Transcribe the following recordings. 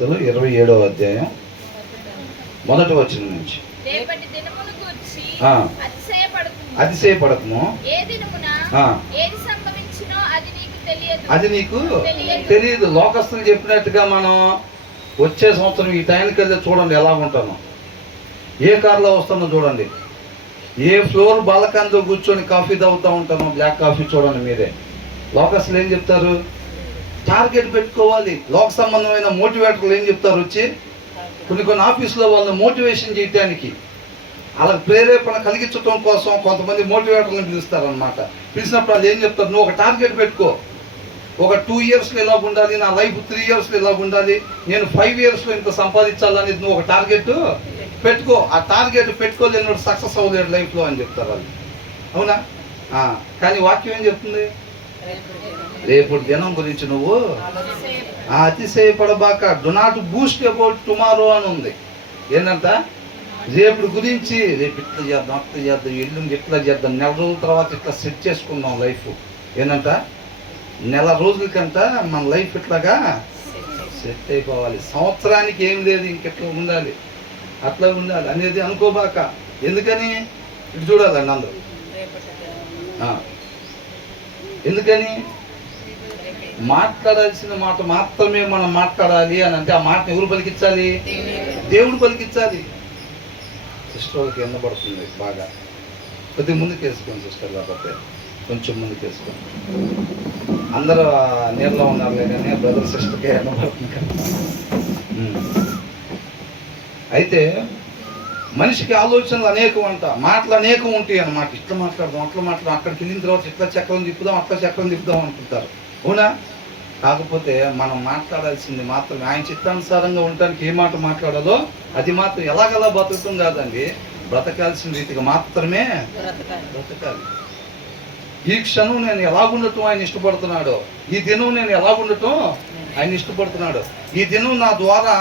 27వ అధ్యాయం మొదటి వచనం నుంచి. అతిశయపడకము, అది నీకు తెలియదు. లోకస్తులు చెప్పినట్టుగా మనం వచ్చే సంవత్సరం ఈ టైంకి వెళ్తే చూడండి ఎలా ఉంటాను, ఏ కారులో వస్తానో చూడండి, ఏ ఫ్లోర్ బాలకాంతో కూర్చొని కాఫీ తాగుతూ ఉంటానో, బ్లాక్ కాఫీ చూడండి మీరే. లోకస్తులు ఏం చెప్తారు? టార్గెట్ పెట్టుకోవాలి. లోక సంబంధమైన మోటివేటర్లు ఏం చెప్తారు? వచ్చి కొన్ని ఆఫీసులో వాళ్ళని మోటివేషన్ చేయడానికి, వాళ్ళకి ప్రేరేపణ కలిగించడం కోసం కొంతమంది మోటివేటర్లను పిలుస్తారనమాట. పిలిచినప్పుడు వాళ్ళు ఏం చెప్తారు? నువ్వు ఒక టార్గెట్ పెట్టుకో, ఒక 2 ఇయర్స్లో ఇలా ఉండాలి, నా లైఫ్ 3 ఇయర్స్లో ఇలా ఉండాలి, నేను 5 ఇయర్స్లో ఇంత సంపాదించాలనేది నువ్వు ఒక టార్గెట్ పెట్టుకో. ఆ టార్గెట్ పెట్టుకోలేని సక్సెస్ అవ్వలేడు లైఫ్లో అని చెప్తారు వాళ్ళు. అవునా? కానీ వాక్యం ఏం చెప్తుంది? రేపు దినం గురించి నువ్వు అతిశయపడబాక, do not boast about tomorrow అని ఉంది. ఏంటంట? రేపు గురించి, రేపు ఇట్లా చేద్దాం, అట్లా చేద్దాం, ఎల్లుండి ఇట్లా చేద్దాం, నెల రోజుల తర్వాత ఇట్లా సెట్ చేసుకుందాం లైఫ్. ఏంటంట? నెల రోజులకంట మన లైఫ్ ఇట్లాగా సెట్ అయిపోవాలి. సంవత్సరానికి ఏం లేదు, ఇంకెట్లా ఉండాలి, అట్లా ఉండాలి అనేది అనుకోబాక. ఎందుకని? ఇటు చూడాలండి అందరూ. ఎందుకని? మాట్లాడాల్సిన మాట మాత్రమే మనం మాట్లాడాలి అని అంటే, ఆ మాట ఎవరు పలికించాలి? దేవుడు పలికించాలి. సిస్టర్ వాళ్ళకి ఎన్నబడుతుంది బాగా. కొద్దిగా ముందుకు వేసుకోండి సిస్టర్, లేకపోతే కొంచెం ముందుకు వేసుకోండి. అందరూ నీళ్ళలో ఉన్నారు కానీ బ్రదర్ సిస్టర్కే ఎన్నబడుతుంది కదా. అయితే మనిషికి ఆలోచనలు అనేకం అంట, మాటలు అనేకం ఉంటాయి అన్నమాట. ఇట్లా మాట్లాడదాం, అట్లా మాట్లాడదాం, అక్కడికి వెళ్ళిన తర్వాత ఇట్లా చక్రం తిప్పుదాం, అట్లా చక్రం తిప్పుదాం అనుకుంటారు. అవునా? కాకపోతే మనం మాట్లాడాల్సింది మాత్రమే ఆయన చిత్తానుసారంగా ఉండటానికి ఏ మాట మాట్లాడాలో అది మాత్రం ఎలాగలా బతకటం కాదండి, బ్రతకాల్సిన రీతిగా మాత్రమే బ్రతకాలి. ఈ క్షణం నేను ఎలాగుండటం ఆయన ఇష్టపడుతున్నాడో, ఈ దినం నేను ఎలాగుండటం ఆయన ఇష్టపడుతున్నాడు, ఈ దినం నా ద్వారా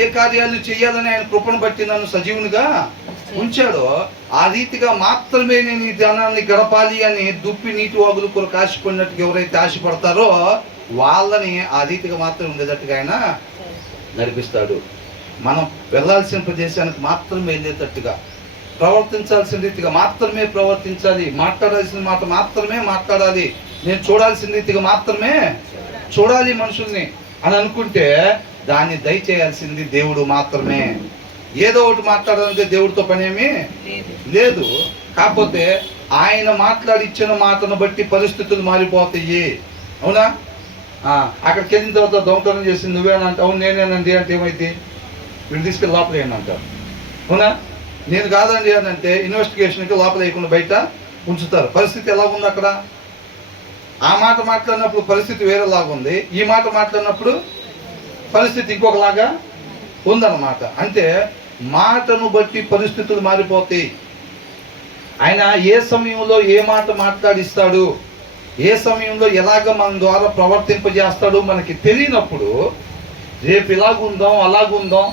ఏ కార్యాలు చేయాలని ఆయన కృపను బట్టి నన్ను సజీవునిగా ఉంచాడో ఆ రీతిగా మాత్రమే నేను ఈ దినాన్ని గడపాలి అని దుప్పి నీటి వాగులు కొరకు ఆశపడినట్టుగా ఎవరైతే ఆశపడతారో వాళ్ళని ఆ రీతిగా మాత్రం ఉండేటట్టుగా ఆయన నడిపిస్తాడు. మనం వెళ్ళాల్సిన ప్రదేశానికి మాత్రమే వెళ్ళేటట్టుగా, ప్రవర్తించాల్సిన రీతిగా మాత్రమే ప్రవర్తించాలి, మాట్లాడాల్సిన మాట మాత్రమే మాట్లాడాలి, నేను చూడాల్సిన రీతిగా మాత్రమే చూడాలి మనుషుల్ని అని అనుకుంటే దాన్ని దయచేయాల్సింది దేవుడు మాత్రమే. ఏదో ఒకటి మాట్లాడాలంటే దేవుడితో పనేమీ లేదు. కాకపోతే ఆయన మాట్లాడిచ్చిన మాటను బట్టి పరిస్థితులు మారిపోతాయి. అవునా? అక్కడికి వెళ్ళిన తర్వాత దొంగతనం చేసింది నువ్వేనంటే, అవును నేనేనండి అంటే ఏమైంది? వీళ్ళు తీసుకెళ్ళి లోపల వేయండి అంటారు. అవునా? నేను కాదండి అని అంటే ఇన్వెస్టిగేషన్కి లోపల వేయకుండా బయట ఉంచుతారు. పరిస్థితి ఎలా ఉంది అక్కడ? ఆ మాట మాట్లాడినప్పుడు పరిస్థితి వేరేలాగా ఉంది, ఈ మాట మాట్లాడినప్పుడు పరిస్థితి ఇంకొకలాగా ఉందన్నమాట. అంటే మాటను బట్టి పరిస్థితులు మారిపోతాయి. ఆయన ఏ సమయంలో ఏ మాట మాట్లాడిస్తాడు, ఏ సమయంలో ఎలాగ మన ద్వారా ప్రవర్తింపజేస్తాడు మనకి తెలియనప్పుడు రేపు ఇలాగుందాం అలాగుందాం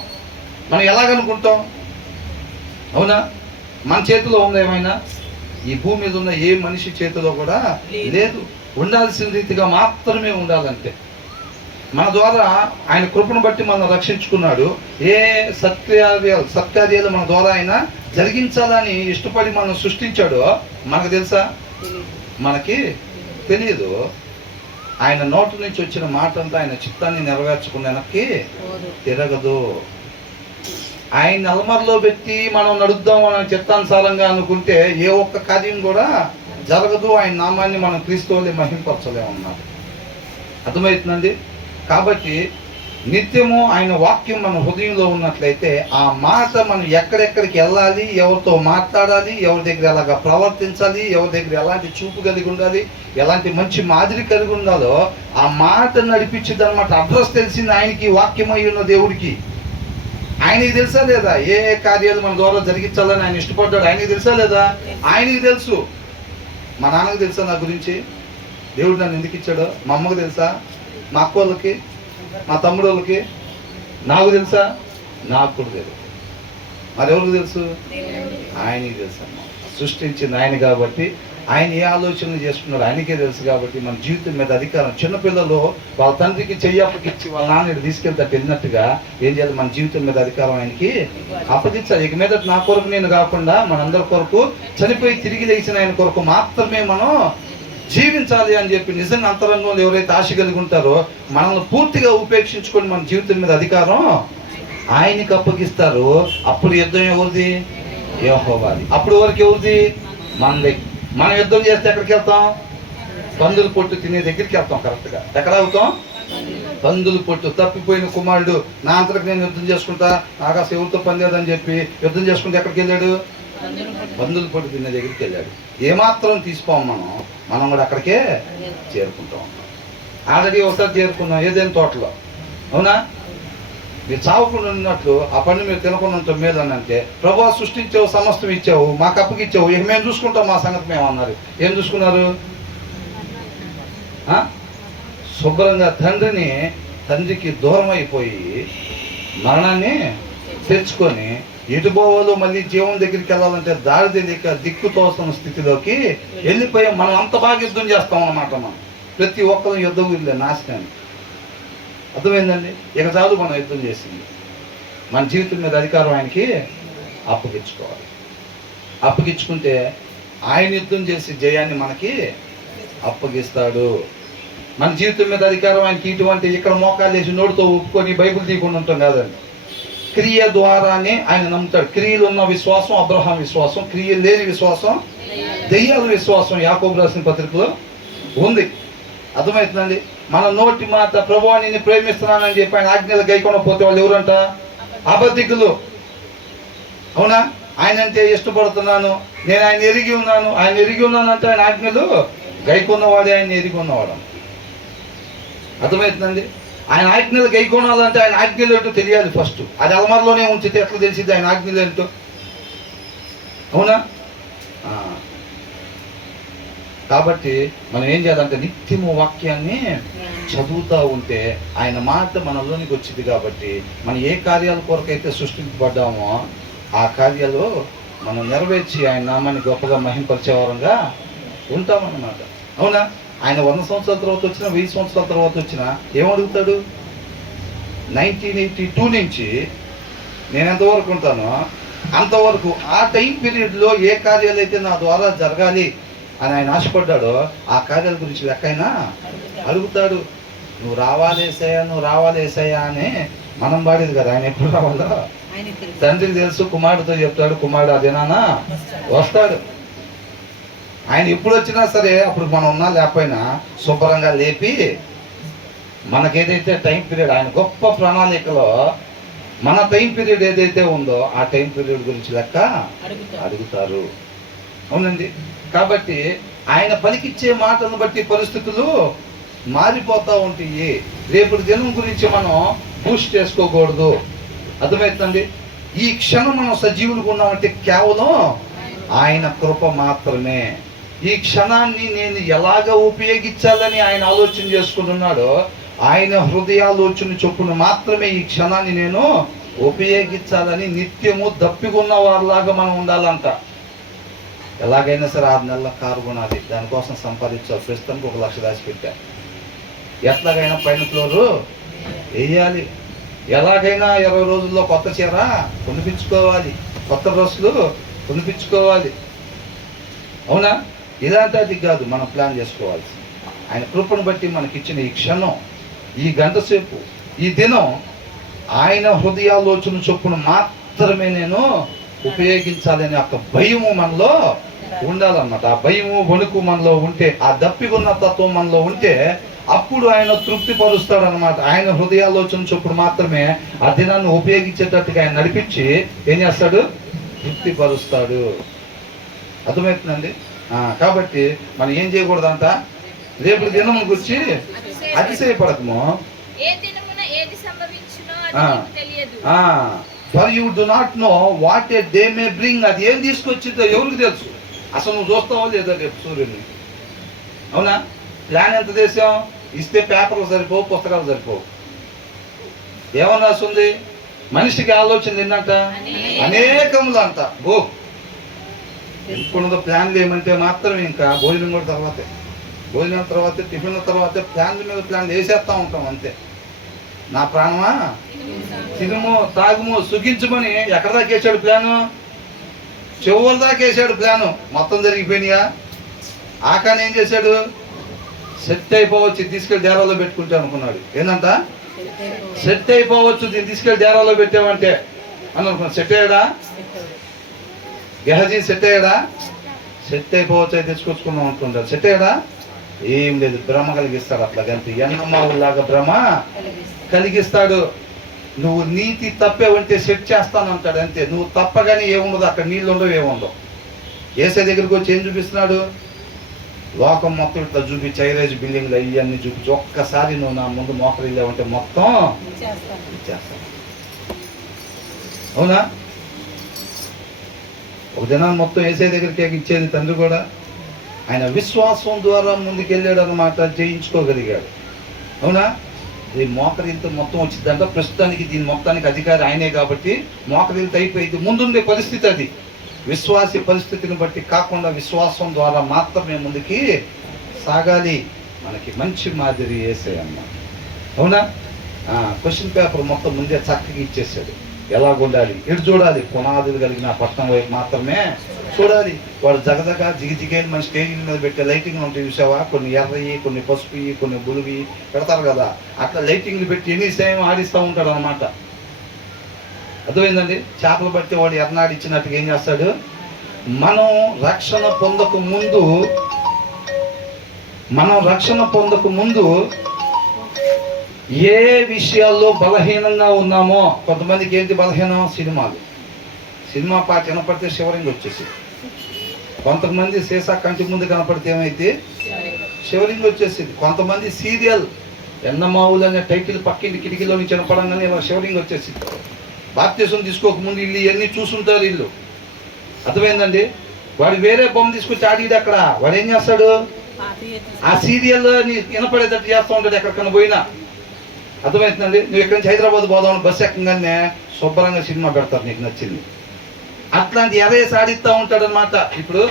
మనం ఎలాగనుకుంటాం? అవునా? మన చేతిలో ఉందా ఏమైనా? ఈ భూమి మీద ఉన్న ఏ మనిషి చేతిలో కూడా లేదు. ఉండాల్సిన రీతిగా మాత్రమే ఉండాలంటే మన ద్వారా ఆయన కృపను బట్టి మనం రక్షించుకున్నాడు. ఏ సత్కార్యాలు మన ద్వారా ఆయన జరిగించాలని ఇష్టపడి మనం సృష్టించాడో మనకు తెలుసా? మనకి తెలియదు. ఆయన నోటి నుంచి వచ్చిన మాట అంతా ఆయన చిత్తాన్ని నెరవేర్చుకున్న వెనక్కి తిరగదు. ఆయన అల్మర్లో పెట్టి మనం నడుద్దాం అని చిత్తానుసారంగా అనుకుంటే ఏ ఒక్క కార్యం కూడా జరగదు. ఆయన నామాన్ని మనం క్రీస్తువుని మహింపరచలేమన్నారు. అర్థమవుతుందండి? కాబట్టి నిత్యము ఆయన వాక్యం మన హృదయంలో ఉన్నట్లయితే ఆ మాట మనం ఎక్కడెక్కడికి వెళ్ళాలి, ఎవరితో మాట్లాడాలి, ఎవరి దగ్గర ఎలాగా ప్రవర్తించాలి, ఎవరి దగ్గర ఎలాంటి చూపు కలిగి ఉండాలి, ఎలాంటి మంచి మాదిరి కలిగి ఉండాలో ఆ మాట నడిపించింది అనమాట. అడ్రస్ తెలిసింది ఆయనకి, వాక్యం అయి ఉన్న దేవుడికి. ఆయనకి తెలుసా లేదా ఏ కార్యాలు మన ద్వారా జరిగించాలని ఆయన ఇష్టపడ్డాడు? ఆయనకి తెలుసా లేదా? ఆయనకి తెలుసు. మా నాన్నకి తెలుసా నా గురించి? దేవుడు నన్ను ఎందుకు ఇచ్చాడో? మా అమ్మకు తెలుసా? మా అక్క వాళ్ళకి, మా తమ్ముడు వాళ్ళకి, నాకు తెలుసా? నాకు కూడా తెలుసు. మరెవరికి తెలుసు? ఆయనకి తెలుసు అమ్మ. సృష్టించింది ఆయన కాబట్టి ఆయన ఏ ఆలోచనలు చేసుకున్నాడు ఆయనకే తెలుసు. కాబట్టి మన జీవితం మీద అధికారం, చిన్నపిల్లలు వాళ్ళ తండ్రికి చెయ్యి అప్పగిచ్చి వాళ్ళ నాన్న తీసుకెళ్తే వెళ్ళినట్టుగా ఏం చేయాలి, మన జీవితం మీద అధికారం ఆయనకి అప్పగించాలి. ఇక మీద నా కొరకు నేను కాకుండా మనందరి కొరకు చనిపోయి తిరిగి లేచిన ఆయన కొరకు మాత్రమే మనం జీవించాలి అని చెప్పి నిజంగా అంతరంగంలో ఎవరైతే ఆశ కలిగి ఉంటారో మనల్ని పూర్తిగా ఉపేక్షించుకొని మన జీవితం మీద అధికారం ఆయనకి అప్పగిస్తారు. అప్పుడు యుద్ధం ఎవరిది? యెహోవాది. అప్పుడు వరకు ఎవరిది? మనది. మనం యుద్ధం చేస్తే ఎక్కడికి వెళ్తాం? పందుల పొట్టు తినే దగ్గరికి వెళ్తాం. కరెక్ట్గా ఎక్కడ అవుతాం? పందుల పొట్టు. తప్పిపోయిన కుమారుడు నా అంతరకు నేను యుద్ధం చేసుకుంటా, నాకు అసలు ఎవరితో పని లేదని చెప్పి యుద్ధం చేసుకుంటే ఎక్కడికి వెళ్ళాడు? పందుల పొట్టు తినే దగ్గరికి వెళ్ళాడు. ఏమాత్రం తీసుకోం మనం కూడా అక్కడికే చేరుకుంటాం. ఆల్రెడీ ఒకసారి చేరుకున్నాం ఏదైనా తోటలో, అవునా? మీరు చావకుండా ఉన్నట్లు ఆ పండు మీరు తినకుండా ఉంటాం మీద అంటే, ప్రభువా సృష్టించావు, సమస్తం ఇచ్చావు, మాకు అప్పగిచ్చావు, ఇక మేము చూసుకుంటాం మా సంగతి మేము అన్నారు. ఏం చూసుకున్నారు? శుభ్రంగా తండ్రికి దూరం అయిపోయి మరణాన్ని తెచ్చుకొని ఎటు పోవాలో మళ్ళీ జీవం దగ్గరికి వెళ్ళాలంటే దారి తెలియక దిక్కు తోస్తున్న స్థితిలోకి వెళ్ళిపోయాం. మనం అంత బాగా యుద్ధం చేస్తాం అన్నమాట. మనం ప్రతి ఒక్కరు యుద్ధం వీళ్ళే నాశనాన్ని. అర్థమైందండి? ఇక చాలు మనం యుద్ధం చేసింది. మన జీవితం మీద అధికారం ఆయనకి అప్పగించుకోవాలి. అప్పగించుకుంటే ఆయన యుద్ధం చేసి జయాన్ని మనకి అప్పగిస్తాడు. మన జీవితం మీద అధికారం ఆయనకి ఇటువంటి ఇక్కడ మోకాలు వేసి నోటితో ఒప్పుకొని బైబిల్ తీయకుండా ఉంటాం కాదండి. క్రియ ద్వారానే ఆయన నమ్ముతాడు. క్రియలు ఉన్న విశ్వాసం అబ్రహాం విశ్వాసం, క్రియలు లేని విశ్వాసం దెయ్యాల విశ్వాసం యాకోబు రాసిన పత్రికలో ఉంది. అర్థమవుతుందండి? మన నోటి మాట ప్రభువా నిన్ను ప్రేమిస్తున్నానని చెప్పి ఆయన ఆజ్ఞలు గైకొనకపోతే వాళ్ళు ఎవరంట? అబద్ధికులు. అవునా? ఆయన అంటే ఇష్టపడుతున్నాను, నేను ఆయన ఎరిగి ఉన్నాను అంటే ఆయన ఆజ్ఞలు గైకొన్నవాడే ఆయన ఎరిగి ఉన్నవాడు. అర్థమవుతుందండి? ఆయన ఆజ్ఞలు గైకొనాలంటే ఆయన ఆజ్ఞలు ఏంటో తెలియాలి ఫస్ట్. అది అలమార్లోనే ఉంచితే ఎట్లా తెలిసింది ఆయన ఆజ్ఞలు ఏంటో? అవునా? కాబట్టి మనం ఏం చేయాలంటే నిత్యము వాక్యాన్ని చదువుతూ ఉంటే ఆయన మాట మనలోనికి వచ్చింది. కాబట్టి మనం ఏ కార్యాల కొరకైతే సృష్టించబడ్డామో ఆ కార్యాలు మనం నెరవేర్చి ఆయన నామాన్ని గొప్పగా మహింపరిచేవారంగా ఉంటామన్నమాట. అవునా? ఆయన 100 సంవత్సరాల తర్వాత వచ్చినా 1000 సంవత్సరాల తర్వాత వచ్చినా ఏమడుగుతాడు? 1982 నుంచి నేను ఎంతవరకు ఉంటానో అంతవరకు ఆ టైం పీరియడ్లో ఏ కార్యాలు అయితే నా ద్వారా జరగాలి అని ఆయన ఆశపడ్డాడో ఆ కార్యాల గురించి లెక్కైనా అడుగుతాడు. నువ్వు రావాలేసయ్యా అని మనం పాడేది కదా. ఆయన ఎప్పుడు రావాలో తండ్రికి తెలుసు. కుమారుడితో చెప్తాడు, కుమారుడు అదేనా వస్తాడు. ఆయన ఎప్పుడు వచ్చినా సరే అప్పుడు మనం ఉన్నా లేకపోయినా శుభ్రంగా లేపి మనకేదైతే టైం పీరియడ్ ఆయన గొప్ప ప్రణాళికలో మన టైం పీరియడ్ ఏదైతే ఉందో ఆ టైం పీరియడ్ గురించి లెక్క అడుగుతారు. అవునండి? కాబట్టి ఆయన పలికిచ్చే మాటలను బట్టి పరిస్థితులు మారిపోతూ ఉంటాయి. రేపటి దినం గురించి మనం బూస్ట్ చేసుకోకూడదు. అర్థమవుతుందండి? ఈ క్షణం మనం సజీవులుగా ఉన్నామంటే కేవలం ఆయన కృప మాత్రమే. ఈ క్షణాన్ని నేను ఎలాగ ఉపయోగించాలని ఆయన ఆలోచన చేసుకుంటున్నాడో ఆయన హృదయాలోచన చొప్పున మాత్రమే ఈ క్షణాన్ని నేను ఉపయోగించాలని నిత్యము దప్పికున్న వారిలాగా మనం ఉండాలంట. ఎలాగైనా సరే 6 నెలల కారు కొనాలి, దానికోసం సంపాదించాలి. ప్రస్తుతానికి 1 లక్ష దాచి పెట్టా. ఎట్లాగైనా పైన ఫ్లోరు వేయాలి. ఎలాగైనా 20 రోజుల్లో కొత్త చీర కొనిపించుకోవాలి, కొత్త డ్రెస్సులు కొనిపించుకోవాలి. అవునా? ఇలాంటిది కాదు మనం ప్లాన్ చేసుకోవాలి. ఆయన కృపను బట్టి మనకిచ్చిన ఈ క్షణం, ఈ గంట సేపు, ఈ దినం ఆయన హృదయాలోచన చొప్పున మాత్రమే నేను ఉపయోగించాలనే ఒక భయము మనలో ఉండాలన్నమాట. ఆ భయము వణుకు మనలో ఉంటే, ఆ దప్పికున్న తత్వం మనలో ఉంటే అప్పుడు ఆయన తృప్తి పరుస్తాడు అనమాట. ఆయన హృదయాలోచన చొప్పుడు మాత్రమే ఆ దినాన్ని ఉపయోగించేటట్టుగా ఆయన నడిపించి ఏం చేస్తాడు? తృప్తి పరుస్తాడు. అర్థమవుతుందండి? కాబట్టి మనం ఏం చేయకూడదంట? రేపు దినం గురించి అతిశయపడకము. For you do not know what a day may bring. అది ఏం తీసుకొచ్చిందో ఎవరికి తెలుసు? అసలు నువ్వు చూస్తావో లేదా రేపు సూర్యుడిని? అవునా? ప్లాన్ ఎంత చేసాం? ఇస్తే పేపర్లు సరిపోవు, పుస్తకాలు సరిపోవు. ఏమన్నా రాస్తుంది? మనిషికి ఆలోచన ఏంటంట? అనేకములు అంట. ఎందుకున్నదో ప్లాన్లు ఏమంటే మాత్రం ఇంకా భోజనం కూడా తర్వాతే, భోజనం తర్వాత టిఫిన్ తర్వాత ప్లాన్ల మీద ప్లాన్లు వేసేస్తూ ఉంటాం అంతే. నా ప్రాణమా తినుము తాగుము సుఖించుమని ఎక్కడ దాకా వేసాడు ప్లాను? చివరి దాకా వేసాడు ప్లాను. మొత్తం జరిగిపోయినాయా? ఆకాని ఏం చేశాడు? సెట్ అయిపోవచ్చు తీసుకెళ్ళి డేరాలో పెట్టుకుంటా అనుకున్నాడు. ఏంటంట? సెట్ అయిపోవచ్చు దీన్ని తీసుకెళ్ళి డేరాలో పెట్టామంటే అని అనుకున్నాడు. సెట్ అయ్యాడా? గెహజీ సెట్ అయ్యాడా? సెట్ అయిపోవచ్చు అయితే తెచ్చుకొచ్చుకున్నాం అనుకుంటాడు. సెట్ అయ్యాడా? ఏం లేదు, భ్రమ కలిగిస్తాడు. అట్లా కనుక ఎన్నమ్మలాగా భ్రమ కలిగిస్తాడు. నువ్వు నీతి తప్పేవంటే సెట్ చేస్తాను అంటాడు అంతే. నువ్వు తప్పగానే ఏముండదు, అక్కడ నీళ్ళు ఉండవు ఏముండవు. ఏసై దగ్గరికి వచ్చి ఏం చూపిస్తున్నాడు? లోకం మొత్తం ఇట్లా చూపించి హైరేజ్ బిల్డింగ్లు అయ్యన్నీ చూపించి ఒక్కసారి నువ్వు నా ముందు మోకరిల్లావంటే మొత్తం ఇచ్చేస్తాను. అవునా? ఒక దినాన్ని మొత్తం ఏసై దగ్గరికి ఇచ్చేది తండ్రి కూడా. ఆయన విశ్వాసం ద్వారా ముందుకెళ్ళాడు అన్నమాట, జయించుకోగలిగాడు. అవునా? ఈ మోకరిల్తో మొత్తం వచ్చిందంట. ప్రస్తుతానికి దీని మొత్తానికి అధికారి ఆయనే కాబట్టి మోకరిల్తో అయిపోయింది. ముందుండే పరిస్థితి అది. విశ్వాసి పరిస్థితిని బట్టి కాకుండా విశ్వాసం ద్వారా మాత్రమే ముందుకి సాగాలి. మనకి మంచి మాదిరి యేసే అన్నమాట. అవునా? క్వశ్చన్ పేపర్ మొత్తం ముందే చక్కగా ఇచ్చేసాడు. ఎలాగుండాలి, ఎటు చూడాలి? పునాదులు కలిగిన పట్టణం వైపు మాత్రమే చూడాలి. వాడు జగజగ జిగిజిగేని మన స్టేజ్ మీద పెట్టే లైటింగ్ ఉంటాయి చూసావా? కొన్ని ఎర్రవి, కొన్ని పసుపు, కొన్ని బులువి పెడతారు కదా. అట్లా లైటింగ్లు పెట్టి ఎన్ని సేమ్ ఆడిస్తూ ఉంటాడు అనమాట. అర్థమైందండి? చేపలు పట్టి వాడు ఎర్నాడిచ్చినట్టుగా ఏం చేస్తాడు? మనం రక్షణ పొందక ముందు ఏ విషయాల్లో బలహీనంగా ఉన్నామో, కొంతమందికి ఏంటి బలహీనం? సినిమా పాట వినపడితే షివరింగ్ వచ్చేసి, కొంతమంది సీసా కంటి ముందు కనపడితే ఏమైతే షివరింగ్ వచ్చేసింది. కొంతమంది సీరియల్ ఎన్నమావులు అనే టైటిల్ పక్కింటి కిటికీలో నుంచి వినపడంగానే ఇలా షివరింగ్ వచ్చేసింది. బాప్తిసం తీసుకోకముందు ఇల్లు ఇవన్నీ చూసుంటారు ఇల్లు. అర్థమైందండి? వాడు వేరే బొమ్మ తీసుకొచ్చి ఆడిది అక్కడ వాడు ఏం చేస్తాడు? ఆ సీరియల్ వినపడేటట్టు చేస్తూ ఉంటాడు ఎక్కడికన్నా పోయినా. అర్థమవుతుందండి? నువ్వు ఎక్కడి నుంచి హైదరాబాద్ పోదామని బస్సు ఎక్కగానే శుభ్రంగా సినిమా పెడతారు నీకు నచ్చింది. అట్లాంటి ఎర్రేసి ఆడిస్తూ ఉంటాడు అనమాట. ఇప్పుడు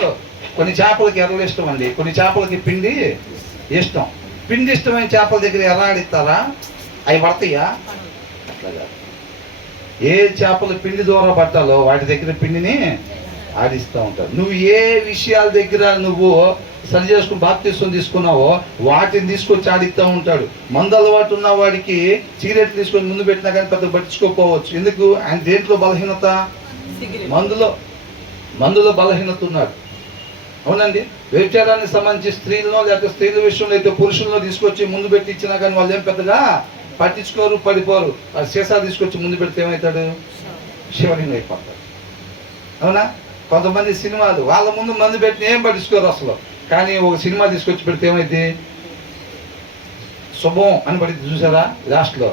కొన్ని చేపలకి ఎర్రలు ఇష్టం అండి, కొన్ని చేపలకి పిండి ఇష్టం. పిండి ఇష్టమైన చేపల దగ్గర ఎర్ర ఆడిస్తారా? అవి పడతాయా? అట్లాగా ఏ చేపలు పిండి ద్వారా పట్టాలో వాటి దగ్గర పిండిని ఆడిస్తూ ఉంటారు. నువ్వు ఏ విషయాల దగ్గర నువ్వు సరి చేసుకుని బాప్తిసం తీసుకున్నావో వాటిని తీసుకొచ్చి ఆడిస్తూ ఉంటాడు. మందు అలవాటు ఉన్న వాడికి సిగరెట్ తీసుకొని ముందు పెట్టినా కానీ పెద్ద పట్టించుకోకపోవచ్చు. ఎందుకు? ఆయన దేంట్లో బలహీనత? మందులో బలహీనత ఉన్నాడు. అవునండి? వ్యభిచారానికి సంబంధించి స్త్రీలను లేకపోతే స్త్రీల విషయంలో అయితే పురుషులను తీసుకొచ్చి ముందు పెట్టి ఇచ్చినా కానీ వాళ్ళు ఏం పెద్దగా పట్టించుకోరు, పడిపోరు. ఆ సీసా తీసుకొచ్చి ముందు పెడితే ఏమవుతాడు? శివలింగం అయిపోతాడు. అవునా? కొంతమంది సినిమాలు వాళ్ళ ముందు మందు పెట్టి ఏం పట్టించుకోరు అసలు. కానీ ఒక సినిమా తీసుకొచ్చి పెడితే ఏమైంది? శుభం అని పడింది చూసారా లాస్ట్లో?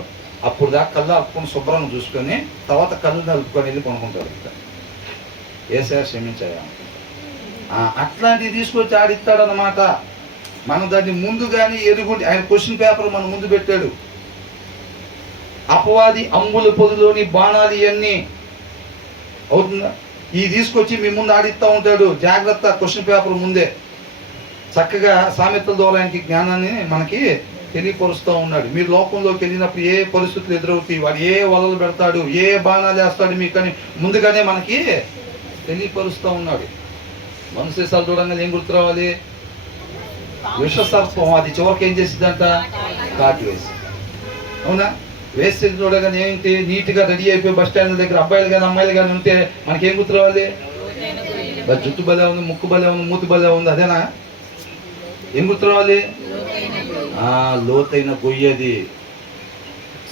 అప్పుడు దాకా కళ్ళు అప్పుకొని శుభ్రంగా చూసుకొని తర్వాత కళ్ళు నలుపుకొని వెళ్ళి కొనుక్కుంటారు. ఏసా క్షమించాయా? అట్లాంటివి తీసుకొచ్చి ఆడిస్తాడనమాట. మనం దాన్ని ముందుగానే ఎరుగుండి ఆయన క్వశ్చన్ పేపర్ మన ముందు పెట్టాడు. అపవాది అంబుల పొదిలోని బాణాలు ఇవన్నీ అవుతుందా? ఈ తీసుకొచ్చి మీ ముందు ఆడిస్తూ ఉంటాడు. జాగ్రత్త, క్వశ్చన్ పేపర్ ముందే చక్కగా సామెతల ద్వారా ఆయనకి జ్ఞానాన్ని మనకి తెలియపరుస్తూ ఉన్నాడు. మీరు లోకంలోకి వెళ్ళినప్పుడు ఏ పరిస్థితులు ఎదురవుతాయి, వాడు ఏ వలలు పెడతాడు, ఏ బాణాలు వేస్తాడు మీకు అని ముందుగానే మనకి తెలియపరుస్తూ ఉన్నాడు. మనుషేసాలు చూడంగానే ఏం గుర్తు రావాలి? విషసర్పం. అది చివరికి ఏం చేసిందంట? కాటు వేసి. అవునా? వేసి చూడగానే ఏంటి? నీట్గా రెడీ అయిపోయి బస్ స్టాండ్ దగ్గర అబ్బాయిలు కానీ అమ్మాయిలు కానీ ఉంటే మనకేం గుర్తు రావాలి? జుట్టు భలే ఉంది, ముక్కు భలే ఉంది, మూతి భలే ఉంది. అదేనా? ఏం గుర్తు రావాలి? లోతైన గొయ్యి. అది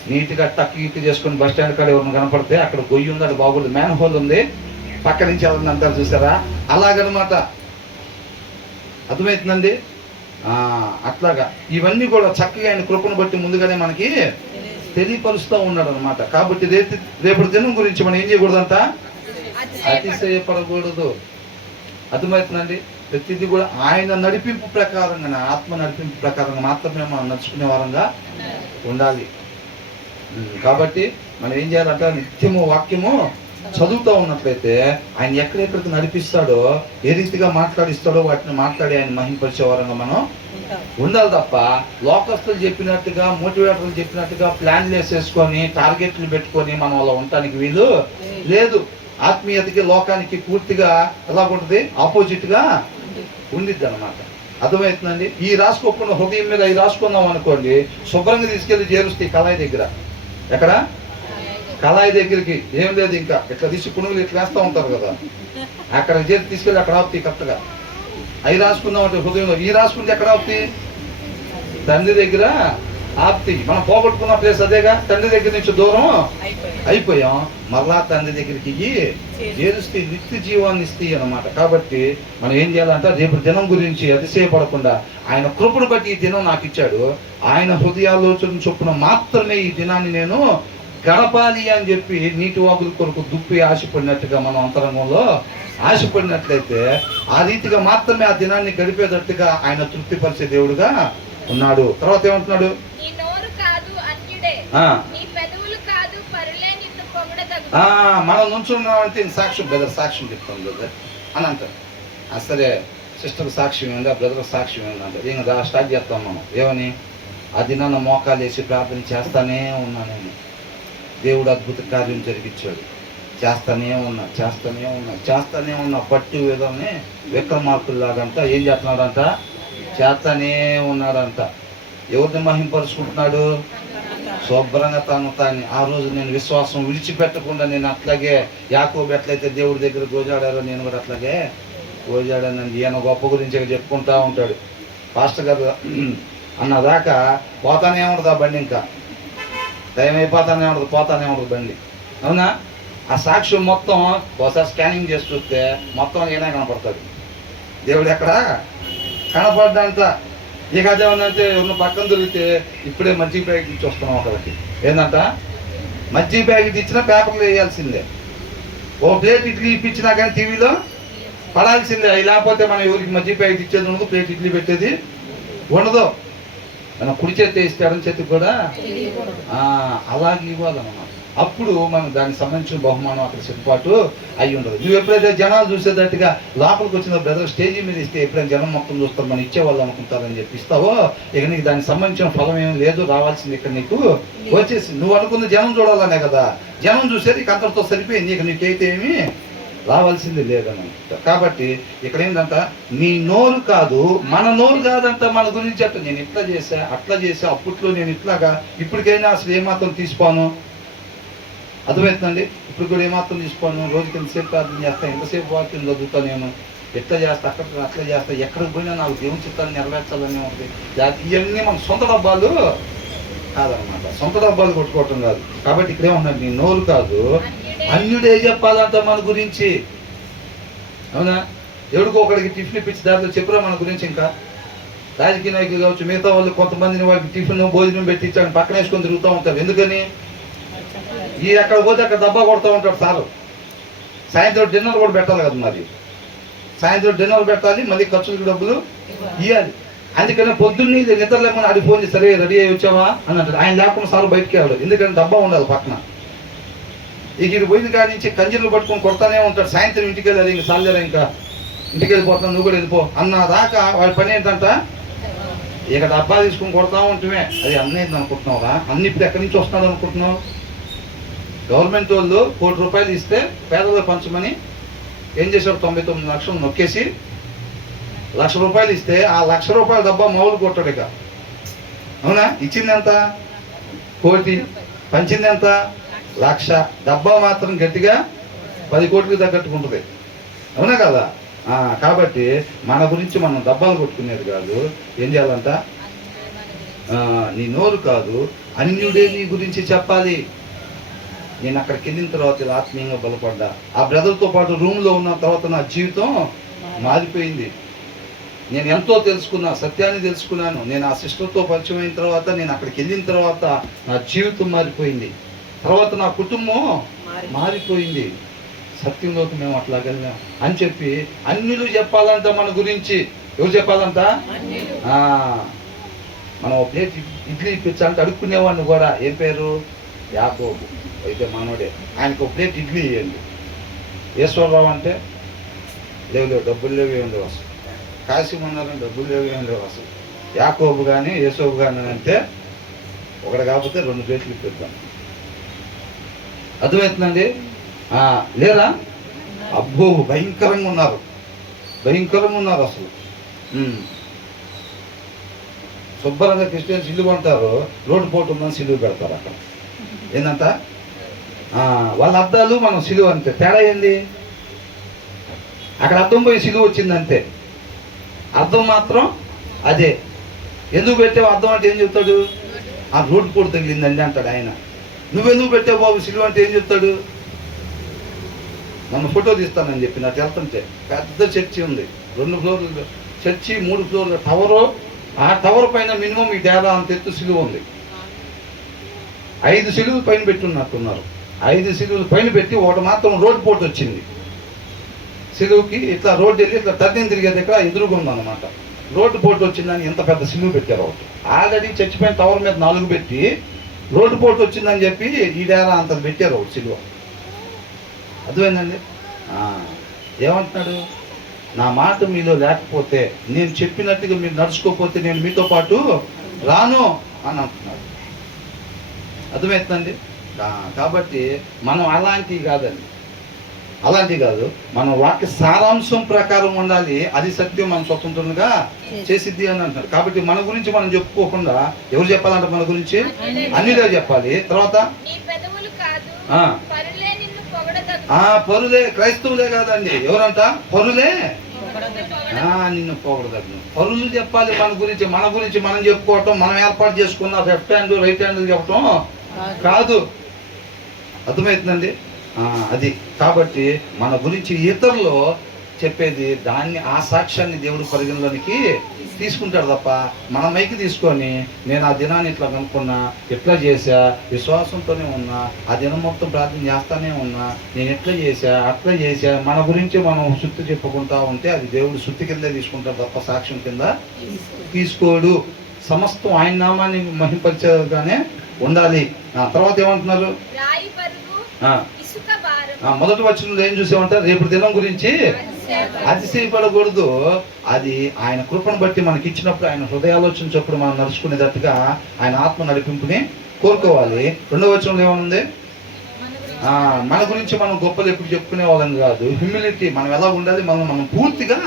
నీట్గా టక్ ఇట్టు చేసుకుని బస్ స్టాండ్ కాడ ఎవరిని కనపడితే అక్కడ గొయ్యి ఉంది, అది బాగుంది, మ్యాన్ హోల్ ఉంది, పక్క నుంచి ఎవరిని అంటారు చూసారా? అలాగనమాట. అర్థమవుతుందండి? అట్లాగా ఇవన్నీ కూడా చక్కగా ఆయన కృపను బట్టి ముందుగానే మనకి తెలియపరుస్తూ ఉన్నాడు అనమాట. కాబట్టి రేపటి దినం గురించి మనం ఏం చేయకూడదంట? అతిశయపడకూడదు. అర్థమవుతుందండి? ప్రతిదీ కూడా ఆయన నడిపింపు ప్రకారంగా, ఆత్మ నడిపింపు ప్రకారంగా మాత్రమే మనం నడుచుకునే వారంగా ఉండాలి. కాబట్టి మనం ఏం చేయాలంటే నిత్యము వాక్యము చదువుతూ ఉన్నట్లయితే ఆయన ఎక్కడెక్కడికి నడిపిస్తాడో, ఏ రీతిగా మాట్లాడిస్తాడో వాటిని మాట్లాడి ఆయన మహింపరిచే వారంగా మనం ఉండాలి తప్ప లోకస్తులు చెప్పినట్టుగా, మోటివేటర్లు చెప్పినట్టుగా ప్లాన్లు వేసేసుకొని టార్గెట్లు పెట్టుకొని మనం అలా ఉండటానికి వీలు లేదు. ఆత్మీయతకి లోకానికి పూర్తిగా ఎలా ఉంటుంది, ఆపోజిట్ గా ఉండిద్ది అనమాట. అర్థమవుతుందండి. ఈ రాసుకోకుండా హృదయం మీద ఈ రాసుకుందాం అనుకోండి, శుభ్రంగా తీసుకెళ్లి చేరుస్తాయి కళాయి దగ్గర. ఎక్కడ? కళాయి దగ్గరికి. ఏం లేదు, ఇంకా ఇట్లా తీసి పునుగులు ఇట్లా వేస్తూ ఉంటారు కదా, అక్కడ చేతి తీసుకెళ్ళి అక్కడ ఆపుతాయి కరెక్ట్గా. అవి రాసుకుందాం అంటే హృదయంలో. ఈ రాసుకుంటే ఎక్కడ ఆపుతాయి? తండ్రి దగ్గర ఆప్తి. మనం పోగొట్టుకున్న ప్లేస్ అదేగా. తండ్రి దగ్గర నుంచి దూరం అయిపోయాం, మళ్ళా తండ్రి దగ్గరికి చేరుస్తే నిత్య జీవాన్ని ఇస్తాయి అన్నమాట. కాబట్టి మనం ఏం చేయాలంటే రేపు దినం గురించి అతిశయపడకుండా, ఆయన కృపను బట్టి ఈ దినం నాకు ఇచ్చాడు, ఆయన హృదయాలోచన చొప్పున మాత్రమే ఈ దినాన్ని నేను గడపాలి అని చెప్పి నీటి వాగుల కొరకు దుప్పి ఆశపడినట్టుగా మనం అంతరంగంలో ఆశపడినట్లయితే ఆ రీతిగా మాత్రమే ఆ దినాన్ని గడిపేటట్టుగా ఆయన తృప్తిపరిచే దేవుడుగా ఉన్నాడు. తర్వాత ఏమంటున్నాడు? మనం నుంచున్నామంటే సాక్ష్యం, బ్రదర్ సాక్ష్యం చెప్తాం బ్రదర్ అని అంటారు. సరే సిస్టర్ సాక్ష్యం ఏందా, బ్రదర్ సాక్ష్యం ఏందా అంటారు. ఇంకా స్టార్ట్ చేస్తాం మనం. ఏమని? ఆ దినాన్న మోకాలు వేసి ప్రార్థన చేస్తానే ఉన్నా నేను, దేవుడు అద్భుత కార్యం జరిగించాడు, చేస్తానే ఉన్నా పట్టు విధంని విక్రమార్కుల్లాగంట ఏం చేస్తున్నాడంట, చేస్తానే ఉన్నాడంట. ఎవరిని మహింపరుచుకుంటున్నాడు? శుభ్రంగా తాను. ఆ రోజు నేను విశ్వాసం విడిచిపెట్టకుండా నేను అట్లాగే, యాకోబు ఎట్లయితే దేవుడి దగ్గర గోజాడారో నేను కూడా అట్లాగే గోజాడానండి. ఈయన గొప్ప గురించి చెప్పుకుంటా ఉంటాడు. పాస్టర్ గారు అన్నదాకా పోతానే ఉండదు ఆ బండి, ఇంకా టైం అయిపోతానే ఉండదు, పోతానే ఉండదు బండి. అవునా? ఆ సాక్ష్యం మొత్తం ఒకసారి స్కానింగ్ చేసి చూస్తే మొత్తం ఏమైనా కనపడతాడు. దేవుడు ఎక్కడ కనపడ్డంట. ఇక అదేమన్నంటే ఉన్న పక్కన దొరికితే ఇప్పుడే మజ్జిగ ప్యాకెట్ ఇచ్చి వస్తున్నాం ఒకరికి. ఏంటంట? మజ్జిగ ప్యాకెట్ ఇచ్చినా పేపర్లు వేయాల్సిందే. ఓ ప్లేట్ ఇడ్లీ ఇప్పించినా కానీ టీవీలో పడాల్సిందే. అవి లేకపోతే మనం ఎవరికి మజ్జిగ ప్యాకెట్ ఇచ్చేది ఉండదు, ప్లేట్ ఇడ్లీ పెట్టేది ఉండదు. మనం కుడి చేతి ఇస్తే ఎడం చేతికి కూడా అలాగే ఇవ్వాలన్నమాట. అప్పుడు మనం దానికి సంబంధించిన బహుమానం అక్కడ సిద్ధపాటు అయ్యి ఉండదు. నువ్వు ఎప్పుడైతే జనాలు చూసేటట్టుగా లోపలికి వచ్చిన బ్రదర్ స్టేజీ మీద ఇస్తే ఎప్పుడైనా జనం మొత్తం చూస్తారు, మనం ఇచ్చేవాళ్ళు అనుకుంటారని చెప్పి ఇస్తావో, ఇక నీకు దానికి సంబంధించిన ఫలం ఏమి లేదు, రావాల్సింది ఇక్కడ నీకు వచ్చేసి. నువ్వు అనుకున్న జనం చూడాలనే కదా, జనం చూసేది ఇక అంతటితో సరిపోయింది, ఇక నీకైతే ఏమి రావాల్సింది లేదని. కాబట్టి ఇక్కడ ఏంటంట, నీ నోరు కాదు, మన నోరు కాదంట మన గురించి అంట. నేను ఇట్లా చేశా, అట్లా చేశా, అప్పట్లో నేను ఇట్లాగా, ఇప్పటికైనా అసలు ఏమాత్రం తీసుకోను. అర్థమవుతుందండి? ఇప్పుడు కూడా ఏమాత్రం తీసుకోను. రోజుకి ఎంతసేపు ప్రార్థన చేస్తా, ఎంతసేపు వాక్యం చదువుతా, నేను ఎట్లా చేస్తా, అట్లా చేస్తా, ఎక్కడికి పోయినా నాకు దేవుని చిత్తాన్ని నెరవేర్చాలని ఉంటుంది. ఇవన్నీ మన సొంత డబ్బాలు కాదనమాట, సొంత డబ్బాలు కొట్టుకోవటం కాదు. కాబట్టి ఇక్కడే ఉన్నాడు, నీ నోరు కాదు, అన్యుడే చెప్పాలంట మన గురించి. అవునా? ఎవడికో ఒకడికి టిఫిన్ ఇప్పించి దాంట్లో చెప్పురా మన గురించి. ఇంకా రాజకీయ నాయకులు కావచ్చు, మిగతా వాళ్ళు కొంతమందిని వాళ్ళకి టిఫిన్ భోజనం పెట్టించాడు పక్కన వేసుకొని తిరుగుతూ ఉంటారు. ఎందుకని? ఈ ఎక్కడ పోతే అక్కడ దబ్బా కొడుతూ ఉంటాడు సారు. సాయంత్రం డిన్నర్ కూడా పెట్టాలి కదా, మరి సాయంత్రం డిన్నర్ పెట్టాలి, మళ్ళీ ఖర్చులకు డబ్బులు ఇవ్వాలి. అందుకని పొద్దున్నే నిద్ర లేకుండా అది ఫోన్ చేసి, సరే రెడీ అయ్యి వచ్చావా అని అంటాడు. ఆయన లేకుండా సార్ బయటికి వెళ్ళాడు, ఎందుకంటే డబ్బా ఉండాలి పక్కన. ఇక ఇది పోయిన కాడి నుంచి కంజీలు పట్టుకొని కొడతానే ఉంటాడు. సాయంత్రం ఇంటికి వెళ్ళాలి, ఇంకా సాలేరా, ఇంకా ఇంటికి వెళ్ళిపోతాను, నువ్వు కూడా వెళ్ళిపో అన్న దాకా వాళ్ళ పని ఏంటంట, ఇక డబ్బా తీసుకొని కొడతా ఉంటుమే. అది అన్నయ్యింది అనుకుంటున్నావురా, అన్ని ఇప్పుడు ఎక్కడి నుంచి వస్తున్నాడు అనుకుంటున్నావు? గవర్నమెంట్ వాళ్ళు ₹1 కోటి ఇస్తే పేదలు పంచమని ఏం చేశాడు, 99 లక్షలు నొక్కేసి ₹1,00,000 ఇస్తే ఆ ₹1,00,000 డబ్బా మామూలు కొట్టాడు. ఇక అవునా? ఇచ్చింది ఎంత? 1 కోటి. పంచింది ఎంత? 1,00,000. డబ్బా మాత్రం గట్టిగా 10 కోట్లకి తగ్గట్టుకుంటుంది. అవునా కదా? కాబట్టి మన గురించి మనం డబ్బాలు కొట్టుకునేది కాదు. ఏం చేయాలంట? నీ నోరు కాదు, అన్యుడే నీ గురించి చెప్పాలి. నేను అక్కడికి వెళ్ళిన తర్వాత ఇలా ఆత్మీయంగా బలపడ్డా. ఆ బ్రదర్తో పాటు రూమ్లో ఉన్న తర్వాత నా జీవితం మారిపోయింది. నేను ఎంతో తెలుసుకున్నా, సత్యాన్ని తెలుసుకున్నాను. నేను ఆ సిస్టర్తో పరిచయం అయిన తర్వాత, నేను అక్కడికి వెళ్ళిన తర్వాత నా జీవితం మారిపోయింది. తర్వాత నా కుటుంబం మారిపోయింది. సత్యంలోకి మేము అట్లా వెళ్ళాం అని చెప్పి అన్యులు చెప్పాలంట మన గురించి. ఎవరు చెప్పాలంట? మనం ఒక ప్లేట్ ఇడ్లీ ఇప్పించాలంటే అడుక్కునేవాడిని కూడా. ఏం పేరు? యాకోబు. అయితే మనోడే. ఆయనకు ఒక ప్లేట్ ఇడ్లీ ఇవ్వండి. ఈశ్వరరావు అంటే లేవు డబ్బులు లేవు ఏం లేవు అసలు. కాశీం అన్నారని డబ్బులు లేవు ఏం లేవు అసలు. యాకోబు కానీ యేసోబు కానీ అంటే ఒకటి కాకపోతే 2 ప్లేట్లు ఇప్పిద్దాం. అర్థమవుతుందండి? లేరా? అబ్బో భయంకరంగా ఉన్నారు అసలు. శుభ్రంగా క్రిస్టియన్స్ ఇల్లు కొంటారు, రోడ్డు పోటు ఉందని సిలువు పెడతారు అక్కడ. ఏంటంట వాళ్ళ అద్దాలు మనం సిలువ అంతే. తేడా ఏంది? అక్కడ అద్దం పోయి సిలువ వచ్చిందంతే, అర్థం మాత్రం అదే. ఎందుకు పెట్టావు అర్థం అంటే ఏం చెప్తాడు? ఆ రోడ్డు పోటు తగిలిందండి అంటాడు ఆయన. నువ్వెందుకు పెట్టావు బాబు సిలువ అంటే ఏం చెప్తాడు? నన్ను ఫోటో తీస్తానని చెప్పి నాకు వెళ్తుంటే పెద్ద చర్చి ఉంది, 2 ఫ్లోర్లు చర్చి, 3 ఫ్లోర్ల టవరు. ఆ టవర్ పైన మినిమం ఈ డేరా అంత ఎత్తు సిలువ ఉంది. 5 సిలువలు పైన పెట్టున్నట్టున్నారు. 5 సిలువలు పైన పెట్టి ఒకటి మాత్రం రోడ్డు పోటు వచ్చింది. సిలువుకి ఇట్లా రోడ్డు వెళ్ళి ఇట్లా టర్నింగ్ తిరిగే దగ్గర ఎదురుగా ఉందన్నమాట. రోడ్డు పోటు వచ్చిందని ఎంత పెద్ద సిలువు పెట్టారు ఒకటి. ఆల్రెడీ చర్చి పైన టవర్ మీద 4 పెట్టి రోడ్డు పోటు వచ్చిందని చెప్పి ఈ డేరా అంత పెట్టారు ఒకటి సిలువ. అర్థమైందండి? ఏమంటున్నాడు? నా మాట మీలో లేకపోతే, నేను చెప్పినట్టుగా మీరు నడుచుకోకపోతే నేను మీతో పాటు రాను అని అంటున్నాడు. అర్థమవుతుందండి? కాబట్టి మనం అలాంటివి కాదు, మన వాక్య సారాంశం ప్రకారం ఉండాలి. అది సత్యం మనం స్వతంత్రంగా చేసిద్ది అని అంటున్నాడు. కాబట్టి మన గురించి మనం చెప్పుకోకుండా ఎవరు చెప్పాలంట? మన గురించి అన్నిలో చెప్పాలి. తర్వాత పరులే, క్రైస్తవులే కాదండి, ఎవరంట? పరులే నిన్ను పొగడదగ్ను. పరులు చెప్పాలి మన గురించి మనం చెప్పుకోవటం, మనం ఏర్పాటు చేసుకున్న లెఫ్ట్ హ్యాండ్ రైట్ హ్యాండ్ చెప్పటం కాదు. అర్థమవుతుందండి? అది. కాబట్టి మన గురించి ఇతరులు చెప్పేది దాన్ని, ఆ సాక్ష్యాన్ని దేవుడు పరిగణలోనికి తీసుకుంటాడు తప్ప మన మైకి తీసుకొని నేను ఆ దినాన్ని ఇట్లా కనుక్కున్నా, ఇట్లా చేశా, విశ్వాసంతోనే ఉన్నా, ఆ దినం మొత్తం ప్రార్థన చేస్తానే ఉన్నా, నేను ఎట్లా చేశా అట్లా చేశా, మన గురించి మనం శుద్ధి చెప్పుకుంటా ఉంటే అది దేవుడు శుద్ధి కింద తీసుకుంటాడు తప్ప సాక్ష్యం కింద తీసుకోడు. సమస్తం ఆయన నామాన్ని మహింపరిచేగానే ఉండాలి. తర్వాత ఏమంటున్నారు? మొదటి వచనంలో ఏం చూసామంటారు? రేపు దినం గురించి అతిశయపడకూడదు. అది ఆయన కృపను బట్టి మనకి ఇచ్చినప్పుడు, ఆయన హృదయాలోచన చొప్పుడు మనం నడుచుకునేటట్టుగా ఆయన ఆత్మ నడిపింపుని కోరుకోవాలి. 2వ వచనంలో ఏమనుంది? మన గురించి మనం గొప్పలు ఎప్పుడు చెప్పుకునే వాళ్ళం కాదు. హ్యూమిలిటీ, మనం ఎలా ఉండాలి? మనం పూర్తిగా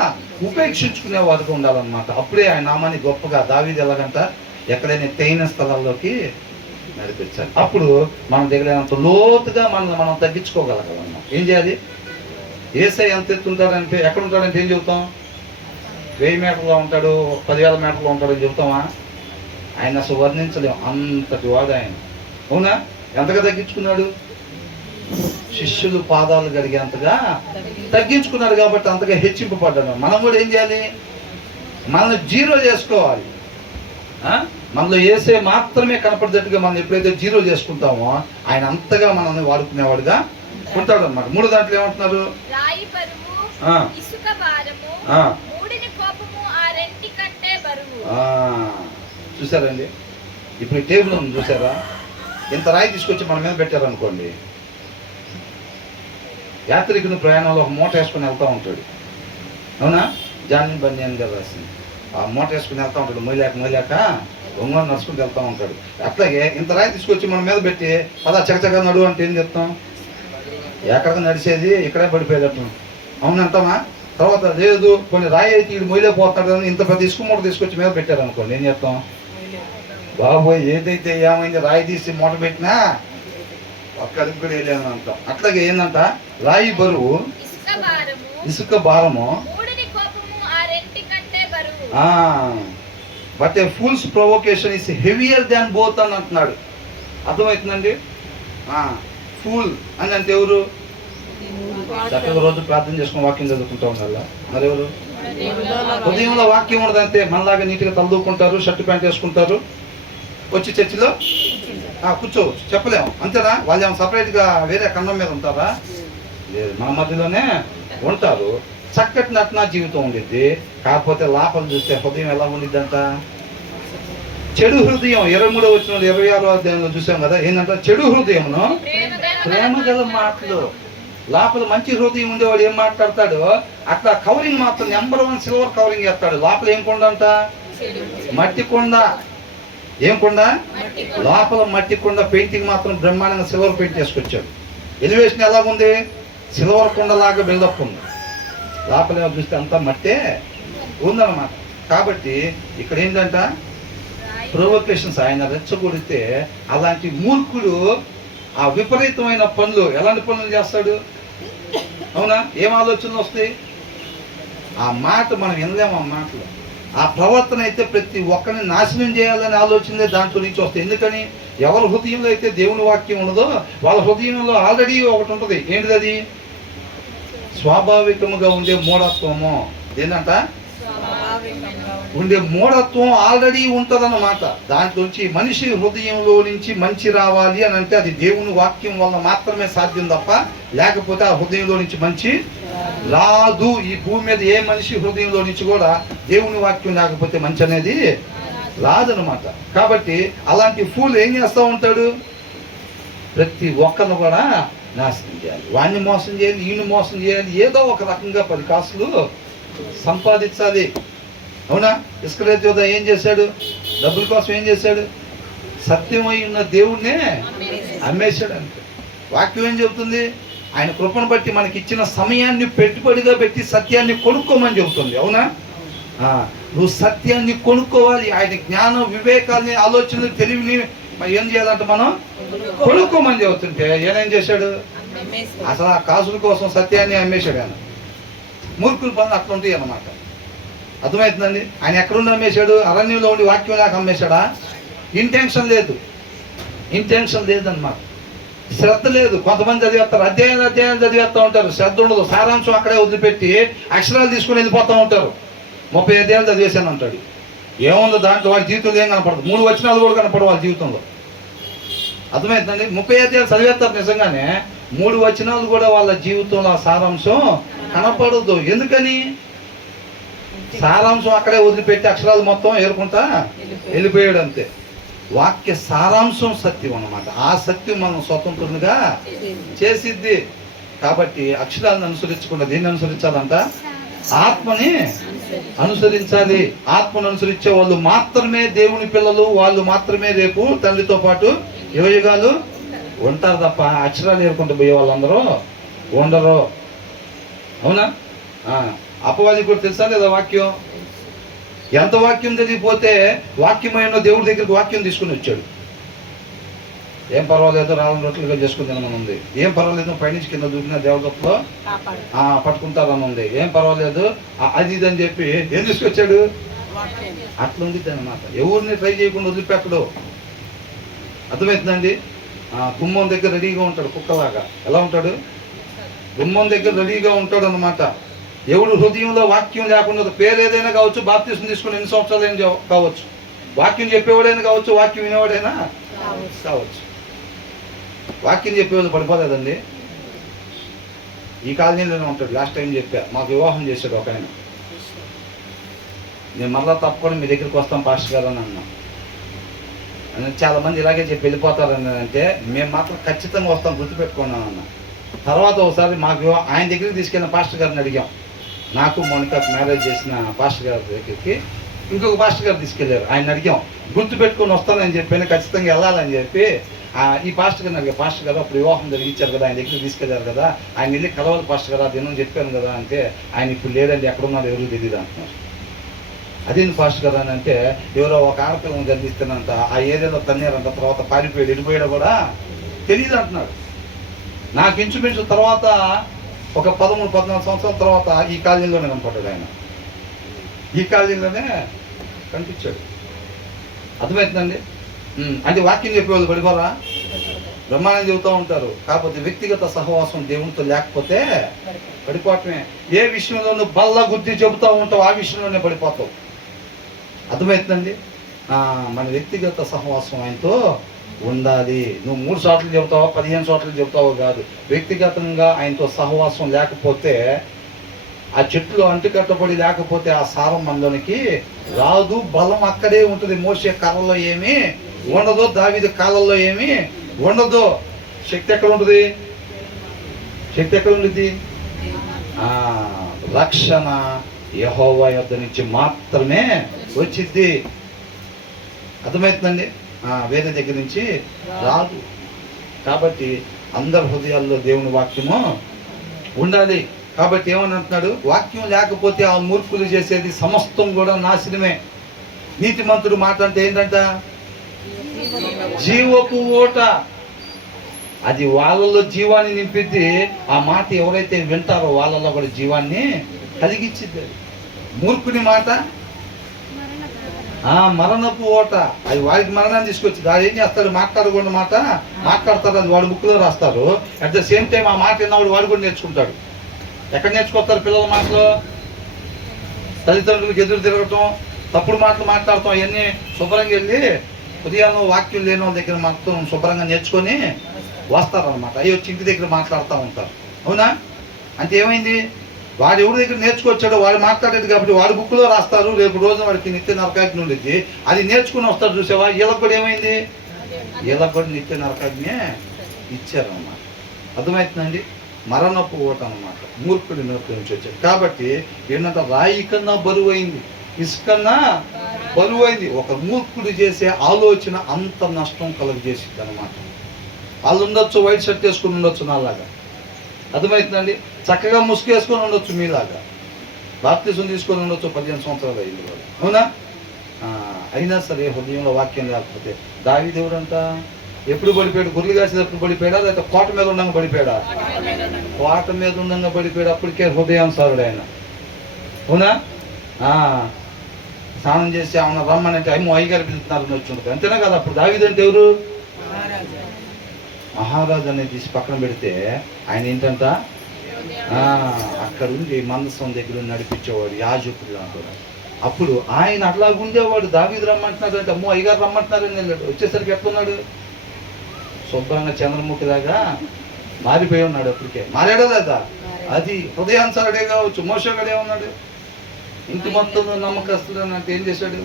ఉపేక్షించుకునే వారికి ఉండాలన్నమాట. అప్పుడే ఆయన నామాన్ని గొప్పగా, దావీదు ఎలాగంట ఎక్కడైనా తైన స్థలాల్లోకి నడిపించాలి. అప్పుడు మనం దగ్గరంత లోతుగా మనం తగ్గించుకోగలగలం. ఏం చేయాలి? యేసయ్య ఎంత ఎత్తుంటాడంటే, ఎక్కడ ఉంటాడంటే ఏం చెబుతాం? 1000 మీటర్లో ఉంటాడు, 10,000 మీటర్లో ఉంటాడని చెబుతామా? ఆయన అసలు వర్ణించలేము, అంతటి వాడు ఆయన. అవునా? ఎంతగా తగ్గించుకున్నాడు? శిష్యులు పాదాలు గడిగేంతగా తగ్గించుకున్నాడు. కాబట్టి అంతగా హెచ్చింపబడ్డాడు. మనం కూడా ఏం చేయాలి? మనల్ని 0 చేసుకోవాలి. మనలో యేసే మాత్రమే కనపడేటట్టుగా మనం ఎప్పుడైతే 0 చేసుకుంటామో ఆయన అంతగా మనల్ని వాడుకునేవాడుగా ఉంటాడు అన్నమాట. 3 దాంట్లో ఏమంటున్నారు? చూసారండి? ఇప్పుడు ఈ టేబుల్ ఉంది చూసారా? ఇంత రాయి తీసుకొచ్చి మన మీద పెట్టారనుకోండి, యాత్రికుని ప్రయాణంలో ఒక మూట వేసుకుని వెళ్తూ ఉంటాడు. అవునా? జాన్ని బన్నీ అని కదా రాసింది. ఆ మూట వేసుకుని వెళ్తూ ఉంటాడు, మొయ్యలేక ఒంగోని నడుచుకుంటూ వెళ్తూ ఉంటాడు. అట్లాగే ఇంత రాయి తీసుకొచ్చి మన మీద పెట్టి పదా చకచక నడు అంటే ఏం చెప్తాం? ఎక్కడికి నడిచేది ఇక్కడే పడిపోయేటట్టు. అవునంటామా? తర్వాత లేదు, కొన్ని రాయి అయితే వీడు మొయ్యలేకపోతాడు అని ఇంత పెద్ద ఇసుక మూట తీసుకొచ్చి మీద పెట్టారు అనుకోండి, ఏం చెప్తాం? బాబోయ్ ఏదైతే ఏమైంది, రాయి తీసి మూట పెట్టినా ఒక్కడికి కూడా వెళ్ళాను అంటాం. అట్లాగే ఏంటంట? రాయి బరువు, ఇసుక భారము, but a fool's provocation is heavier than both అని అంటున్నాడు. అర్థమవుతుందండి? ఫూల్ అని అంటే ఎవరు? చక్కగా రోజు ప్రార్థన చేసుకుని వాక్యం చదువుకుంటూ ఉండాలా? మరెవరు? ఉదయంలో వాక్యం ఉండదంతే, మనలాగా నీట్గా తలదూకుంటారు, షర్ట్ ప్యాంట్ వేసుకుంటారు, వచ్చి చర్చిలో కూర్చోవచ్చు. చెప్పలేము, అంతేనా? వాళ్ళు ఏమో సపరేట్గా వేరే ఖండం మీద ఉంటారా? లేదు, మన మధ్యలోనే ఉంటారు. చక్కటి నటన జీవితం ఉండిద్ది. కాకపోతే లోపల చూస్తే హృదయం ఎలా ఉండిద్దంట? చెడు హృదయం. 23వ వచనంలో 26వ అధ్యాయంలో చూసాం కదా, ఏంటంటే చెడు హృదయమును ప్రేమ గల మాటలు. లోపల మంచి హృదయం ఉండేవాడు ఏం మాట్లాడతాడు, అట్లా కవరింగ్ మాత్రం నెంబర్ 1 సిల్వర్ కవరింగ్ వేస్తాడు. లోపల ఏం కొండ అంట, మట్టి కొండ. ఏం కొండ, లోపల మట్టి కొండ. పెయింటింగ్ మాత్రం బ్రహ్మాండంగా సిల్వర్ పెయింట్ చేసుకొచ్చాడు. ఎలివేషన్ ఎలాగుంది, సిల్వర్ కొండలాగా బిల్డప్ ఉంది. లోపల చూస్తే అంతా మట్టే ఉందన్నమాట. కాబట్టి ఇక్కడ ఏంటంట, ప్రొవొకేషన్స్ ఆయన రెచ్చగొడితే అలాంటి మూర్ఖుడు ఆ విపరీతమైన పనులు, ఎలాంటి పనులు చేస్తాడు, అవునా? ఏం ఆలోచనలు వస్తాయి? ఆ మాట మనం వినలేము. ఆ మాటలు, ఆ ప్రవర్తన అయితే ప్రతి ఒక్కరిని నాశనం చేయాలని ఆలోచనలే దాంట్లో నుంచి వస్తాయి. ఎందుకని, ఎవరి హృదయంలో అయితే దేవుని వాక్యం ఉండదో వాళ్ళ హృదయంలో ఆల్రెడీ ఒకటి ఉంటుంది. ఏంటిది అది? స్వాభావికముగా ఉండే మూఢత్వము. ఏంటంట, ఉండే మూఢత్వం ఆల్రెడీ ఉంటుందన్నమాట. దాంట్లోంచి మనిషి హృదయంలో నుంచి మంచి రావాలి అని అంటే అది దేవుని వాక్యం వల్ల మాత్రమే సాధ్యం తప్ప లేకపోతే ఆ హృదయంలో నుంచి మంచి రాదు. ఈ భూమి మీద ఏ మనిషి హృదయంలో నుంచి కూడా దేవుని వాక్యం లేకపోతే మంచి అనేది రాదనమాట. కాబట్టి అలాంటి ఫూల్ ఏం చేస్తూ ఉంటాడు, ప్రతి ఒక్కరిని కూడా నాశనం చేయాలి, వాడిని మోసం చేయాలి, ఈయన్ని మోసం చేయాలి, ఏదో ఒక రకంగా 10 కాసులు సంపాదించాలి. అవునా? ఇస్కరియోతు యూదా ఏం చేశాడు, డబ్బుల కోసం ఏం చేశాడు, సత్యమై ఉన్న దేవుణ్ణే అమ్మేశాడు. అంతే. వాక్యం ఏం చెబుతుంది, ఆయన కృపను బట్టి మనకి ఇచ్చిన సమయాన్ని పెట్టుబడిగా పెట్టి సత్యాన్ని కొనుక్కోమని చెబుతుంది. అవునా? నువ్వు సత్యాన్ని కొనుక్కోవాలి. ఆయన జ్ఞానం, వివేకాన్ని, ఆలోచనలు, తెలివిని ఏం చేయాలంటే మనం కొనుక్కోమని చెబుతుంటే ఏనేం చేశాడు, అసలు ఆ కాసుల కోసం సత్యాన్ని అమ్మేశాడు. ఆయన మూర్ఖుల పనులు అట్లా ఉంటాయి అన్నమాట. అర్థమవుతుందండి? ఆయన ఎక్కడుండి అమ్మేశాడు, అరణ్యంలో ఉండి వాక్యం లేక అమ్మేశాడా? ఇంటెన్షన్ లేదన్నమాట. శ్రద్ధ లేదు. కొంతమంది చదివేస్తారు, అధ్యాయాలు చదివేస్తూ ఉంటారు, శ్రద్ధ ఉండదు. సారాంశం అక్కడే వదిలిపెట్టి అక్షరాలు తీసుకుని వెళ్ళిపోతూ ఉంటారు. 30 అధ్యాయాలు చదివేశాను అంటాడు. ఏముందో దాంట్లో వాళ్ళ జీవితంలో ఏం కనపడదు. 3 వచనాలు కూడా కనపడవు వాళ్ళ జీవితంలో. అర్థమవుతుందండి? 30 అధ్యాయాలు చదివేస్తారు నిజంగానే, 3 వచనాలు కూడా వాళ్ళ జీవితంలో ఆ సారాంశం కనపడదు. ఎందుకని? సారాంశం అక్కడే వదిలిపెట్టి అక్షరాలు మొత్తం ఏరుకుంటా వెళ్ళిపోయాడు. అంతే. వాక్య సారాంశం సత్యం అన్నమాట. ఆ సత్యం మనం స్వతంత్రంగా చేసిద్ది. కాబట్టి అక్షరాలను అనుసరించకుండా దేన్ని అనుసరించాలంట, ఆత్మని అనుసరించాలి. ఆత్మను అనుసరించే వాళ్ళు మాత్రమే దేవుని పిల్లలు. వాళ్ళు మాత్రమే రేపు తండ్రితో పాటు యుగయుగాలు ఉంటారు తప్ప అక్షరాలు ఏరుకుంటూ పోయే వాళ్ళందరూ ఉండరు. అవునా? అపవాది కూడా తెలుసా లేదా వాక్యం? ఎంత వాక్యం తెలియపోతే వాక్యమైన దేవుడి దగ్గరికి వాక్యం తీసుకుని వచ్చాడు. ఏం పర్వాలేదు, రాళ్ళ రొట్టెలుగా చేసుకుని తినమని ఉంది. ఏం పర్వాలేదు, పైనుంచి కింద దూకిన దేవదత్తులో పట్టుకుంటారని ఉంది. ఏం పర్వాలేదు, అది ఇది అని చెప్పి ఏం తీసుకొచ్చాడు, అట్లుంది అనమాట. ఎవరిని ట్రై చేయకుండా వదిలిపెట్టడు. అర్థమవుతుందండి? గుమ్మం దగ్గర రెడీగా ఉంటాడు, కుక్కలాగా. ఎలా ఉంటాడు? గుమ్మం దగ్గర రెడీగా ఉంటాడు అన్నమాట. ఎవడు హృదయంలో వాక్యం లేకుండా, పేరు ఏదైనా కావచ్చు, బాప్తిసం తీసుకుని ఎన్ని సంవత్సరాలు కావచ్చు, వాక్యం చెప్పేవాడైనా కావచ్చు, వాక్యం వినేవాడైనా కావచ్చు. వాక్యం చెప్పేవాళ్ళు పడిపోలేదండి. ఈ కాలనీలోనే ఉంటాడు. లాస్ట్ టైం చెప్పా, మాకు వివాహం చేశాడు ఒక ఆయన. నేను మరలా తప్పకుండా మీ దగ్గరికి వస్తాం పాస్టర్ గారు అని అన్నా. చాలా మంది ఇలాగే చెప్పి వెళ్ళిపోతారని అంటే, మేము మాత్రం ఖచ్చితంగా వస్తాం, గుర్తుపెట్టుకున్నాం అన్న. తర్వాత ఒకసారి మాకు ఆయన దగ్గరికి తీసుకెళ్ళిన పాస్టర్ గారిని అడిగాం. నాకు మౌనికాకు మ్యారేజ్ చేసిన పాస్టర్ గారి దగ్గరికి ఇంకొక పాస్టర్ గారు తీసుకెళ్ళారు. ఆయన అడిగాం, గుర్తుపెట్టుకొని వస్తానని చెప్పాను, ఖచ్చితంగా వెళ్ళాలని చెప్పి ఈ పాస్టర్ గారిని అడిగా. పాస్టర్ గారు అప్పుడు వివాహం జరిగించారు కదా, ఆయన దగ్గరికి తీసుకెళ్లారు కదా, ఆయన వెళ్ళి కలవాలి పాస్టర్ గారు, అది ఏమని చెప్పాను కదా అంటే, ఆయన ఇప్పుడు లేదండి, ఎక్కడున్నారు ఎవరు తెలియదు అంటున్నారు. అదేంటి పాస్టర్ గారు అని అంటే, ఎవరో ఒక ఆడపిల్లని జరిగిస్తానంట, ఆ ఏరియాలో తన్నారంట, తర్వాత పారిపోయాడు, వెళ్ళిపోయాడు కూడా తెలియదు అంటున్నాడు. నాకు ఇంచుమించు తర్వాత ఒక 13-14 సంవత్సరాల తర్వాత ఈ కాలనీలోనే కనపడ్డాడు ఆయన. ఈ కాలనీలోనే కనిపించాడు. అర్థమవుతుందండి? అంటే వాక్యం చెప్పేవాళ్ళు పడిపోరా, బ్రహ్మాండం చెబుతూ ఉంటారు. కాకపోతే వ్యక్తిగత సహవాసం దేవునితో లేకపోతే పడిపోవటమే. ఏ విషయంలోనూ బల్ల గుద్ది చెబుతూ ఉంటావు, ఆ విషయంలోనే పడిపోతావు. అర్థమవుతుందండి? మన వ్యక్తిగత సహవాసం ఆయనతో ఉండాలి. నువ్వు 3 చోట్ల చెబుతావో 15 చోట్ల చెబుతావో కాదు, వ్యక్తిగతంగా ఆయనతో సహవాసం లేకపోతే, ఆ చెట్లు అంటుకట్టబడి లేకపోతే ఆ సారం మనలోనికి రాదు. బలం అక్కడే ఉంటుంది. మోసే కర్రలో ఏమీ ఉండదు, దావీదు కాళ్ళల్లో ఏమీ ఉండదు. శక్తి ఎక్కడ ఉంటుంది? శక్తి ఎక్కడ ఉండిద్ది? రక్షణ యెహోవా యొద్ద నుంచి మాత్రమే వచ్చిద్ది. అర్థమవుతుందండి? వేరే దగ్గర నుంచి రాదు. కాబట్టి అందరి హృదయాల్లో దేవుని వాక్యము ఉండాలి. కాబట్టి ఏమని అంటున్నాడు? వాక్యం లేకపోతే ఆ మూర్ఖులు చేసేది సమస్తం కూడా నాశనమే. నీతిమంతుడు మాట అంటే ఏంటంట? జీవపు ఓట. అది వాళ్ళలో జీవాన్ని నింపిద్ది. ఆ మాట ఎవరైతే వింటారో వాళ్ళలో కూడా జీవాన్ని కలిగించిద్ది. మూర్ఖుని మాట మరణపు ఓట. అది వాడికి మరణాన్ని తీసుకొచ్చింది. వాడు ఏం చేస్తాడు? మాట్లాడకూడని మాట మాట్లాడతారు, అది వాడు బుక్లో రాస్తారు. అట్ ద సేమ్ టైం ఆ మాట విన్నవాడు వాడు కూడా నేర్చుకుంటాడు. ఎక్కడ నేర్చుకొస్తారు పిల్లల మాటలు? తల్లిదండ్రులకు ఎదురు తిరగటం, తప్పుడు మాటలు మాట్లాడటం, అవన్నీ శుభ్రంగా వెళ్ళి ఉదయాల్లో వాక్యం లేని వాళ్ళ దగ్గర మొత్తం శుభ్రంగా నేర్చుకొని వస్తారనమాట. అవి వచ్చి ఇంటి దగ్గర మాట్లాడుతూ ఉంటారు. అవునా? అంటే ఏమైంది? వాడు ఎవరి దగ్గర నేర్చుకొచ్చాడో వాడు మాట్లాడేది కాబట్టి వాడు బుక్లో రాస్తారు. రేపు రోజున వాడికి నిత్య నరకాగ్ని ఉండేది. అది నేర్చుకుని వస్తాడు. చూసావా? వీళ్ళకి కూడా ఏమైంది? వీళ్ళకి కూడా నిత్య నరకాగ్నే ఇచ్చారన్నమాట. అర్థమవుతుందండి? మరణపు ఓట అన్నమాట. మూర్ఖుడి నోటి నుంచి వచ్చాడు. కాబట్టి ఏంటంటే రాయి కన్నా బరువైంది, ఇసుకన్నా బరువైంది. ఒక మూర్ఖుడు చేసే ఆలోచన అంత నష్టం కలుగజేసింది అనమాట. వాళ్ళు ఉండొచ్చు, వైట్ షర్ట్ వేసుకుని ఉండొచ్చు నాలాగా. అర్థమవుతుందండి? చక్కగా ముసుగేసుకొని ఉండొచ్చు మీలాగా. బాప్తిసం తీసుకొని ఉండొచ్చు, 15 సంవత్సరాలు అయింది వాళ్ళు. అవునా? అయినా సరే హృదయంలో వాక్యం లేకపోతే దావీదు అంట ఎప్పుడు పడిపోయాడు? గొర్రెలు కాసేటప్పుడు పడిపోయాడా, లేకపోతే కోట మీద ఉండగా పడిపోయాడా? కోట మీద ఉండగా పడిపోయాడు. అప్పటికే హృదయానుసారుడు ఆయన. అవునా? స్నానం చేసి ఆమె రమ్మనంటే అమ్మ అయ్యగారు పిలుస్తున్నారని వచ్చి ఉంటుంది. అంతేనా కదా? అప్పుడు దావీదు అంటే ఎవరు? మహారాజు అనేది తీసి పక్కన పెడితే ఆయన ఏంటంట? అక్కడ ఉండి మందసం దగ్గర నడిపించేవాడు, యాజకుడు అంటారు. అప్పుడు ఆయన అట్లా ఉండేవాడు. దావీదు రమ్మంటున్నాడు అంటే అమ్మో అయ్యగారు రమ్మంటున్నారని వెళ్ళాడు. వచ్చేసరికి ఎట్లున్నాడు? శుభ్రంగా చంద్రముఖిలాగా మారిపోయి ఉన్నాడు. అప్పటికే మారాడో లేదా? అది హృదయానుసారుడే కావచ్చు. మోసగాడే ఉన్నాడు. ఇంటి మొత్తం నమ్మకస్తుడు అంటే ఏం చేశాడు?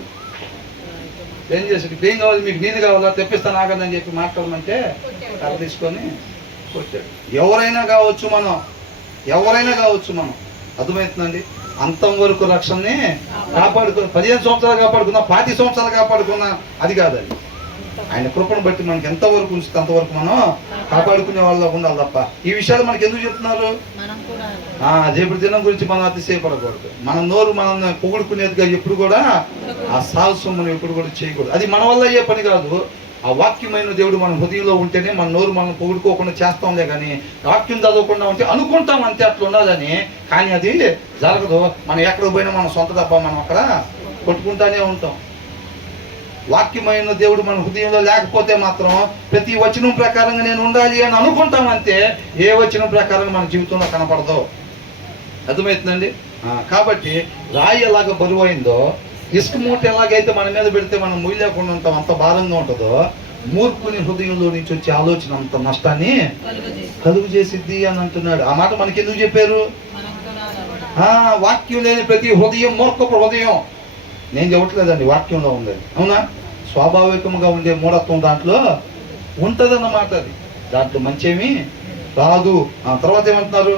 ఏం కావాలి మీకు? నేను కావాలా? తెప్పిస్తాను ఆగండి అని చెప్పి మాట్లాడమంటే కర్ర తీసుకొని కొట్టాడు. ఎవరైనా కావచ్చు మనం. అర్థమవుతుందండి? అంతం వరకు రక్షణని కాపాడుకున్నా, 15 సంవత్సరాలు కాపాడుకున్నా, 40 సంవత్సరాలు కాపాడుకున్నా అది కాదండి. ఆయన కృపను బట్టి మనకి ఎంతవరకు ఉంచితే అంతవరకు మనం కాపాడుకునే వాళ్ళ ఉండాలి తప్ప. ఈ విషయాలు మనకి ఎందుకు చెప్తున్నారు? రేపటి దినం గురించి మనం అతిశయపడకూడదు. మన నోరు మనం పొగుడుకునేదిగా ఎప్పుడు కూడా ఆ సాహసం మనం ఎప్పుడు కూడా చేయకూడదు. అది మన వల్ల అయ్యే పని కాదు. ఆ వాక్యమైన దేవుడు మన హృదయంలో ఉంటేనే మన నోరు మనం పొగుడుకోకుండా చేస్తాంలే. కానీ వాక్యం చదవకుండా ఉంటే అనుకుంటాం అంతే అట్లా ఉండదని. కానీ అది జరగదు. మనం ఎక్కడికి పోయినా మన సొంత తప్ప మనం అక్కడ కొట్టుకుంటానే ఉంటాం. వాక్యమైన దేవుడు మన హృదయంలో లేకపోతే మాత్రం ప్రతి వచనం ప్రకారంగా నేను ఉండాలి అని అనుకుంటాం అంతే. ఏ వచనం ప్రకారంగా మన జీవితంలో కనపడదు. అర్థమవుతుందండి? కాబట్టి రాయి ఎలాగ బరువు అయిందో, ఇసుక మూట ఎలాగైతే మన మీద పెడితే మనం మొయ్యి లేకుండా ఉంటాం, అంత భారంగా ఉంటుందో మూర్ఖుని హృదయంలో నుంచి వచ్చే ఆలోచన అంత నష్టాన్ని కలుగు చేసిద్ది అని అంటున్నాడు. ఆ మాట మనకి ఎందుకు చెప్పారు? వాక్యం లేని ప్రతి హృదయం మూర్ఖపు హృదయం. నేను చెప్పట్లేదండి, వాక్యంలో ఉందండి. అవునా? స్వాభావికంగా ఉండే మూఢత్వం దాంట్లో ఉంటుందన్నమాట. అది దాంట్లో మంచేమి రాదు. తర్వాత ఏమంటున్నారు?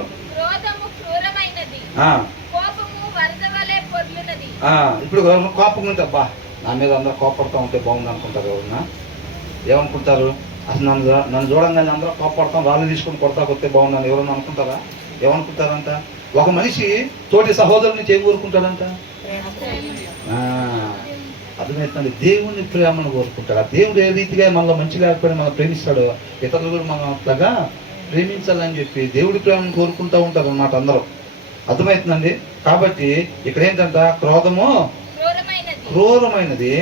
ఇప్పుడు కోపం ఉంటే అబ్బా నా మీద అందరూ కోపడతా ఉంటే బాగుంది అనుకుంటారు. ఎవరన్నా ఏమనుకుంటారు? అసలు నన్ను చూడంగానే అందరూ కోపడతాం, రాళ్ళు తీసుకొని కొడతా కొడితే బాగుందని ఎవరన్నా అనుకుంటారా? ఏమనుకుంటారంట? ఒక మనిషి తోటి సహోదరుని చేయి కోరుకుంటాడంట. అర్థమవుతుంది? దేవుని ప్రేమను కోరుకుంటాడు. ఆ దేవుడు ఏ రీతిగా మనలో మంచి లేకపోయినా మనం ప్రేమిస్తాడో ఇతరులు కూడా మనం అట్లాగా ప్రేమించాలని చెప్పి దేవుడి ప్రేమను కోరుకుంటూ ఉంటారు అన్నమాట అందరూ. అర్థమవుతుందండి? కాబట్టి ఇక్కడ ఏంటంట? క్రోధము క్రూరమైనది,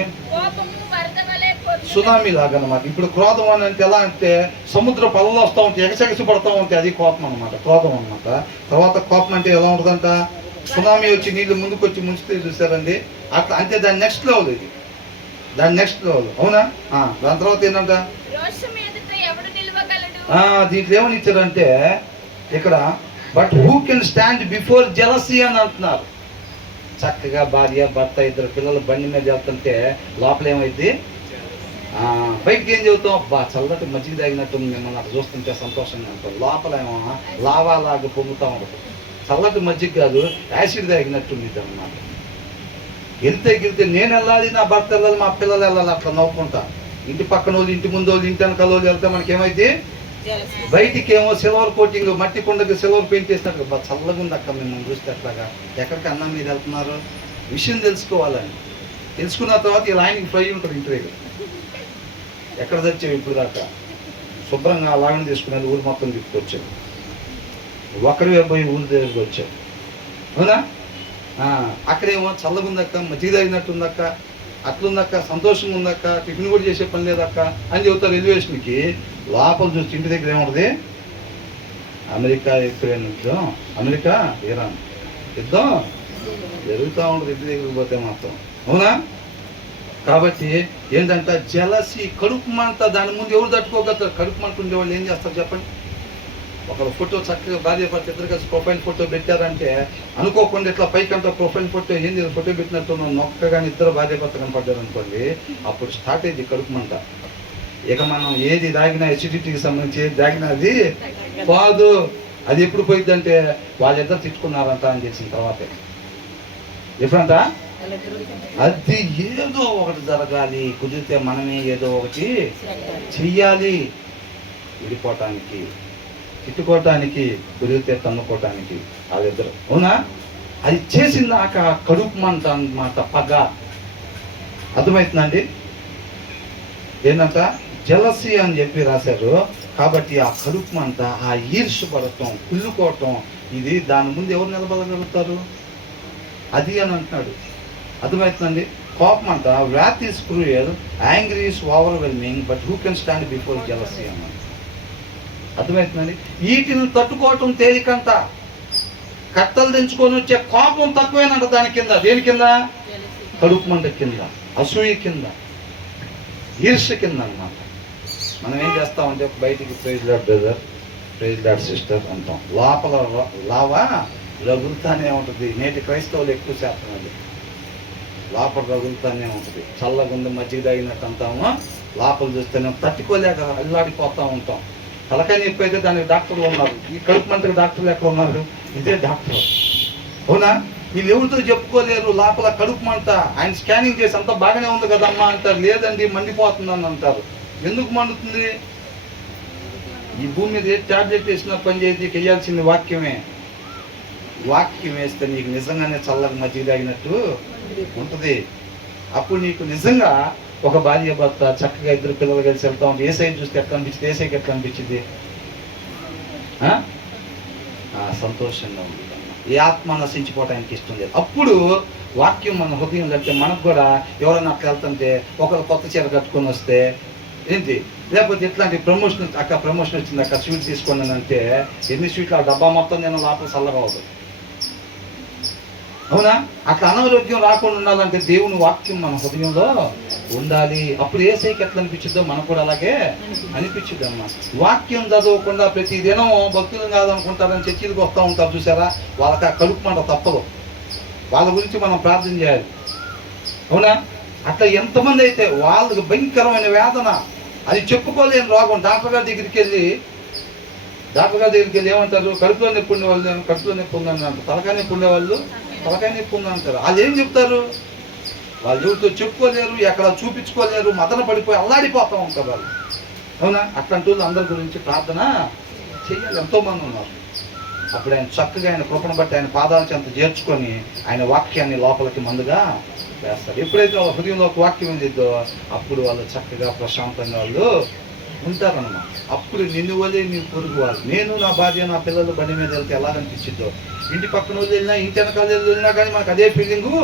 సునామీ లాగా అన్నమాట. ఇప్పుడు క్రోధం అని అంటే ఎలా అంటే సముద్ర పదవులు వస్తూ ఉంటాయి, ఎగసెగసి పడుతూ ఉంటాయి. అది కోపం అనమాట, క్రోధం అనమాట. తర్వాత కోపం అంటే ఎలా ఉంటుందంట? సునామీ వచ్చి నీళ్ళు ముందుకు వచ్చి ముంచితే చూసారండి అట్లా. అంటే దాని నెక్స్ట్ లెవెల్ ఇది, దాని నెక్స్ట్ లెవెల్. అవునా? దాని తర్వాత ఏంటంట? దీంట్లో ఏమని ఇచ్చారంటే ఇక్కడ but who can stand before jealousy అని అంటున్నారు. చక్కగా భార్య భర్త ఇద్దరు పిల్లలు బండి మీద వెళ్తుంటే లోపల ఏమైంది? బయటికి ఏం చెబుతాం, అబ్బా చల్లటి మజ్జిగ తాగినట్టు మిమ్మల్ని అట్లా చూస్తుంటే సంతోషంగా ఉంటాం. లోపల ఏమో లావాలాగా పొంగుతూ ఉంటుంది. చల్లటి మజ్జిగ కాదు, యాసిడ్ తాగినట్టుంది అన్నమాట. గెలితే నేను వెళ్ళాలి, నా భర్త వెళ్ళాలి, మా పిల్లలు వెళ్ళాలి, అట్లా నవ్వుకుంటా. ఇంటి పక్కన వాళ్ళు, ఇంటి ముందు వాళ్ళు, ఇంటి వెనకాల వాళ్ళు వెళ్తే మనకేమైతే బయటికి ఏమో సిల్వర్ కోటింగ్, మట్టి కుండకి సిల్వర్ పెయింట్ చేసినట్టు బా చల్లగా ఉంది అక్క మిమ్మల్ని చూస్తే. అట్లాగా ఎక్కడికి అన్నం మీద వెళ్తున్నారు విషయం తెలుసుకోవాలని. తెలుసుకున్న తర్వాత ఇలా ఆయనకి ఫ్రై ఉంటుంది ఇంటి దగ్గర. ఎక్కడ తెచ్చావు ఇప్పుడు దాకా? శుభ్రంగా అలాగని తీసుకునేది ఊరు మొత్తం తిప్పుకొచ్చావు. ఒకరివే పోయి ఊరి దగ్గరికి వచ్చావు. అవునా? అక్కడేమో చల్లగా ఉందక్క, మజ్జిగ తాగినట్టుందక్క, అట్లుందక్క, సంతోషంగా ఉందక్క, టిఫిన్ కూడా చేసే పని లేదక్క అని చెబుతారు ఎలివేషన్కి. లోపల చూసి ఇంటి దగ్గర ఏముంటుంది? అమెరికా యుక్రెయిన్ యుద్ధం, అమెరికా ఇరాన్ యుద్ధం జరుగుతూ ఉంటుంది ఇంటి దగ్గరికి పోతే మాత్రం. అవునా? కాబట్టి ఏంటంటే జలసి, కడుపు మంట. దాని ముందు ఎవరు తట్టుకోగలుగుతారు? కడుపు మంట ఉండేవాళ్ళు ఏం చేస్తారు చెప్పండి? ఒకరు ఫోటో చక్కగా భార్య భర్త ఇద్దరు కలిసి ప్రొఫైల్ ఫోటో పెట్టారంటే అనుకోకుండా ఇట్లా పైకంతా ప్రొఫైల్ ఫోటో ఏంది ఫోటో పెట్టినట్టు నొక్కగాని ఇద్దరు భార్య భర్త కనపడ్డారు అనుకోండి, అప్పుడు స్టార్ట్ అయ్యింది కడుపు మంట. ఇక మనం ఏది తాగినా, ఎసిడిటీకి సంబంధించి ఏది తాగినా అది కాదు. అది ఎప్పుడు పోయిద్దంటే వాళ్ళిద్దరు తిట్టుకున్నారంట అని చేసిన తర్వాతే. ఎప్పుడంట అది ఏదో ఒకటి జరగాలి, కుదిరితే మనమే ఏదో ఒకటి చెయ్యాలి. విడిపోవటానికి, తిట్టుకోవటానికి, కుదిరితే తన్నుకోవటానికి వాళ్ళిద్దరు. అవునా? అది చేసిందాక కడుపు మంట అన్నమాట, పగ. అర్థమవుతుందండి? ఏంటంట జలసి అని చెప్పి రాశారు. కాబట్టి ఆ కడుపు మంట, ఆ ఈర్ష్యపడటం, కుళ్ళుకోవటం, ఇది దాని ముందు ఎవరు నిలబడగలుగుతారు? అది అని అంటున్నాడు. అర్థమవుతుందండి? కోపం అంట, wrath is cruel, angry is overwhelming, but who can stand before jealousy అన్నాడు. అర్థమవుతుందండి? వీటిని తట్టుకోవటం తేలికంట. కట్టలు తెంచుకొని వచ్చే కోపం తక్కువేనంట దాని కింద. దేని కింద? కడుపు మంట కింద, అసూయ కింద, ఈర్ష్య కింద అన్నమాట. మనం ఏం చేస్తామంటే బయటికి praise Lord brother, praise Lord sister అంటాం. లోపల లావా రగులుతానే ఉంటుంది. నేటి క్రైస్తవులు ఎక్కువ శాతం అది లోపల రగులుతానే ఉంటుంది. చల్లగుంది మజ్జిగ తాగినట్టు అంటాము, లోపల చూస్తేనే తట్టుకోలేక అల్లాడిపోతూ ఉంటాం. తలకాయ నొప్పి అయితే దానికి డాక్టర్లు ఉన్నారు. ఈ కడుపు మంటకి డాక్టర్లు ఎక్కడ ఉన్నారు? ఇదే డాక్టర్. అవునా? వీళ్ళు ఎవరితో చెప్పుకోలేరు. లోపల కడుపు మంట. ఆయన స్కానింగ్ చేసి అంతా బాగానే ఉంది కదమ్మా అంటారు. లేదండి మండిపోతుందని అంటారు. ఎందుకు మండుతుంది? ఈ భూమి మీద ఏ టాబ్లెట్ వేసినా పని చేసి వేయాల్సింది వాక్యమే. వాక్యం వేస్తే నీకు నిజంగానే చల్లగా మజ్జిగ తాగినట్టు ఉంటుంది. అప్పుడు నీకు నిజంగా ఒక భార్య భర్త చక్కగా ఇద్దరు పిల్లలు కలిసి వెళ్తా ఉంటే ఏసై చూస్తే ఎట్లా అనిపించింది? ఏసైకి ఎట్లా అనిపించింది? సంతోషంగా ఉంది. ఏ ఆత్మ నశించిపోవటానికి ఇష్టం లేదు. అప్పుడు వాక్యం మన హృదయం వెళ్తే మనకు కూడా ఎవరైనా అట్లా వెళ్తుంటే ఒకరు కొత్త చీర కట్టుకొని వస్తే ఏంటి, లేకపోతే ఇట్లాంటి ప్రమోషన్, అక్క ప్రమోషన్ వచ్చింది అక్క స్వీట్ తీసుకోండి అంటే ఎన్ని స్వీట్లు ఆ డబ్బా మొత్తం నేను లోపల చల్లగా అవుతుంది. అవునా? అట్లా అనారోగ్యం రాకుండా ఉండాలంటే దేవుని వాక్యం మన హృదయంలో ఉండాలి. అప్పుడు ఏసైకి ఎట్లా అనిపించిద్దో మనకు కూడా అలాగే అనిపించిద్ది అన్నమాట. వాక్యం చదవకుండా ప్రతి దినం భక్తులు కాదనుకుంటారని చర్చిలకు వస్తూ ఉంటారు చూసారా, వాళ్ళకి ఆ కడుపు మాట తప్పదు. వాళ్ళ గురించి మనం ప్రార్థన చేయాలి. అవునా? అట్లా ఎంతమంది అయితే వాళ్ళకి భయంకరమైన వేదన, అది చెప్పుకోలేని రోగం. డాక్టర్ గారి దగ్గరికి వెళ్ళి ఏమంటారు? కడుపులో నొప్పి ఉండే వాళ్ళు కడుపులో నొప్పి ఉందని అంటారు. తలకాయ నొప్పి ఉండేవాళ్ళు తలకాయ నొప్పి ఉందని అంటారు. వాళ్ళు ఏం చెప్తారు? వాళ్ళు ఎవరితో చెప్పుకోలేరు, ఎక్కడ చూపించుకోలేరు, మదన పడిపోయి అల్లాడిపోతూ ఉంటారు వాళ్ళు. అవునా? అట్లాంటి వాళ్ళు అందరి గురించి ప్రార్థన చేయాలి. ఎంతోమంది ఉన్నారు. అప్పుడు ఆయన చక్కగా ఆయన కృపను బట్టి ఆయన పాదాల చెంత చేర్చుకొని ఆయన వాక్యాన్ని లోపలికి మందుగా వేస్తారు. ఎప్పుడైతే వాళ్ళ హృదయంలో ఒక వాక్యం ఉండిద్దో అప్పుడు వాళ్ళు చక్కగా ప్రశాంతంగా వాళ్ళు ఉంటారన్నమాట. అప్పుడు నిన్ను వలే నీ పొరుగు వాళ్ళు, నేను నా భార్య నా పిల్లలు బండి మీద వెళ్తే ఎలాగనిపించిందో, ఇంటి పక్కన వాళ్ళు వెళ్ళినా ఇంటి వెనకాల వెళ్ళినా కానీ మనకు అదే ఫీలింగు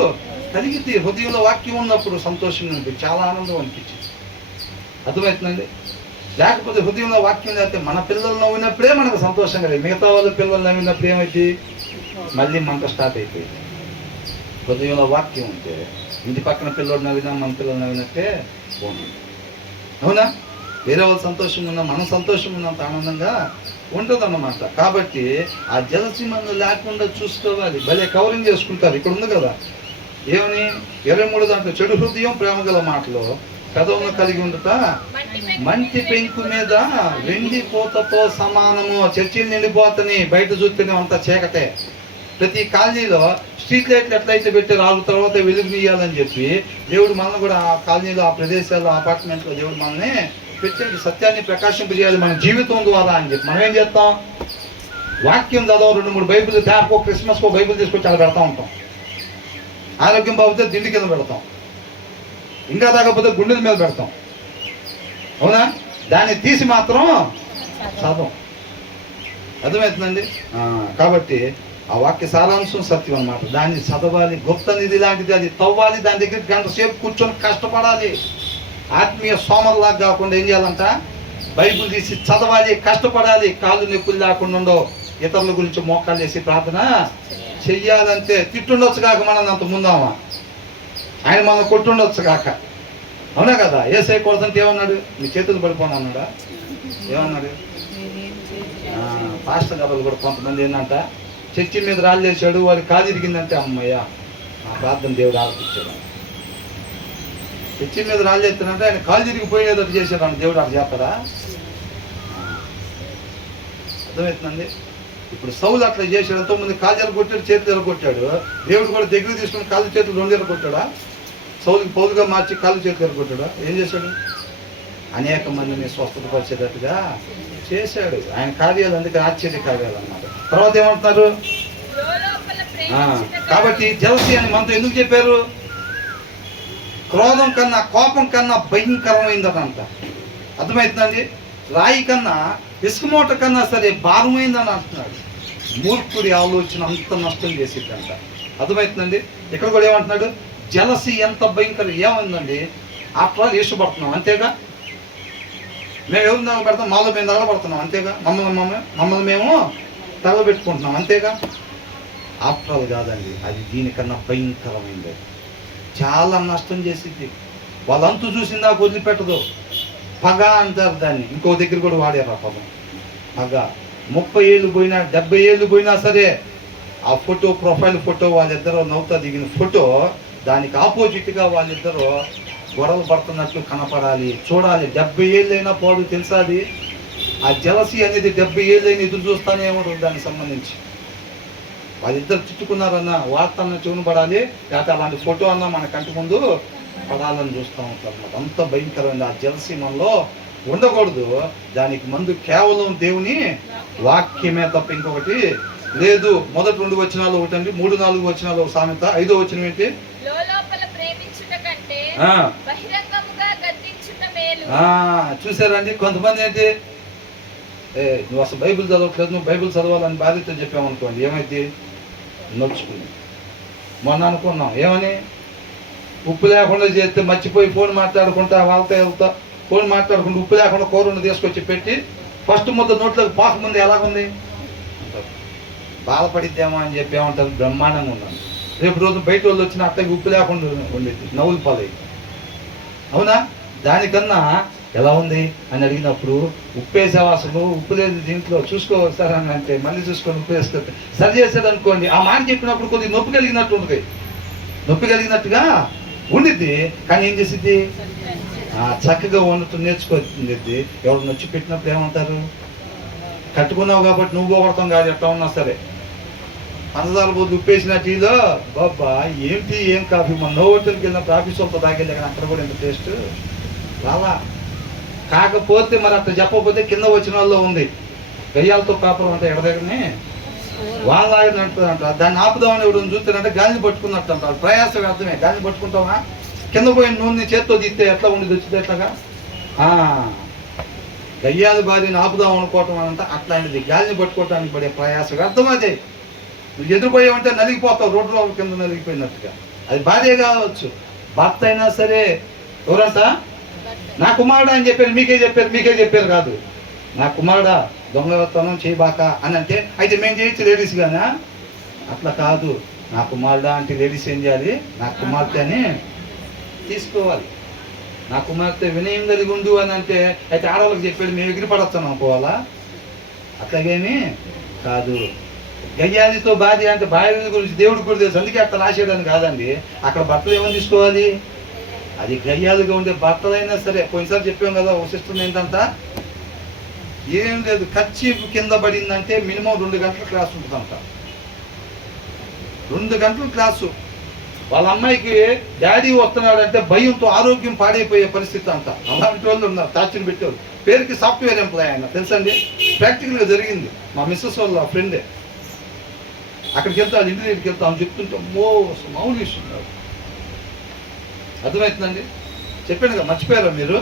కలిగింది. హృదయంలో వాక్యం ఉన్నప్పుడు సంతోషంగా అనిపించింది, చాలా ఆనందం అనిపించింది. అర్థమవుతుందండి? లేకపోతే హృదయంలో వాక్యం లేకపోతే మన పిల్లలు నవ్వినప్పుడే మనకు సంతోషం కలిగి, మిగతా వాళ్ళ పిల్లలు నవ్వినప్పుడు ఏమైంది? మళ్ళీ మంట స్టార్ట్ అయిపోయింది. హృదయంలో వాక్యం ఉంటే ఇంటి పక్కన పిల్లలు నవ్వినా మన పిల్లలు నవ్వినట్టే బాగుంది. అవునా? వేరే వాళ్ళు సంతోషంగా ఉన్నా మనం సంతోషంగా ఉన్నంత ఆనందంగా ఉంటుంది అన్నమాట. కాబట్టి ఆ జలసి మనం లేకుండా చూసుకోవాలి. భలే కవరింగ్ చేసుకుంటారు. ఇక్కడ ఉంది కదా ఏమని 23 దాంట్లో చెడు హృదయం ప్రేమ గల మాటలు పెదవులను కలిగి ఉండుట మంటి పెంకు మీద వెండి పూతతో సమానము. చర్చిలు నిండిపోతాయి, బయట చూస్తేనే అంత చీకటే. ప్రతి కాలనీలో స్ట్రీట్ లైట్లు ఎట్లయితే పెట్టారు 6 తర్వాత వెలుగునియాలని చెప్పి దేవుడు మనల్ని కూడా ఆ కాలనీలో, ఆ ప్రదేశాల్లో, అపార్ట్మెంట్లో దేవుడు మనల్ని పెట్టండి సత్యాన్ని ప్రకాశింపజేయాలి మన జీవితం ద్వారా అని చెప్పి మనం ఏం చేస్తాం? వాక్యం చదవం, 2-3 బైబిల్ తేపో, క్రిస్మస్కో బైబిల్ తీసుకొచ్చి అలా పెడతా ఉంటాం. ఆరోగ్యం బాగుంటే దిండి కింద పెడతాం, ఇంకా తాగకపోతే గుండెల మీద పెడతాం. అవునా? దాన్ని తీసి మాత్రం చదవం. అర్థమవుతుందండి? కాబట్టి ఆ వాక్య సారాంశం సత్యం అన్నమాట. దాన్ని చదవాలి. గుప్త నిధి లాంటిది, అది తవ్వాలి. దాని దగ్గర గంట సేపు కూర్చొని కష్టపడాలి. ఆత్మీయ సోమరులాగా కాకుండా ఏం చేయాలంట? బైబిల్ తీసి చదవాలి, కష్టపడాలి. కాళ్ళు నొప్పులు లేకుండా ఉండవు. ఇతరుల గురించి మోకాలు వేసి ప్రార్థన చెయ్యాలంటే. తిట్టుండొచ్చు కాక మనం అంత ముందామా? ఆయన మనం కొట్టుండొచ్చు కాక. అవునా కదా? ఏసై కొడుతుంటే ఏమన్నాడు? మీ చేతులు పడిపోను అన్నాడా? ఏమన్నాడు? పాస్టర్ గారు కూడా కొంతమంది ఏంటంట, చర్చి మీద రాళ్ళు వేసాడు, వాడి కాలు ఇరిగిందంటే అమ్మయ్య నా ప్రార్థన దేవుడు ఆలోచించాడు. చర్చి మీద రాళ్ళు ఎత్తానంటే ఆయన కాలు తిరిగిపోయేటట్టు చేశాడు అని దేవుడు అక్కడ చేస్తాడా? అర్థమవుతుందండి? ఇప్పుడు సౌలు అట్లా చేశాడు. ఎంతోమంది కాలు ఎరగొట్టాడు, చేతులు ఎరగొట్టాడు. దేవుడు కూడా దగ్గర తీసుకుని కాళ్ళు చేతులు 2 ఎరగొట్టాడా? సౌలుకి పౌలుగా మార్చి కాళ్ళు చేతులు ఎరగొట్టాడా? ఏం చేశాడు? అనేక మందిని స్వస్థతపరిచేటట్టుగా చేశాడు. ఆయన కార్యాలు అందుకే ఆశ్చర్య కార్యాలు అన్నారు. తర్వాత ఏమంటున్నారు? కాబట్టి జలసి అని మనతో ఎందుకు చెప్పారు? క్రోధం కన్నా, కోపం కన్నా భయంకరమైందనంట. అర్థమవుతుందండి? రాయి కన్నా, ఇసుక మూట కన్నా సరే భారమైందని అంటున్నాడు. మూర్ఖుడి ఆలోచన అంత నష్టం చేసిద్దంట. అర్థమవుతుందండి? ఇక్కడ కూడా ఏమంటున్నాడు? జలసి ఎంత భయంకరం. ఏమైందండి? ఆఫ్టర్ ఆల్ ఇష్టపడుతున్నాం అంతేగా. మేము ఎవరిని తగలబెడతాం? మాలో మేము తగలబడుతున్నాం అంతేగా. మమ్మల్ని మేము తగలబెట్టుకుంటున్నాం అంతేగా. ఆఫ్టర్ ఆల్ కాదండి, అది దీనికన్నా భయంకరమైంది. చాలా నష్టం చేసింది. వాళ్ళంతూ చూసిందా వదిలిపెట్టదు. పగ అంటారు దాన్ని. ఇంకో దగ్గర కూడా వాడారు ఆ పదం, పగ. 30 ఏళ్ళు పోయినా 70 ఏళ్ళు పోయినా సరే ఆ ఫోటో, ప్రొఫైల్ ఫోటో, వాళ్ళిద్దరూ నవ్వుతా దిగిన ఫోటో, దానికి ఆపోజిట్గా వాళ్ళిద్దరూ గొడవలు పడుతున్నట్లు కనపడాలి, చూడాలి. 70 ఏళ్ళైనా పోదు తెలుసా అది. ఆ జలసి అనేది 70 ఏళ్ళైనా ఎదురు చూస్తానే ఉంటుంది దానికి సంబంధించి. వాళ్ళిద్దరు తిట్టుకున్నారన్న వార్త అన్న చెవును పడాలి, లేకపోతే అలాంటి ఫోటో అన్న మన కంటి ముందు పడాలని చూస్తూ ఉంటారు అన్నమాట. అంత భయంకరమైన ఆ జలసి మనలో ఉండకూడదు. దానికి ముందు కేవలం దేవుని వాక్యమే తప్ప ఇంకొకటి లేదు. మొదటి 2 వచనాలు ఒకటండి, 3-4 వచనాలు ఒక సామెత. 5వ వచనం ఏంటి? చూసారండి? కొంతమంది ఏంటి, నువ్వు అసలు బైబిల్ చదవట్లేదు, నువ్వు బైబిల్ చదవాలని బాధ్యత చెప్పామనుకోండి, ఏమైంది? నొచ్చుకుంది. మొన్న అనుకున్నాం ఏమని, ఉప్పు లేకుండా చేస్తే మర్చిపోయి ఫోన్ మాట్లాడుకుంటా వాళ్ళతో వెళ్తా, ఫోన్ మాట్లాడుకుంటూ ఉప్పు లేకుండా కూరను తీసుకొచ్చి పెట్టి ఫస్ట్ ముద్ద నోట్లోకి పాకముందు ఎలాగుంది బాధపడిద్దేమో అని చెప్పి ఏమంటారు? బ్రహ్మాండంగా ఉన్నాను. రేపు రోజు బయట వాళ్ళు వచ్చిన అట్టకి ఉప్పు లేకుండా ఉండేది, నవ్వులు పాలయ్యి. అవునా? దానికన్నా ఎలా ఉంది అని అడిగినప్పుడు ఉప్పు వేసావు, అసలు ఉప్పు లేదు దీంట్లో, చూసుకోవాలి అని అంటే మళ్ళీ చూసుకొని ఉప్పు వేసుకుంటే సరి చేసేది అనుకోండి. ఆ మాట చెప్పినప్పుడు కొద్దిగా నొప్పి కలిగినట్టు ఉంటుంది, నొప్పి కలిగినట్టుగా ఉండిద్ది. కానీ ఏం చేసిద్ది? చక్కగా ఉండటం నేర్చుకుంది. ఎవరు నొచ్చి పెట్టినప్పుడు ఏమంటారు? కట్టుకున్నావు కాబట్టి నువ్వు పోగొడతాం కాదు, ఎట్లా ఉన్నా సరే. పంచదార బోధ ఉప్పేసిన టీలో బాబా ఏం టీ ఏం కాఫీ, మన నోవోటల్కి వెళ్ళినప్పుడు ఆఫీస్ వాళ్ళతో తాగేది కానీ అక్కడ కూడా ఎంత టేస్ట్ రావా. కాకపోతే మరి అట్లా చెప్పకపోతే కింద వచ్చిన వాళ్ళు ఉంది, గయ్యాలతో కాపురం అంటే ఎడ దగ్గరనే వాళ్ళు ఆగినట్టు అంటారు. దాన్ని ఆపుదామని ఎవరు చూస్తారంటే గాలిని పట్టుకున్నట్టు అంటారు. ప్రయాసం అర్థమే. గాలిని పట్టుకుంటామా? కింద పోయిన నూనె చేత్తో తీస్తే ఎట్లా ఉండేది? వచ్చింది ఎట్లాగా. గయ్యాల భార్యని ఆపుదాం అనుకోవటం అంతా అట్లాంటిది. గాలిని పట్టుకోవటానికి పడే ప్రయాసం అర్థం. అదే నువ్వు ఎదురుపోయావంటే నలిగిపోతావు, రోడ్లో కింద నలిగిపోయినట్టుగా. అది భార్య కావచ్చు, భర్త అయినా సరే. ఎవరంట? నా కుమారుడు అని చెప్పారు, మీకే చెప్పారు కాదు. నా కుమారుడా దొంగతనం చేయబాక అని అంటే, అయితే మేము చేయొచ్చు లేడీస్ గానా? అట్లా కాదు. నా కుమారుడా అంటే లేడీస్ ఏం చేయాలి? నా కుమార్తె అని తీసుకోవాలి. నా కుమార్తె వినయం కలిగి ఉండు అని అంటే, అయితే ఆడవాళ్ళకి చెప్పాడు మేము ఎగిరిపడతాను అనుకోవాలా? అట్లాగేమి కాదు. గయ్యాలితో భార్య అంటే భార్య గురించి దేవుడికి కూడా తెలుసు, అందుకే అట్లా రాసేయడానికి కాదండి. అక్కడ భర్తలు ఏమని తీసుకోవాలి? అది గయ్యాలుగా ఉండే బట్టలైనా సరే. పోయినసారి చెప్పాం కదా, ఒక సిస్టర్ ఏంటంట, ఏం లేదు కర్చీఫ్ కింద పడిందంటే మినిమం 2 గంటల క్లాస్ ఉంటుందంట. 2 గంటల క్లాసు. వాళ్ళ అమ్మాయికి డాడీ వస్తున్నాడంటే భయంతో ఆరోగ్యం పాడైపోయే పరిస్థితి అంట. అలాంటి వాళ్ళు ఉన్నారు, టార్చర్ పెట్టేవారు. పేరుకి సాఫ్ట్వేర్ ఎంప్లాయ్ ఆయన, తెలుసండి. ప్రాక్టికల్గా జరిగింది. మా మిస్సెస్ వాళ్ళ ఫ్రెండే. అక్కడికి వెళ్తా, వాళ్ళ ఇంటి దగ్గరికి వెళ్తా అని చెప్తుంటే మామూలు విషయం కాదు. అర్థమవుతుందండి. చెప్పాను కదా, మర్చిపోయారా మీరు?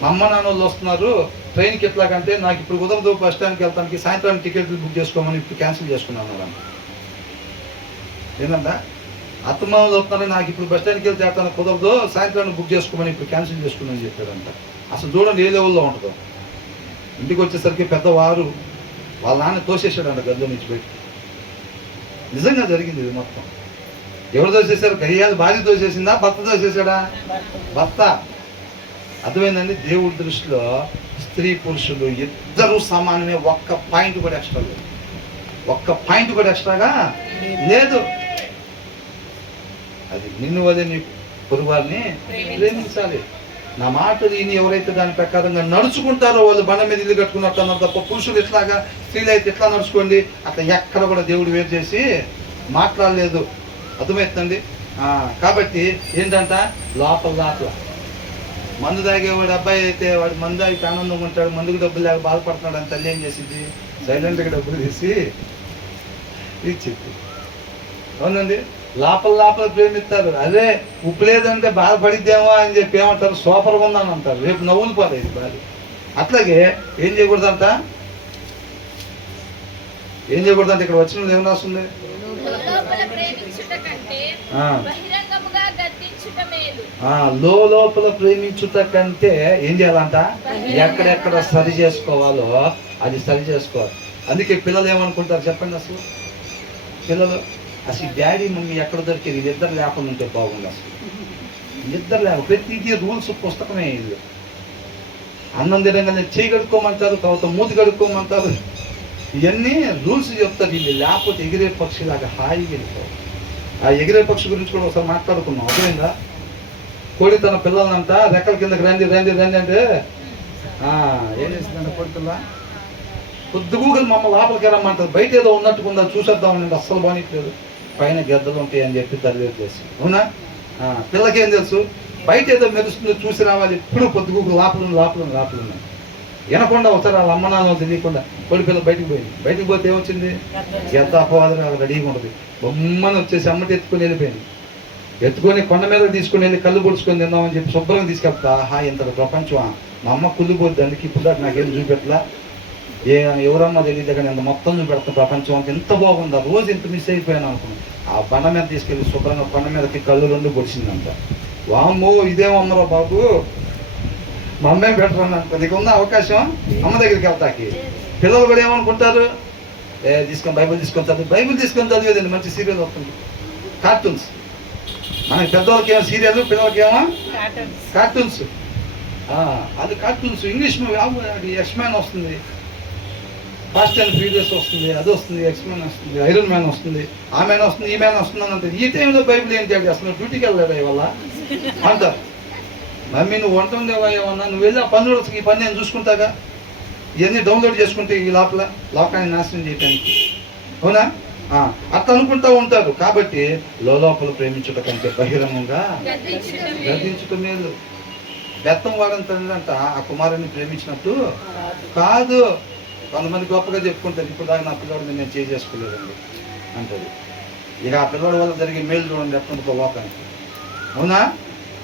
మా అమ్మ నాన్న వాళ్ళు వస్తున్నారు ట్రైన్కి, ఎట్లాగంటే నాకు ఇప్పుడు కుదరదు బస్ స్టాండ్కి వెళ్తానికి, సాయంత్రానికి టికెట్లు బుక్ చేసుకోమని ఇప్పుడు క్యాన్సిల్ చేసుకున్నాను అని. ఏంటంటే అత్తమామలు వస్తున్నారని నాకు ఇప్పుడు బస్ స్టాండ్కి వెళ్తే వెళ్తాను కుదరదు, సాయంత్రాన్ని బుక్ చేసుకోమని ఇప్పుడు క్యాన్సిల్ చేసుకున్నాను చెప్పాడంట. అసలు చూడండి ఏ లెవెల్లో ఉంటుందో. ఇంటికి వచ్చేసరికి పెద్దవారు వాళ్ళ నాన్న తోసేసాడంట గదిలో నుంచి బయట. నిజంగా జరిగింది ఇది మొత్తం. ఎవరు దోసేశారు? గయ్యాలు భార్య దోసేసిందా, భర్త దోసేసాడా? భర్త. అర్థమైందండి. దేవుడి దృష్టిలో స్త్రీ పురుషులు ఇద్దరు సమానమే. ఒక్క పాయింట్ కూడా ఎక్స్ట్రా లేదు. ఒక్క పాయింట్ కూడా ఎక్స్ట్రాగా లేదు. అది నిన్ను వదే నీ పొరుగువారిని ప్రేమించాలి. నా మాట విని ఎవరైతే దాని ప్రకారంగా నడుచుకుంటారో వాళ్ళు బండ మీద ఇల్లు కట్టుకున్నట్టు అన్నారు తప్ప, పురుషులు ఎట్లాగా స్త్రీలు అయితే ఎట్లా నడుచుకోండి అట్లా ఎక్కడ కూడా దేవుడు వేరు చేసి మాట్లాడలేదు. అర్థమవుతుందండి. కాబట్టి ఏంటంట, లోపల మందు తాగేవాడు అబ్బాయి అయితే వాడు మందు తాగి ఆనందంగా ఉంటాడు, మందుకు డబ్బులు లేక బాధపడుతున్నాడు అని తల్లి ఏం చేసింది, సైలెంట్గా డబ్బులు తీసి ఇచ్చింది. అవునండి. లోపల ప్రేమిస్తారు. అదే ఉప్పు లేదంటే బాధపడిద్దేమో అని చెప్పి ఏమంటారు, సూపర్గా ఉందని అంటారు. రేపు నవ్వులు పోలేదు భార్య. అట్లాగే ఏం చేయకూడదంట, ఇక్కడ వచ్చిన ఏం రాస్తుంది, లోపల ప్రేమించుట కంటే ఏం చేయాలంట, ఎక్కడెక్కడ సరి చేసుకోవాలో అది సరి చేసుకోవాలి. అందుకే పిల్లలు ఏమనుకుంటారు చెప్పండి, అసలు పిల్లలు అసలు డాడీ మమ్మీ ఎక్కడ దొరికేది, ఇద్దరు లేకుండా ఉంటే బాగుంది. అసలు ఇద్దరు లేక ప్రతిదీ రూల్స్ పుస్తకమే. ఇల్లు అన్నం తినగానే చేయి కడుక్కోమంటారు, తర్వాత మూతి కడుక్కోమంటారు. ఇవన్నీ రూల్స్ చెప్తారు. వీళ్ళు లేకపోతే ఎగిరే పక్షిలాగా హాయిగా వెళ్ళిపోవాలి. ఆ ఎగిరే పక్షి గురించి కూడా ఒకసారి మాట్లాడుకున్నాం. అర్థమైందా? కోడి తన పిల్లలంట రెక్కల కిందకి రండి అంటే ఏం చేసిందంటే కోడి పిల్ల పొద్దుగూగలు మమ్మల్ని లోపలికి రమ్మంటారు. బయట ఏదో ఉన్నట్టుకుందా చూసేద్దామని అస్సలు బానిట్లేదు. పైన గద్దలు ఉంటాయి అని చెప్పి తల్లి చేసి. అవునా? పిల్లకేం తెలుసు, బయట ఏదో మెరుస్తుందో చూసి రావాలి. ఎప్పుడు పొద్దుగూగలు లోపల వినకుండా ఒకసారి వాళ్ళ అమ్మ నాన్న తెలియకుండా కోడి పిల్ల బయటికి పోతే ఏమొచ్చింది, ఎంత అపవాదం రెడీగా ఉంటుంది. బొమ్మని వచ్చేసి అమ్మటి ఎత్తుకొని వెళ్ళిపోయింది. ఎత్తుకొని కొండ మీద తీసుకుని వెళ్ళి కళ్ళు పొడుచుకొని తిందామని చెప్పి శుభ్రంగా తీసుకెళ్తా. ఇంత ప్రపంచం మా అమ్మ కుళ్ళిపోద్ది. అందుకే ఇప్పుడు దాకా నాకేం చూపెట్టలా, ఎవరమ్మా తెలియదు కానీ అంత మొత్తం చూపెడతా ప్రపంచం అంత ఎంత బాగుందా, రోజు ఎంత మిస్ అయిపోయాను అనుకున్నాను. ఆ బండ మీద తీసుకెళ్ళి శుభ్రంగా కొండ మీదకి కళ్ళు 2 పొడిచిందంట. వామ్మో ఇదేమమ్మరా బాబు, మా అమ్మే బెటర్ అని అనుకో. నీకు ఉన్న అవకాశం అమ్మ దగ్గరికి వెళ్తాకి. పిల్లలు కూడా ఏమనుకుంటారు, బైబిల్ తీసుకొని చదివేదండి. మంచి సీరియల్ వస్తుంది, కార్టూన్స్. మనకి పెద్దవాళ్ళకి ఏమో సీరియల్, పిల్లలకి ఏమో కార్టూన్స్. అది కార్టూన్స్. ఇంగ్లీష్ మూవీ ఎక్స్మ్యాన్ వస్తుంది, ఫాస్ట్ అండ్ ఫ్యూరియస్ వస్తుంది, అది వస్తుంది, ఎక్స్మ్యాన్ వస్తుంది, ఐరన్ మ్యాన్ వస్తుంది, ఆ మ్యాన్ వస్తుంది, ఈ మ్యాన్ వస్తుంది అని అంటే, ఈ టైంలో బైబిల్ ఏంటి అంటే అసలు డ్యూటీకి వెళ్ళలేదా ఇవాళ అంటారు. మమ్మీ నువ్వు వంట ఉండేవా ఏమన్నా, నువ్వు వెళ్ళి ఆ పనులు ఈ పని నేను చూసుకుంటాగా, ఇవన్నీ డౌన్లోడ్ చేసుకుంటే ఈ లోకాన్ని నాశనం చేయడానికి. అవునా? అట్లా అనుకుంటూ ఉంటారు. కాబట్టి లోపల ప్రేమించుట కంటే బహిరంగంగా గర్దించుట మేలు. బెత్తం వాడంత ఆ కుమారుని ప్రేమించినట్టు కాదు. కొంతమంది గొప్పగా చెప్పుకుంటారు, ఇప్పుడు దాకా నా పిల్లవాడిని నేను చేసుకోలేదండి అంటారు. ఇక ఆ పిల్లవాడి వల్ల జరిగే మేలు చూడండి ఎట్లా లోకానికి. అవునా?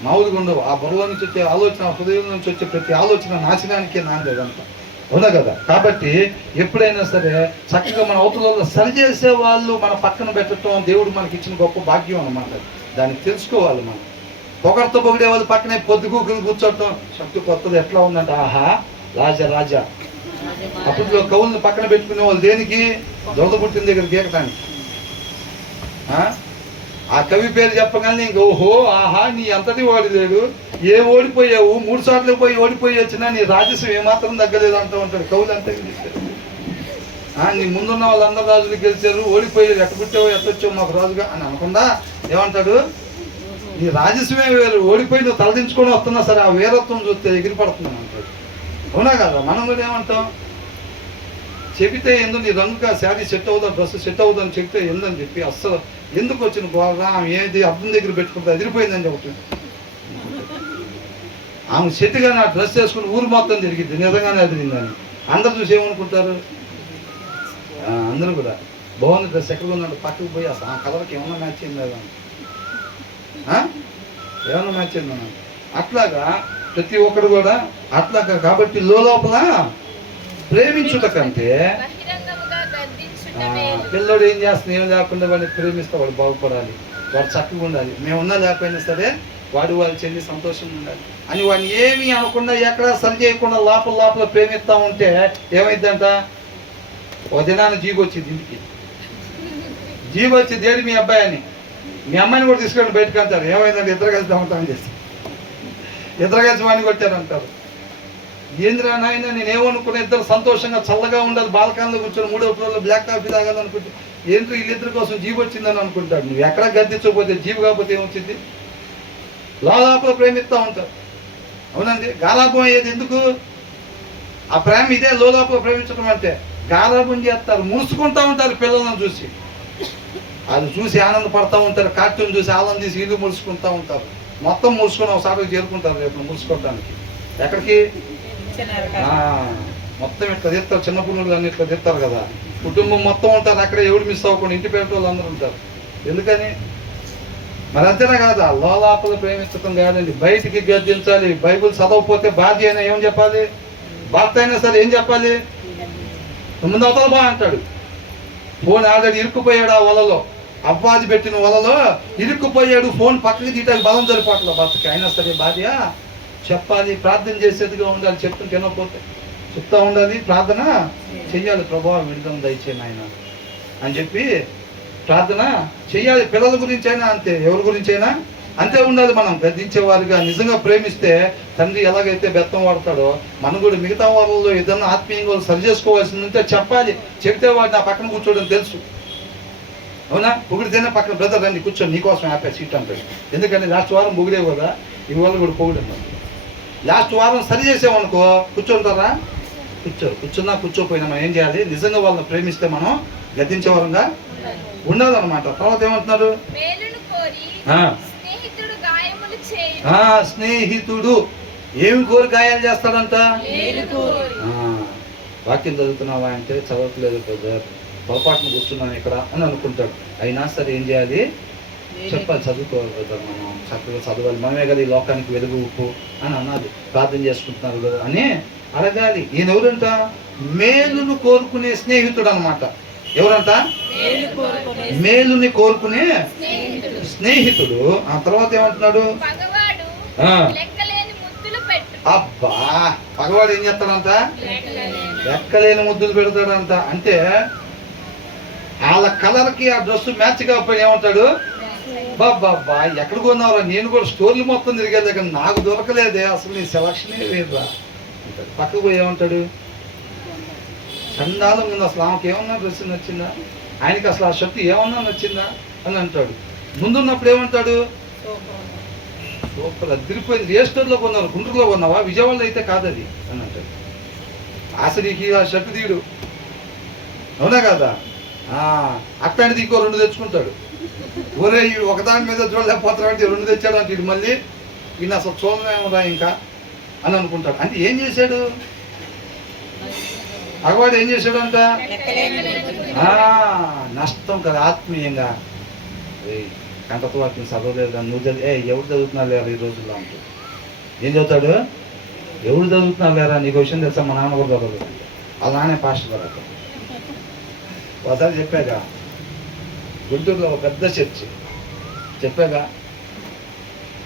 మామూలుగా ఉండవు. ఆ బుర్రలో నుంచి వచ్చే ఆలోచన, హృదయం నుంచి వచ్చే ప్రతి ఆలోచన నాశనానికే నాందేదంట. అవునా కదా? కాబట్టి ఎప్పుడైనా సరే చక్కగా మన అవతలలో సరిచేసే వాళ్ళు మన పక్కన పెట్టడం దేవుడు మనకి ఇచ్చిన గొప్ప భాగ్యం అన్నమాట. దాన్ని తెలుసుకోవాలి మనం. పొగడతో పొగిడే వాళ్ళు పక్కనే పొద్దుగూకులు కూర్చోవటం శక్తి కొత్తది ఎట్లా ఉందంట, ఆహా రాజా. అప్పట్లో కవులను పక్కన పెట్టుకునే వాళ్ళు దేనికి, దొరద పుట్టిన దగ్గర గీకటానికి. ఆ కవి పేరు చెప్పగానే ఇంక ఓహో ఆహా నీ అంతటి వాడి లేడు, ఓడిపోయావు 3 సార్లు పోయి ఓడిపోయి వచ్చినా నీ రాజస్వం ఏమాత్రం తగ్గలేదు అంటూ ఉంటాడు. కవులు అంతే నీ ముందున్న వాళ్ళందరూ రాజులు గెలిచారు, ఓడిపోయారు, ఎట్ట పుట్టావు ఎట్టొచ్చావు మాకు రాజుగా అని అనకుండా ఏమంటాడు, నీ రాజస్వమే వేరు. ఓడిపోయి నువ్వు తలదించుకొని వస్తున్నా సరే ఆ వీరత్వం చూస్తే ఎగిరిపడుతున్నాను అంటాడు. అవునా కదా? మనం కూడా ఏమంటాం, చెబితే ఎందు నీ రంగుగా శారీ సెట్ అవుదా, డ్రెస్ సెట్ అవుదని చెబితే ఎందని చెప్పి అస్సలు ఎందుకు వచ్చిన గోగా ఏది అర్థం దగ్గర పెట్టుకుంటే ఎదిరిపోయిందని చెబుతుంది. ఆమె సెట్గా నా డ్రెస్ వేసుకుని ఊరు మొత్తం తిరిగింది, నిజంగానే ఎదిరిందని. అందరు చూసి ఏమనుకుంటారు? అందరూ కూడా బాగుంది డ్రెస్ ఎక్కడ ఉందంటే పక్కకు పోయి అసలు ఆ కలర్కి ఏమన్నా మ్యాచ్ అయింది లేదా, ఏమన్నా మ్యాచ్ అయిందన్నా. అట్లాగా ప్రతి ఒక్కరు కూడా అట్లాగా. కాబట్టి లోపల ప్రేమించుట కంటే పిల్లడు ఏం చేస్తున్నా ఏం లేకుండా వాడిని ప్రేమిస్తే వాడు బాగుపడాలి, వాడు చక్కగా ఉండాలి. మేమున్నా లేకపోయినా సరే వాడు చెంది సంతోషంగా ఉండాలి అని వాడిని ఏమీ అనకుండా ఎక్కడా సరి చేయకుండా లోపల ప్రేమిస్తూ ఉంటే ఏమైందంట, ఒక దినాన్ని జీబు వచ్చింది ఇంటికి. జీబు వచ్చి దేడి మీ అబ్బాయి అని మీ అమ్మాయిని కూడా తీసుకెళ్ళి బయటకు అంటారు. ఏమైందంటే ఇద్దరు కలిసి దొంగతనం చేసి ఇద్దరు కలిసి వాడిని కొట్టారు అంటారు. ఏంద్రా నాయన నేనేమనుకున్నా ఇద్దరు సంతోషంగా చల్లగా ఉండాలి, బాల్కాన్లో కూర్చొని 3వ ఫ్లోర్లో బ్లాక్ కాఫీ తాగాలనుకుంటే ఏంటో వీళ్ళిద్దరి కోసం జీబు వచ్చిందని అనుకుంటాడు. నువ్వు ఎక్కడా గద్దించకపోతే జీబు కాకపోతే ఏమొచ్చింది? లోపల ప్రేమిస్తూ ఉంటారు. అవునండి, గారాబం అయ్యేది ఎందుకు? ఆ ప్రేమ ఇదే లోపల ప్రేమించడం అంటే. గారాబం చేస్తారు, ముడుచుకుంటూ ఉంటారు పిల్లలను చూసి, అది చూసి ఆనందపడతా ఉంటారు. కార్టూన్ చూసి ఆనందించి ఇల్లు ముడుచుకుంటూ ఉంటారు. మొత్తం ముడుచుకొని ఒకసారి చేరుకుంటారు రేపు ముడుచుకోవడానికి. ఎక్కడికి? మొత్తం ఇట్లా తెస్తారు, చిన్న పిల్లలు అన్ని ఇట్లా తెస్తారు కదా, కుటుంబం మొత్తం ఉంటారు అక్కడ. ఎవడు మిస్ అవ్వకుండా ఇంటి పేట వాళ్ళు అందరూ ఉంటారు. ఎందుకని? మరి అంతేనా కాదా? లోపల ప్రేమించడం కాదండి, బయటికి గద్దించాలి. బైబుల్ చదవకపోతే భార్య అయినా ఏం చెప్పాలి, భర్త అయినా సరే ఏం చెప్పాలి? ముందు అవతల బా అంటాడు. ఫోన్ ఆల్రెడీ ఇరుక్కుపోయాడు ఆ వలలో, అవ్వాది పెట్టిన వలలో ఇరుక్కుపోయాడు. ఫోన్ పక్కకి తీయటానికి బలం సరిపోవట్లేదు భర్తకి. అయినా సరే భార్య చెప్పాలి, ప్రార్థన చేసేదిగా ఉండాలి. చెప్తుంటే తినకపోతే చెప్తా ఉండాలి, ప్రార్థన చెయ్యాలి. ప్రభావం విడుదల దయచేయండి ఆయన అని చెప్పి ప్రార్థన చెయ్యాలి. పిల్లల గురించి అయినా అంతే, ఎవరి గురించి అయినా అంతే ఉండాలి. మనం గద్దించేవారుగా నిజంగా ప్రేమిస్తే తండ్రి ఎలాగైతే బెత్తం వాడతాడో మనం కూడా మిగతా వాళ్ళలో ఏదన్నా ఆత్మీయంగా సరి చేసుకోవాల్సింది ఉంటే చెప్పాలి. చెప్తే వాడు నా పక్కన కూర్చోవడం తెలుసు. అవునా? పొగిడితేనే పక్కన బ్రదర్ రండి కూర్చొని నీకోసం ఆపే సీట్ అంటాడు. ఎందుకంటే లాస్ట్ వారం పొగిడే కదా, ఇవాళ కూడా పొగిడి. లాస్ట్ వారం సరి చేసామనుకో కూర్చుంటారా? కూర్చోపోయినా మనం ఏం చేయాలి? నిజంగా వాళ్ళని ప్రేమిస్తే మనం గద్దించేవారంగా ఉండాలన్నమాట. తర్వాత ఏమంటున్నారు? స్నేహితుడు ఏమి కోరి గాయాలు చేస్తాడంట? వాక్యం చదువుతున్నావా అంటే చదవట్లేదు బ్రదర్, పొరపాటును కూర్చున్నాను ఇక్కడ అని అనుకుంటాడు. అయినా సరే ఏం చేయాలి? చెప్పాలి, చదువుకోవాలి బ్రదర్, మనం చక్కగా చదవాలి, మనమే కదా ఈ లోకానికి వెలుగు ఉప్పు అని అన్నది. ప్రార్థన చేసుకుంటున్నారు కదా అని అడగాలి. ఈయన ఎవరంట? మేలును కోరుకునే స్నేహితుడు అనమాట. ఎవరంట? మేలుని కోరుకునే స్నేహితుడు. ఆ తర్వాత ఏమంటున్నాడు? అబ్బా, పగవాడు ఏం చేస్తాడంట? లెక్కలేని ముద్దులు పెడతాడంట. అంటే వాళ్ళ కలర్కి ఆ డ్రెస్ మ్యాచ్ కాకపోయి ఏమంటాడు? బాబా ఎక్కడ కొన్నావురా? నేను కూడా స్టోర్లు మొత్తం తిరిగేది దగ్గర నాకు దొరకలేదే, అసలు నీ సెలక్షనే లేదురా. పక్కకు పోయి ఏమంటాడు? చండాలం ఉంది, అసలు ఆమెకి ఏమన్నా డ్రెస్ నచ్చిందా, ఆయనకి అసలు ఆ షర్ట్ ఏమన్నా నచ్చిందా అని అంటాడు. ముందున్నప్పుడు ఏమంటాడు? సూపర్, అదిరిపోయింది, ఏ స్టోర్లో కొన్నారు? గుంటూరులో కొన్నావా? విజయవాడలో అయితే కాదు అది అని అంటాడు. అసలుకి ఆ షర్ట్ తీయడు. అవునా కదా? అట్లాంటిది ఇంకో 2 తెచ్చుకుంటాడు. ఒరే ఒకదాని మీద చూడలేకపోతాడు, 2 తెచ్చాడు అంటే ఇది మళ్ళీ ఈయన అసలు చూడలేమురా ఇంకా అని అనుకుంటాడు. అంటే ఏం చేశాడు? మగవాడు ఏం చేశాడు అంట? నష్టం కదా ఆత్మీయంగా. కంటతో వాక్యం చదవలేదు కానీ నువ్వు ఎవరు చదువుతున్నారు లేరా ఈ రోజుల్లో అంటూ ఏం చదువుతాడు? ఎవరు చదువుతున్నారు లేరా? నీకు విషయం తెలుసా, మా నాన్న కూడా చదవలేదు. వాళ్ళ నాన్నే పాస్టర్ గారు. ఒకసారి చెప్పాగా, గుంటూరులో ఒక పెద్ద చర్చి చెప్పాగా,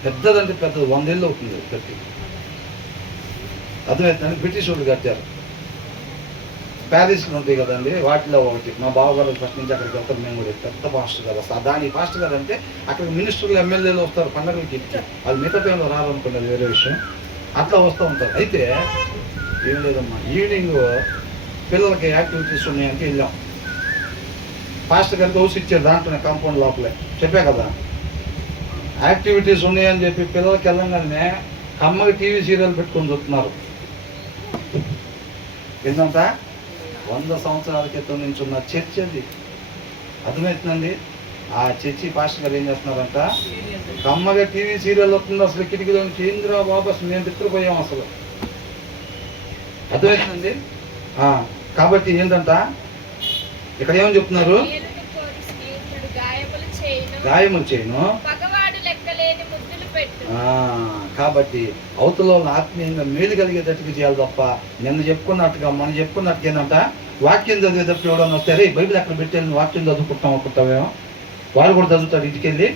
పెద్దదంటే పెద్దది, 100 ఏళ్ళు అవుతుంది కట్టి. అర్థమవుతుందని బ్రిటిష్ వాళ్ళు కట్టారు. ప్యారిస్లో ఉంటాయి కదండి, వాటిలో ఒకటి. మా బావగారు ఫస్ట్ నుంచి అక్కడికి వెళ్తారు. మేము కూడా పెద్ద పాస్టర్ గారు వస్తారు. దాని పాస్టర్ గారు అంటే అక్కడికి మినిస్టర్లు ఎమ్మెల్యేలు వస్తారు పండుగలకి. వాళ్ళు మిగతా టైంలో రావాలనుకుంటారు, వేరే విషయం. అట్లా వస్తూ ఉంటారు. అయితే ఏం లేదమ్మా, ఈవినింగ్ పిల్లలకి యాక్టివిటీస్ ఉన్నాయంటే వెళ్ళాం. పాస్టర్ గారికి హౌస్ ఇచ్చారు దాంట్లోనే, కాంపౌండ్ లోపలే. చెప్పా కదా. యాక్టివిటీస్ ఉన్నాయని చెప్పి పిల్లలకి వెళ్ళంగానే కమ్మగా టీవీ సీరియల్ పెట్టుకొని చూస్తున్నారు. ఏంటంట 100 సంవత్సరాల క్రితం నుంచి ఉన్న చర్చ్ అది. అర్థమవుతుందండి? ఆ చర్చి పాస్టర్ గారు ఏం చేస్తున్నారంట, కమ్మగా టీవీ సీరియల్ వస్తుంది. అసలు కిటికీలో నుంచి ఏంద్రా బాబు అసలు మేము తిట్టుకుపోయాం అసలు. అర్థమవుతుందండి? కాబట్టి ఏంటంట ఇక్కడ ఏమని చెప్తున్నారు, గాయములు చేయను. కాబట్టి అవతల ఆత్మీయంగా మేలు కలిగేటట్టుగా చేయాలి తప్ప నిన్న చెప్పుకున్నట్టుగా మనం చెప్పుకున్నట్టుగా ఏంటంట, వాక్యం చదివేటప్పుడు ఎవడన్నా వస్తే బైబిల్ అక్కడ పెట్టేది వాక్యం చదువుకుంటాం అనుకుంటామేమో, వాడు కూడా చదువుతాడు ఇంటికి వెళ్ళి.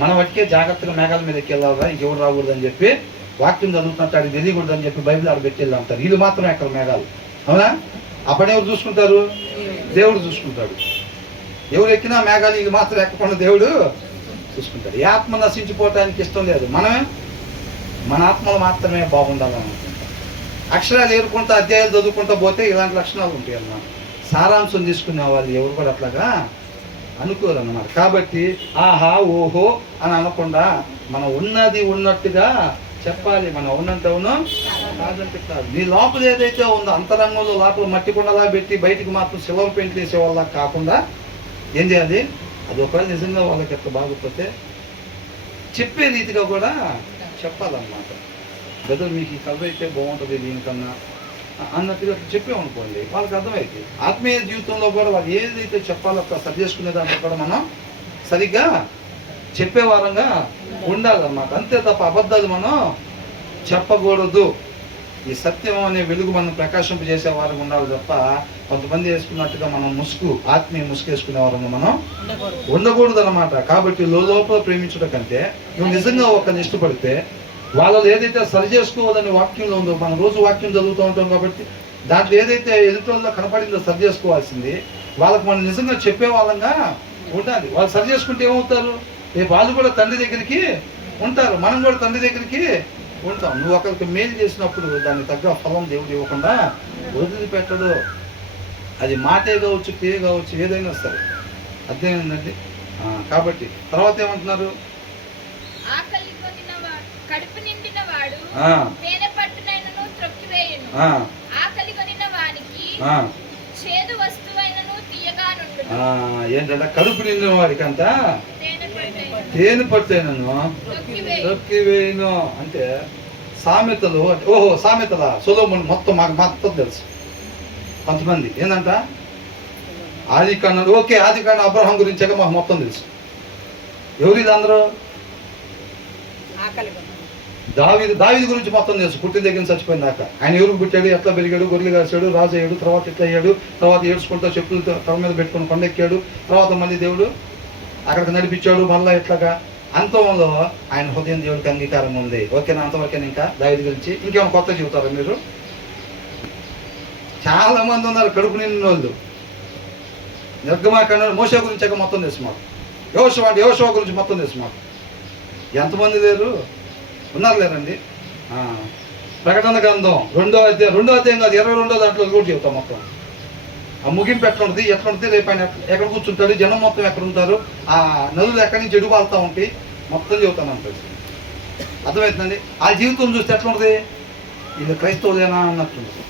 మన వాటికే జాగ్రత్తగా మేఘాల మీద ఎక్కెళ్ళాలా, ఇంకెవరు రాకూడదని చెప్పి వాక్యం చదువుతున్నట్టు అది తెలియకూడదని చెప్పి బైబిల్ ఆడ పెట్టేళ్ళు అంటారు. వీళ్ళు మాత్రమే అక్కడ మేఘాలు. అవునా? అప్పుడు ఎవరు చూసుకుంటారు? దేవుడు చూసుకుంటాడు. ఎవరు ఎక్కినా మేఘాలు వీళ్ళు మాత్రం ఎక్కకుండా దేవుడు చూసుకుంటాడు. ఈ ఆత్మ నశించిపోవటానికి ఇష్టం లేదు. మనమే మన ఆత్మలు మాత్రమే బాగుండాలని అనుకుంటాం. అక్షరాలు ఏరుకుంటూ అధ్యాయాలు చదువుకుంటూ పోతే ఇలాంటి లక్షణాలు ఉంటాయి అన్నమాట. సారాంశం తీసుకునే వాళ్ళు ఎవరు కూడా అట్లాగా అనుకోరు అన్నమాట. కాబట్టి ఆహా ఓహో అని అనకుండా మనం ఉన్నది ఉన్నట్టుగా చెప్పాలి. మనం అవునంటే అవును, కాదంటే కాదు. నీ లోపల ఏదైతే ఉందో అంతరంగంలో లోపల మట్టి కొండలా పెట్టి బయటికి మాత్రం సిల్వర్ పెయింట్ వేసే వాళ్ళ కాకుండా ఏం చేయాలి, అది ఒకవేళ నిజంగా వాళ్ళకి ఎట్లా బాగుపోతే చెప్పే రీతిగా కూడా చెప్పాలన్నమాట. గదులు మీకు ఈ కథ అయితే బాగుంటుంది దీనికన్నా అన్నట్టుగా చెప్పామనుకోండి, వాళ్ళకి అర్థమైంది. ఆత్మీయ జీవితంలో కూడా వాళ్ళు ఏదైతే చెప్పాలో సరి చేసుకునే దాంట్లో కూడా మనం సరిగ్గా చెప్పే వారంగా ఉండాలన్నమాట. అంతే తప్ప అబద్ధాలు మనం చెప్పకూడదు. ఈ సత్యం అనే వెలుగు మనం ప్రకాశింపజేసే వారంగా ఉండాలి తప్ప కొంతమంది వేసుకున్నట్టుగా మనం ఆత్మీయ ముసుగు వేసుకునే వారంగా మనం ఉండకూడదు అన్నమాట. కాబట్టి లోపల ప్రేమించడం కంటే నువ్వు నిజంగా ఒకరిని ఇష్టపడితే వాళ్ళలో ఏదైతే సరి చేసుకోవాలని వాక్యంలో ఉందో, మనం రోజు వాక్యం చదువుతూ ఉంటాం కాబట్టి దాంట్లో ఏదైతే ఎదుటిలో కనపడిందో సరి చేసుకోవాల్సింది వాళ్ళకి మనం నిజంగా చెప్పే వాళ్ళంగా ఉండాలి. వాళ్ళు సరి చేసుకుంటే ఏమవుతారు, రేపు వాళ్ళు కూడా తండ్రి దగ్గరికి ఉంటారు, మనం కూడా తండ్రి దగ్గరికి ఉంటాం. నువ్వు ఒకరికి మేలు చేసినప్పుడు దానికి తగ్గ ఫలం దేవుడు ఇవ్వకుండా వదిలిపెట్టడు. అది మాటే కావచ్చు, క్రియ కావచ్చు, ఏదైనా సరే. అర్థమైందండి? కాబట్టి తర్వాత ఏమంటున్నారు, ఏంటంటే కడుపు నిండిన వాడికి అంట తేనె పట్టేనను తొక్కివేయను అంటే సామెతలు. ఓహో సామెతల సొలొమోను మొత్తం మాకు మొత్తం తెలుసు. కొంతమంది ఏంటంట ఆది కాండం, ఓకే ఆది కాండం అబ్రహాం గురించి మాకు మొత్తం తెలుసు. ఎవరు అందరూ? దావీదు గురించి మొత్తం తెలుసు, పుట్టిన దగ్గర చచ్చిపోయిన దాకా. ఆయన ఎవరికి పుట్టాడు, ఎట్లా పెరిగాడు, గొర్రెలు కాసాడు, రాజు అయ్యాడు, తర్వాత ఎట్లా అయ్యాడు, తర్వాత ఏడ్చుకుంటూ చెప్పులు తల మీద పెట్టుకుని కొండెక్కాడు, తర్వాత మళ్ళీ దేవుడు అక్కడికి నడిపించాడు, మళ్ళీ ఎట్లాగా. అంతంలో ఆయన హృదయం దేవుడికి అంగీకారం ఉంది. ఓకేనా? అంతవరకేనా? ఇంకా దావీదు గురించి ఇంకేమో కొత్త చెబుతారా మీరు? చాలా మంది ఉన్నారు కడుపు నిండిన వాళ్ళు. నిర్గమాకాండ మోషే గురించి మొత్తం తెలుసు మాకు. యోషువ గురించి మొత్తం తెలుసు మాకు. ఎంతమంది లేరు? ఉన్నారు లేరండి? ప్రకటన గ్రంథం 2వ అధ్యాయం కాదు 22వ దాంట్లో కూడా చెబుతాం మొత్తం. ఆ ముగింపు ఎట్లా ఉంటుంది, ఎట్లా ఉంటుంది, రేపు ఆయన ఎక్కడ కూర్చుంటాడు, జనం మొత్తం ఎక్కడ ఉంటారు, ఆ నదులు ఎక్కడి నుంచి ఎడుగుబారుతూ ఉంటాయి, మొత్తం చెబుతాను అంటుంది. అర్థమవుతుందండి? ఆ జీవితం చూస్తే ఎట్లా ఉంటుంది, వీళ్ళు క్రైస్తవులేనా అన్నట్టుంటుంది.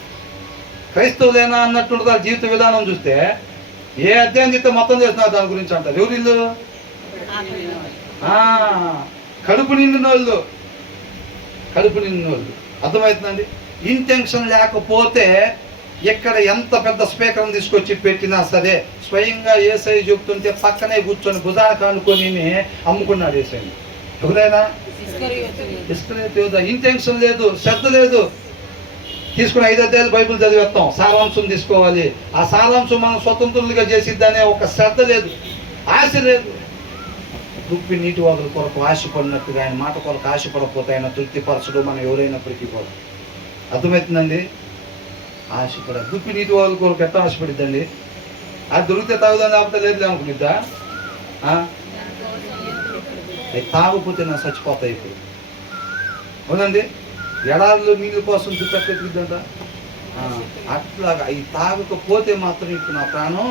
క్రైస్తవులేనా అన్నట్టుంటుంది ఆ జీవిత విధానం చూస్తే. ఏ అధ్యాయం చెప్తే మొత్తం చేస్తున్నారు దాని గురించి అంటారు. ఎవరు వీళ్ళు? కడుపు నిండిన వాళ్ళు. అర్థమవుతుందండి? ఇంటెన్షన్ లేకపోతే ఎక్కడ ఎంత పెద్ద స్పీకర్ని తీసుకొచ్చి పెట్టినా సరే స్వయంగా యేసయ్య చెబుతుంటే పక్కనే కూర్చొని భుజాన కానుకొని అమ్ముకున్నాడు యేసయ్య. ఎవరైనా ఇంటెన్షన్ లేదు, శ్రద్ధ లేదు. తీసుకుని 5 అధ్యాయాలు బైబిల్ చదివేస్తాం, సారాంశం తీసుకోవాలి, ఆ సారాంశం మనం స్వతంత్రులుగా చేసిద్దనే ఒక శ్రద్ధ లేదు, ఆశ లేదు. దుప్పి నీటి వాదుల కొరకు ఆశపడినట్టుగా ఆయన మాట కొరకు ఆశపడకపోతే ఆయన తృప్తిపరచడు మనం ఎవరైనప్పటికీ కూడా. అర్థమవుతుందండి? ఆశపడ దుప్పి నీటి వాదుల కొరకు ఎట్లా ఆశపడిద్దండి? అది దొరికితే తాగుదాం, లేకపోతే లేదు అనుకునిద్దా? తాగకపోతే నా చచ్చిపోతాయి ఇప్పుడు. అవునండి? ఎడారిలో నీళ్ళ కోసం దుప్పెట్టిద్దంట. అట్లాగా అవి తాగకపోతే మాత్రం ఇప్పుడు నా ప్రాణం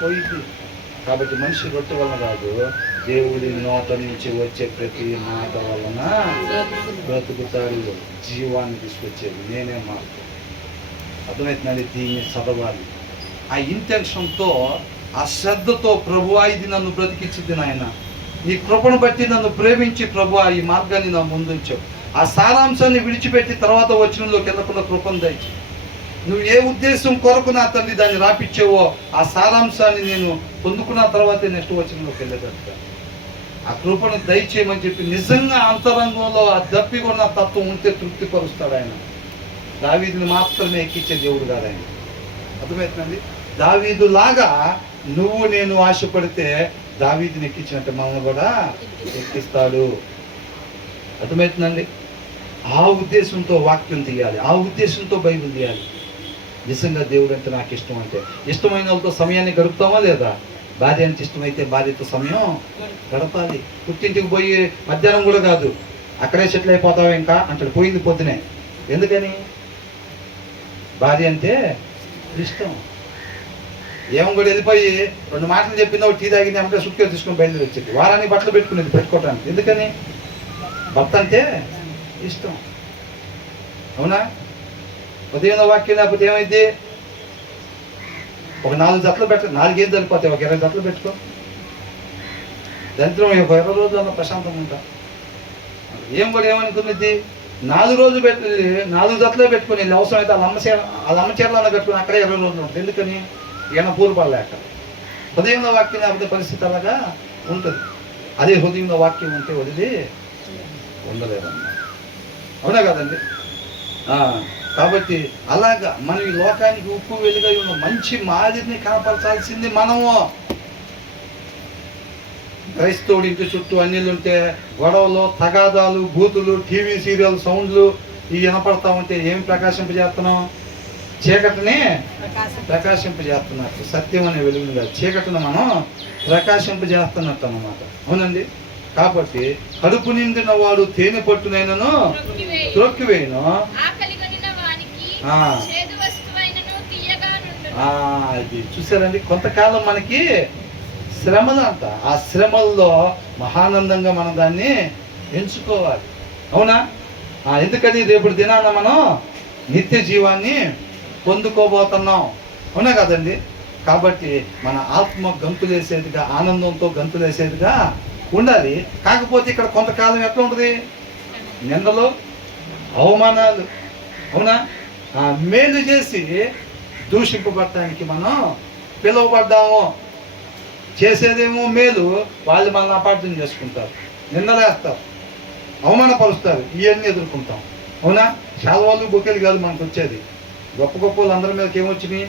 పోయింది. కాబట్టి మనిషి రొట్టె వల్ల కాదు, దేవుడి నోట నుంచి వచ్చే ప్రతి మాట వలన బ్రతుకుతాడు. జీవాన్ని తీసుకొచ్చేది నేనే మార్పు. అర్థమవుతుందండి? దీన్ని చదవాలి. ఆ ఇంటెన్షన్తో, ఆ శ్రద్ధతో, ప్రభువా ఇది నన్ను బ్రతికించింది నాయన, నీ కృపను బట్టి నన్ను ప్రేమించి ప్రభువా ఈ మార్గాన్ని నా ముందుంచావు. ఆ సారాంశాన్ని విడిచిపెట్టి తర్వాత వచనంలోకి వెళ్ళకుండా కృపను దయచి, నువ్వు ఏ ఉద్దేశం కొరకు నా తండ్రి దాన్ని రాపిచ్చావో ఆ సారాంశాన్ని నేను పొందుకున్న తర్వాతే నెక్స్ట్ వచనంలోకి వెళ్ళగలుగుతాను. ఆ కృపను దయచేయమని చెప్పి నిజంగా అంతరంగంలో ఆ దప్పికొన్న తత్వం ఉంటే తృప్తిపరుస్తాడు ఆయన. దావీదుని మాత్రమే ఎక్కించే దేవుడు కాదు ఆయన. అర్థమవుతుందండి? దావీదు లాగా నువ్వు నేను ఆశపడితే దావీదుని ఎక్కించినట్టు మనల్ని కూడా ఎక్కిస్తాడు. అర్థమవుతుందండి? ఆ ఉద్దేశంతో వాక్యం తీయాలి, ఆ ఉద్దేశంతో బైబిల్ తీయాలి. నిజంగా దేవుడు అంటే నాకు ఇష్టం అంటే, ఇష్టమైన వాళ్ళతో సమయాన్ని గడుపుతామా లేదా? భార్య అంటే ఇష్టమైతే భార్యతో సమయం గడపాలి. పుట్టింటికి పోయి మధ్యాహ్నం కూడా కాదు, అక్కడే సెటిల్ అయిపోతావు ఇంకా అంటాడు. పోయింది పొద్దునే. ఎందుకని? భార్య అంటే ఇష్టం. ఏమో కూడా వెళ్ళిపోయి 2 మాటలు చెప్పిందో టీ తాగింది అంటే సుట్కేసు తీసుకొని బయలుదేరి వచ్చేది. వారానికి బట్టలు పెట్టుకునేది పెట్టుకోవటానికి. ఎందుకని? భర్త అంటే ఇష్టం. అవునా? ఉదయం వాక్యం లేకపోతే ఏమైంది? ఒక 4 జతలు పెట్ట, 4 ఏం సరిపోతాయి, ఒక 20 జతలు పెట్టుకో. దరిద్రం ఒక 20 రోజులు అన్న ప్రశాంతంగా ఉంటా. ఏం కూడా ఏమనుకున్నది? 4 రోజులు పెట్టి 4 జతలే పెట్టుకుని వెళ్ళి అవసరం అయితే వాళ్ళ అమ్మ చీరలు అన్న కట్టుకుని అక్కడే 20 రోజులు ఉంటుంది. ఎందుకని? ఈయన పూర్వపడలేక. హృదయంలో వాక్యం లేకపోతే పరిస్థితి అలాగా ఉంటుంది. అదే హృదయంలో వాక్యం ఉంటే వదిలి ఉండలేదన్నమాట. అవునా కదండి? కాబట్టి అలాగా మనం ఈ లోకానికి ఉప్పు వెలుగై ఉన్న మంచి మాదిరిని కనపరచాల్సింది మనము. క్రైస్తవుడి ఇంటి చుట్టూ అన్నిళ్ళు ఉంటే గొడవలు, తగాదాలు, బూతులు, టీవీ సీరియల్ సౌండ్లు ఇవి వినపడతా ఉంటే ఏం ప్రకాశింపజేస్తున్నాం? చీకటిని ప్రకాశింపజేస్తున్నట్టు. సత్యం అనే వెలుగుగా చీకటిని మనం ప్రకాశింపజేస్తున్నట్టు అన్నమాట. అవునండి? కాబట్టి కడుపు నిండిన వాడు తేనె పట్టునైనను త్రొక్కివేయును. ఇది చూసారండి? కొంతకాలం మనకి శ్రమలు అంట. ఆ శ్రమల్లో మహానందంగా మనం దాన్ని ఎంచుకోవాలి. అవునా? ఎందుకని? రేపటి దినాన మనం నిత్య జీవాన్ని పొందుకోబోతున్నాం. అవునా కదండి? కాబట్టి మన ఆత్మ గంతులేసేదిగా, ఆనందంతో గంతులేసేదిగా ఉండాలి. కాకపోతే ఇక్కడ కొంతకాలం ఎట్లా ఉంటుంది? నిందలు, అవమానాలు. అవునా? మేలు చేసి దూషింపబడటానికి మనం పిలువబడ్డాము. చేసేదేమో మేలు, వాళ్ళు మనల్ని అపార్థం చేసుకుంటారు, నిందలేస్తారు, అవమానపరుస్తారు. ఇవన్నీ ఎదుర్కొంటాం. అవునా? శాల్వాళ్ళు బొకేలు కాదు మనకు వచ్చేది. గొప్ప గొప్ప వాళ్ళు అందరి మీదకి ఏమొచ్చినాయి?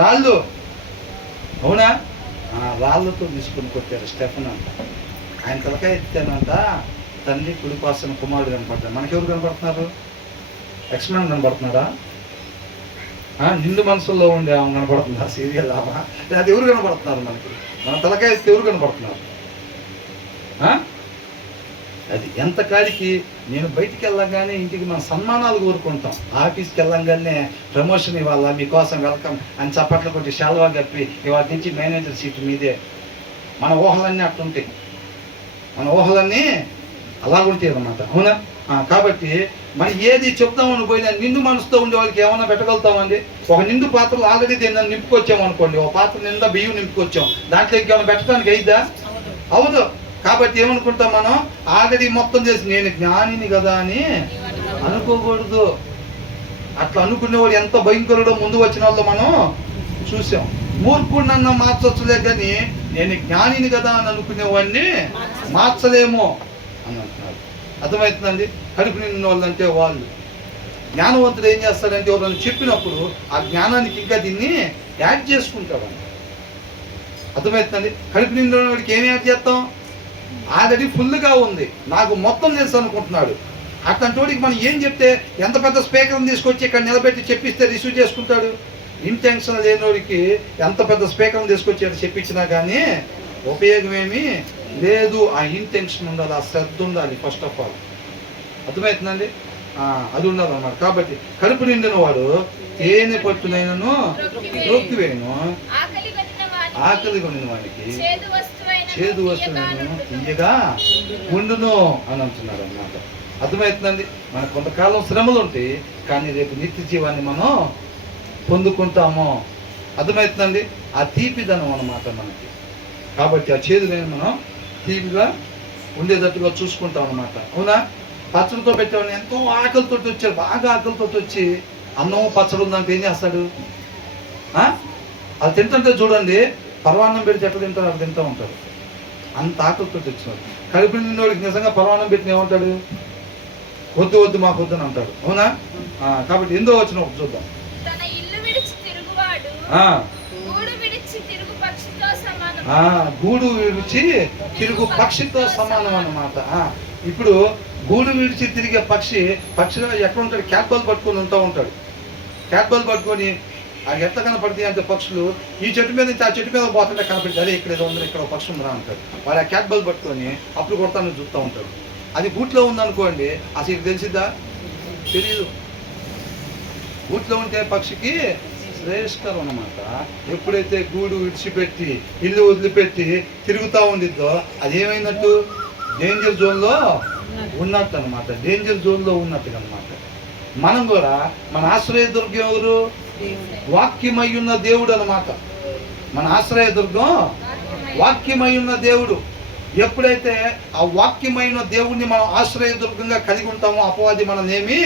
రాళ్ళు. అవునా? రాళ్ళతో తీసుకుని కొట్టారు స్టెఫన్ అంట. ఆయన తలకాయ ఎత్తానంట. తండ్రి కుడిపాసన కుమారుడు కనపడ్డాడు. మనకెవరు కనపడుతున్నారు? లక్ష్మణ్ కనపడుతున్నాడా? నిండు మనసుల్లో ఉండే ఆమె కనపడుతుందా? సీరియల్ ఆమె? అది ఎవరు కనపడుతున్నారు మనకి? మన తలకాయ ఎత్తి ఎవరు కనపడుతున్నారు? అది ఎంతకాడికి నేను బయటికి వెళ్ళగానే ఇంటికి మన సన్మానాలు కోరుకుంటాం. ఆఫీస్కి వెళ్ళంగానే ప్రమోషన్ ఇవ్వాలా, మీకోసం వెల్కమ్ అని చప్పట్లు కొట్టి శాల్వా కప్పి ఇవాళ నుంచి మేనేజర్ సీట్ మీదే. మన ఊహలన్నీ అట్లుంటాయి. మన ఊహలన్నీ అలాగుంటాయి అన్నమాట. అవునా? కాబట్టి మనం ఏది చెప్తామని పోయినా నిండు మనసుతో ఉండే వాళ్ళకి ఏమైనా పెట్టగలుగుతామండి? ఒక నిండు పాత్రలు ఆల్రెడీ దీన్ని నింపుకొచ్చాం అనుకోండి, ఒక పాత్ర నిండా బియ్యం నింపుకొచ్చాం, దాంట్లో ఏమైనా పెట్టడానికి అయిద్దా? అవదు. కాబట్టి ఏమనుకుంటాం మనం? ఆల్రెడీ మొత్తం చేసి నేను జ్ఞానిని కదా అని అనుకోకూడదు. అట్లా అనుకునేవాడు ఎంత భయంకరుడో ముందు వచ్చిన వాళ్ళు మనం చూసాం. మూర్ఖుడినన్నా మార్చొచ్చులే కానీ నేను జ్ఞానిని కదా అని అనుకునేవాడిని మార్చలేమో అని అంటున్నారు. అర్థమవుతుందండి? కడుపు నిండిన వాళ్ళు అంటే వాళ్ళు. జ్ఞానవంతుడు ఏం చేస్తాడంటే ఎవరైనా చెప్పినప్పుడు ఆ జ్ఞానానికి ఇంకా దీన్ని యాడ్ చేసుకుంటాడు. అర్థమవుతుందండి? కడుపు నిండిన వాడికి ఏం యాడ్ చేస్తాం? ఆల్రెడీ ఫుల్గా ఉంది, నాకు మొత్తం తెలుసు అనుకుంటున్నాడు. అట్లాంటి వాడికి మనం ఏం చెప్తే, ఎంత పెద్ద స్పీకర్ని తీసుకొచ్చి ఇక్కడ నిలబెట్టి చెప్పిస్తే రిసీవ్ చేసుకుంటాడు? ఇంటెన్షన్ లేనివాడికి ఎంత పెద్ద స్పీకర్ని తీసుకొచ్చి ఇక్కడ చెప్పించినా కానీ ఉపయోగం ఏమీ లేదు. ఆ ఇంటెన్షన్ ఉండాలి, ఆ శ్రద్ధ ఉండాలి ఫస్ట్ ఆఫ్ ఆల్. అర్థమవుతుందండి? అది ఉండాలన్నమాట. కాబట్టి కడుపు నిండిన వాడు తేనె పట్టునైనను త్రొక్కివేయును, ఆకలి కొనిన వాడికి చేదు వస్తువులను తీయగా ఉండును అని అంటున్నాడు అన్నమాట. అర్థమవుతుందండి. మనకు కొంతకాలం శ్రమలు ఉంటాయి, కానీ రేపు నిత్య జీవాన్ని మనం పొందుకుంటాము. అర్థమవుతుందండి. ఆ తీపిదనం అన్నమాట మనకి. కాబట్టి ఆ చేదుని మనం తీపిగా ఉండేటట్టుగా చూసుకుంటాం అన్నమాట. అవునా? పచ్చడితో పెట్టేవాడిని ఎంతో ఆకలితో వచ్చారు, బాగా ఆకలితో వచ్చి అన్నం పచ్చడి ఉందంటే ఏం చేస్తాడు? అది తింటుంటే చూడండి, పరవాన్నం పెడితే ఎట్లా తింటారు అట్లా తింటూ ఉంటారు. అంత ఆకలితో వచ్చినాడు. కడుపు నిండినోడికి నిజంగా పరవాన్నం పెట్టిన ఏమంటాడు? వద్దు వద్దు మాకు వద్దని అంటాడు. అవునా? కాబట్టి ఎందో వచ్చిన ఒక చూద్దాం. గూడు విడిచి తిరుగు పక్షితో సమానం అన్నమాట. ఇప్పుడు గూడు విడిచి తిరిగే పక్షిలో ఎక్కడ ఉంటాడు? క్యాట్ బాల్ పట్టుకొని ఉంటాడు. క్యాట్ బాల్ పట్టుకొని ఎట్లా కనపడుతుంది అంటే పక్షులు ఈ చెట్టు మీద నుంచి ఆ చెట్టు మీద పోతుంటే కనపడుతుంది, అదే ఇక్కడ ఏదో ఉంది, ఇక్కడ పక్షి ఉందా అంటాడు. వాడు ఆ క్యాట్ బాల్ పట్టుకొని అప్పుడు కొడతాను చూస్తూ ఉంటాడు. అది గూట్లో ఉందనుకోండి, అసలు ఇది తెలిసిద్దా? తెలీదు. గూట్లో ఉంటే పక్షికి శ్రేయస్కరం అన్నమాట. ఎప్పుడైతే గూడు విడిచిపెట్టి ఇల్లు వదిలిపెట్టి తిరుగుతూ ఉండిద్దో అది ఏమైనట్టు? డేంజర్ జోన్లో ఉన్నట్టు అనమాట. డేంజర్ జోన్లో ఉన్నట్టుగా అనమాట. మనం కూడా మన ఆశ్రయదుర్గం ఎవరు? వాక్యమై ఉన్న దేవుడు అనమాట. మన ఆశ్రయదుర్గం వాక్యమై ఉన్న దేవుడు. ఎప్పుడైతే ఆ వాక్యమైన దేవుడిని మనం ఆశ్రయదుర్గంగా కలిగి ఉంటామో అపవాది మనల్ని ఏమీ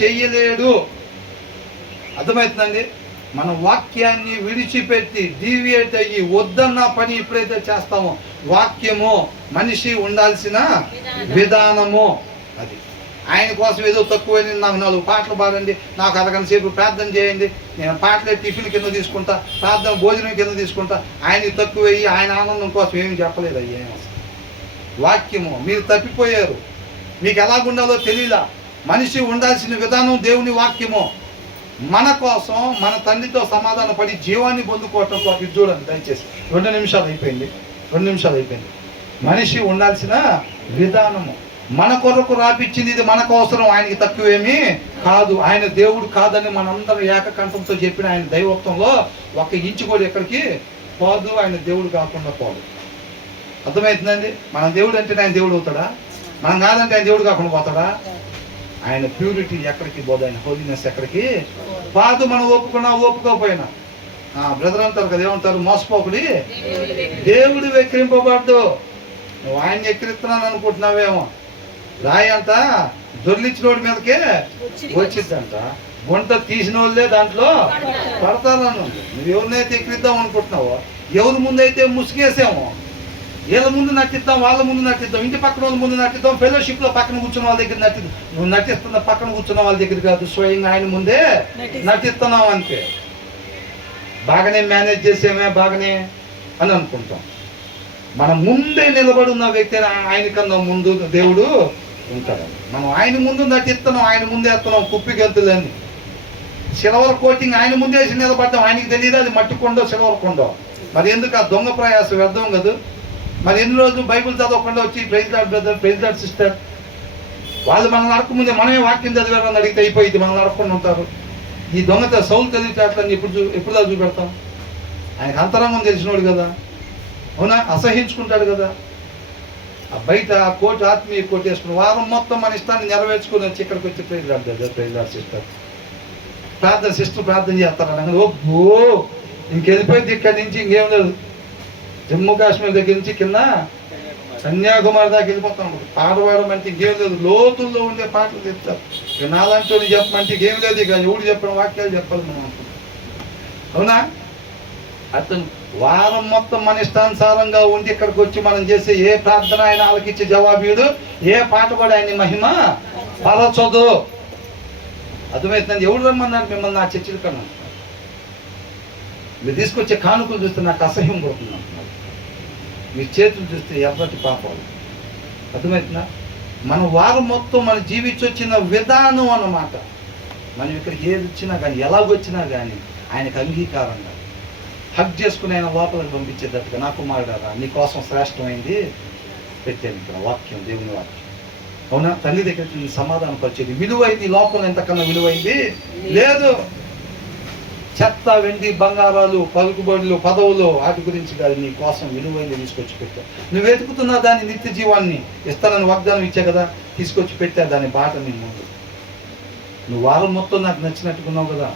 చెయ్యలేడు. అర్థమవుతుందండి. మన వాక్యాన్ని విడిచిపెట్టి డీవియేట్ అయ్యి వద్దన్న పని ఎప్పుడైతే చేస్తామో, వాక్యము మనిషి ఉండాల్సిన విధానము అది. ఆయన కోసం ఏదో తక్కువైంది, నాకు 4 పాటలు పాడండి, నాకు అరగంట సేపు ప్రార్థన చేయండి, నేను పాటలే టిఫిన్ కింద తీసుకుంటా, ప్రార్థన భోజనం కింద తీసుకుంటా, ఆయనకి తక్కువయ్యి ఆయన ఆనందం కోసం ఏమి చెప్పలేదు. అయ్యేం అసలు వాక్యము. మీరు తప్పిపోయారు, మీకు ఎలాగుండాలో తెలియలా. మనిషి ఉండాల్సిన విధానం దేవుని వాక్యము. మన కోసం మన తండ్రితో సమాధాన పడి జీవాన్ని పొందుకోవటం కోసం. ఇది చూడండి దయచేసి, 2 నిమిషాలు అయిపోయింది. మనిషి ఉండాల్సిన విధానము మన కొరకు రాపిచ్చింది. ఇది మనకు అవసరం, ఆయనకి తక్కువేమీ కాదు. ఆయన దేవుడు కాదని మనందరం ఏకకంఠంతో చెప్పిన ఆయన దైవత్వంలో 1 ఇంచు కూడా ఎక్కడికి పోదు. ఆయన దేవుడు కాకుండా పోదు. అర్థమవుతుందండి. మన దేవుడు అంటే ఆయన దేవుడు అవుతాడా? మనం కాదంటే ఆయన దేవుడు కాకుండా పోతాడా? ఆయన ప్యూరిటీ ఎక్కడికి పోదు, ఆయన హోలీనెస్ ఎక్కడికి పాదు. మనం ఒప్పుకున్నా ఒప్పుకోకపోయినా బ్రదర్ అంటారు కదా, ఏమంటారు? మోసపోకుడి దేవుడు వెక్కిరింపబడ్డు. నువ్వు ఆయన్ని ఎక్కిరిస్తున్నాను అనుకుంటున్నావేమో. రాయి అంట దొర్లిచ్చినోడి మీదకే వచ్చిద్దంట, గుంట తీసిన వాళ్ళే దాంట్లో పడతారని. నువ్వు ఎవరినైతే ఎక్కిరిద్దాం అనుకుంటున్నావో, ఎవరి ముందైతే ముసుగేసామో, వీళ్ళ ముందు నటిద్దాం, వాళ్ళ ముందు నటిద్దాం, ఇంటి పక్కన వాళ్ళ ముందు నటిద్దాం, ఫెలోషిప్లో పక్కన కూర్చున్న వాళ్ళ దగ్గర నటిద్దాం. నువ్వు నటిస్తున్న పక్కన కూర్చున్న వాళ్ళ దగ్గర కాదు, స్వయంగా ఆయన ముందే నటిస్తున్నావు అంతే. బాగానే మేనేజ్ చేసేమే, బాగానే అని అనుకుంటాం. మన ముందే నిలబడి ఉన్న వ్యక్తి ఆయన కన్నా ముందు దేవుడు ఉంటాడు. మనం ఆయన ముందు నటిస్తున్నాం, ఆయన ముందే వేస్తున్నాం కుప్పి గంతులని. సిల్వర్ కోటింగ్ ఆయన ముందే వేసి నిలబడ్డాం. ఆయనకి తెలియదు అది మట్టి కొండో సిల్వర్ కొండో. మరి ఎందుకు ఆ దొంగ ప్రయాసం వ్యర్థం కదా? మరి ఎన్ని రోజులు బైబిల్ చదవకుండా వచ్చి praise Lord brother, praise Lord sister, వాళ్ళు మనం నడకముందే మనమే వాక్యం చదివారని అడిగితే అయిపోయింది, మనం నడకుండా ఉంటారు. ఈ దొంగత సౌలు తెలియట్లని ఎప్పుడు చూపెడతాం? ఆయనకు అంతరంగం తెలిసినోడు కదా. అవునా? అసహించుకుంటాడు కదా. ఆ బయట కోటి ఆత్మీయ కోటి వేసుకుని వారం మొత్తం మన ఇష్టాన్ని నెరవేర్చుకుని వచ్చి ఇక్కడికి వచ్చి praise Lord brother, praise Lord sister, ప్రార్థన సిస్టర్ ప్రార్థన చేస్తారని ఓ ఇంకెళ్ళిపోయింది. ఇక్కడి నుంచి ఇంకేం లేదు. జమ్మూ కాశ్మీర్ దగ్గర నుంచి కింద కన్యాకుమారి దాకా వెళ్ళిపోతాం. పాట పాడమంటే ఇంకేం లేదు, లోతుల్లో ఉండే పాటలు చెప్తారు. ఇక నాలాంటి వాళ్ళు చెప్పమంటే ఇంకేం లేదు. ఇక ఎవడు చెప్పిన వాక్యాలు చెప్పాలి మనం అనుకుంటాం. అవునా? అతను వారం మొత్తం మన ఇష్టానుసారంగా ఉండి ఇక్కడికి వచ్చి మనం చేసే ఏ ప్రార్థన ఆయన ఆలకిచ్చే జవాబీడు, ఏ పాట కూడా ఆయన మహిమ పరచదు. అర్థమవుతుందండి. ఎవడు రమ్మన్నారు మిమ్మల్ని నా చర్చల కన్నా? మీరు తీసుకొచ్చే కానుకలు చూస్తే నాకు అసహ్యం పడుతుంది అంటున్నారు. మీ చేతులు చూస్తే ఎర్రటి పాపాలు. అర్థమవుతుందా? మన వారం మొత్తం మన జీవించొచ్చిన విధానం అన్నమాట. మనం ఇక్కడికి ఏది వచ్చినా కానీ, ఎలాగొచ్చినా కానీ ఆయనకు అంగీకారంగా హక్ చేసుకుని ఆయన లోపలికి పంపించేటట్టుగా, నా కుమారుడారా నీ కోసం శ్రేష్టమైంది పెట్టాను ఇక్కడ వాక్యం, దేవుని వాక్యం. అవునా? తల్లి దగ్గర సమాధానం పరిచేది విలువైంది. లోపల ఎంతకన్నా విలువైంది లేదు. చెత్త, వెండి, బంగారాలు, పలుకుబడులు, పదవులు, వాటి గురించి కాదు, నీ కోసం విలువైన తీసుకొచ్చి పెట్టా. నువ్వు వెతుకుతున్నా దాన్ని, నిత్య జీవాన్ని ఇస్తానని వాగ్దానం ఇచ్చా కదా, తీసుకొచ్చి పెట్టా దాని బాట నీ ముందు. నువ్వు వారం మొత్తం నాకు నచ్చినట్టుగా ఉన్నావు కదా.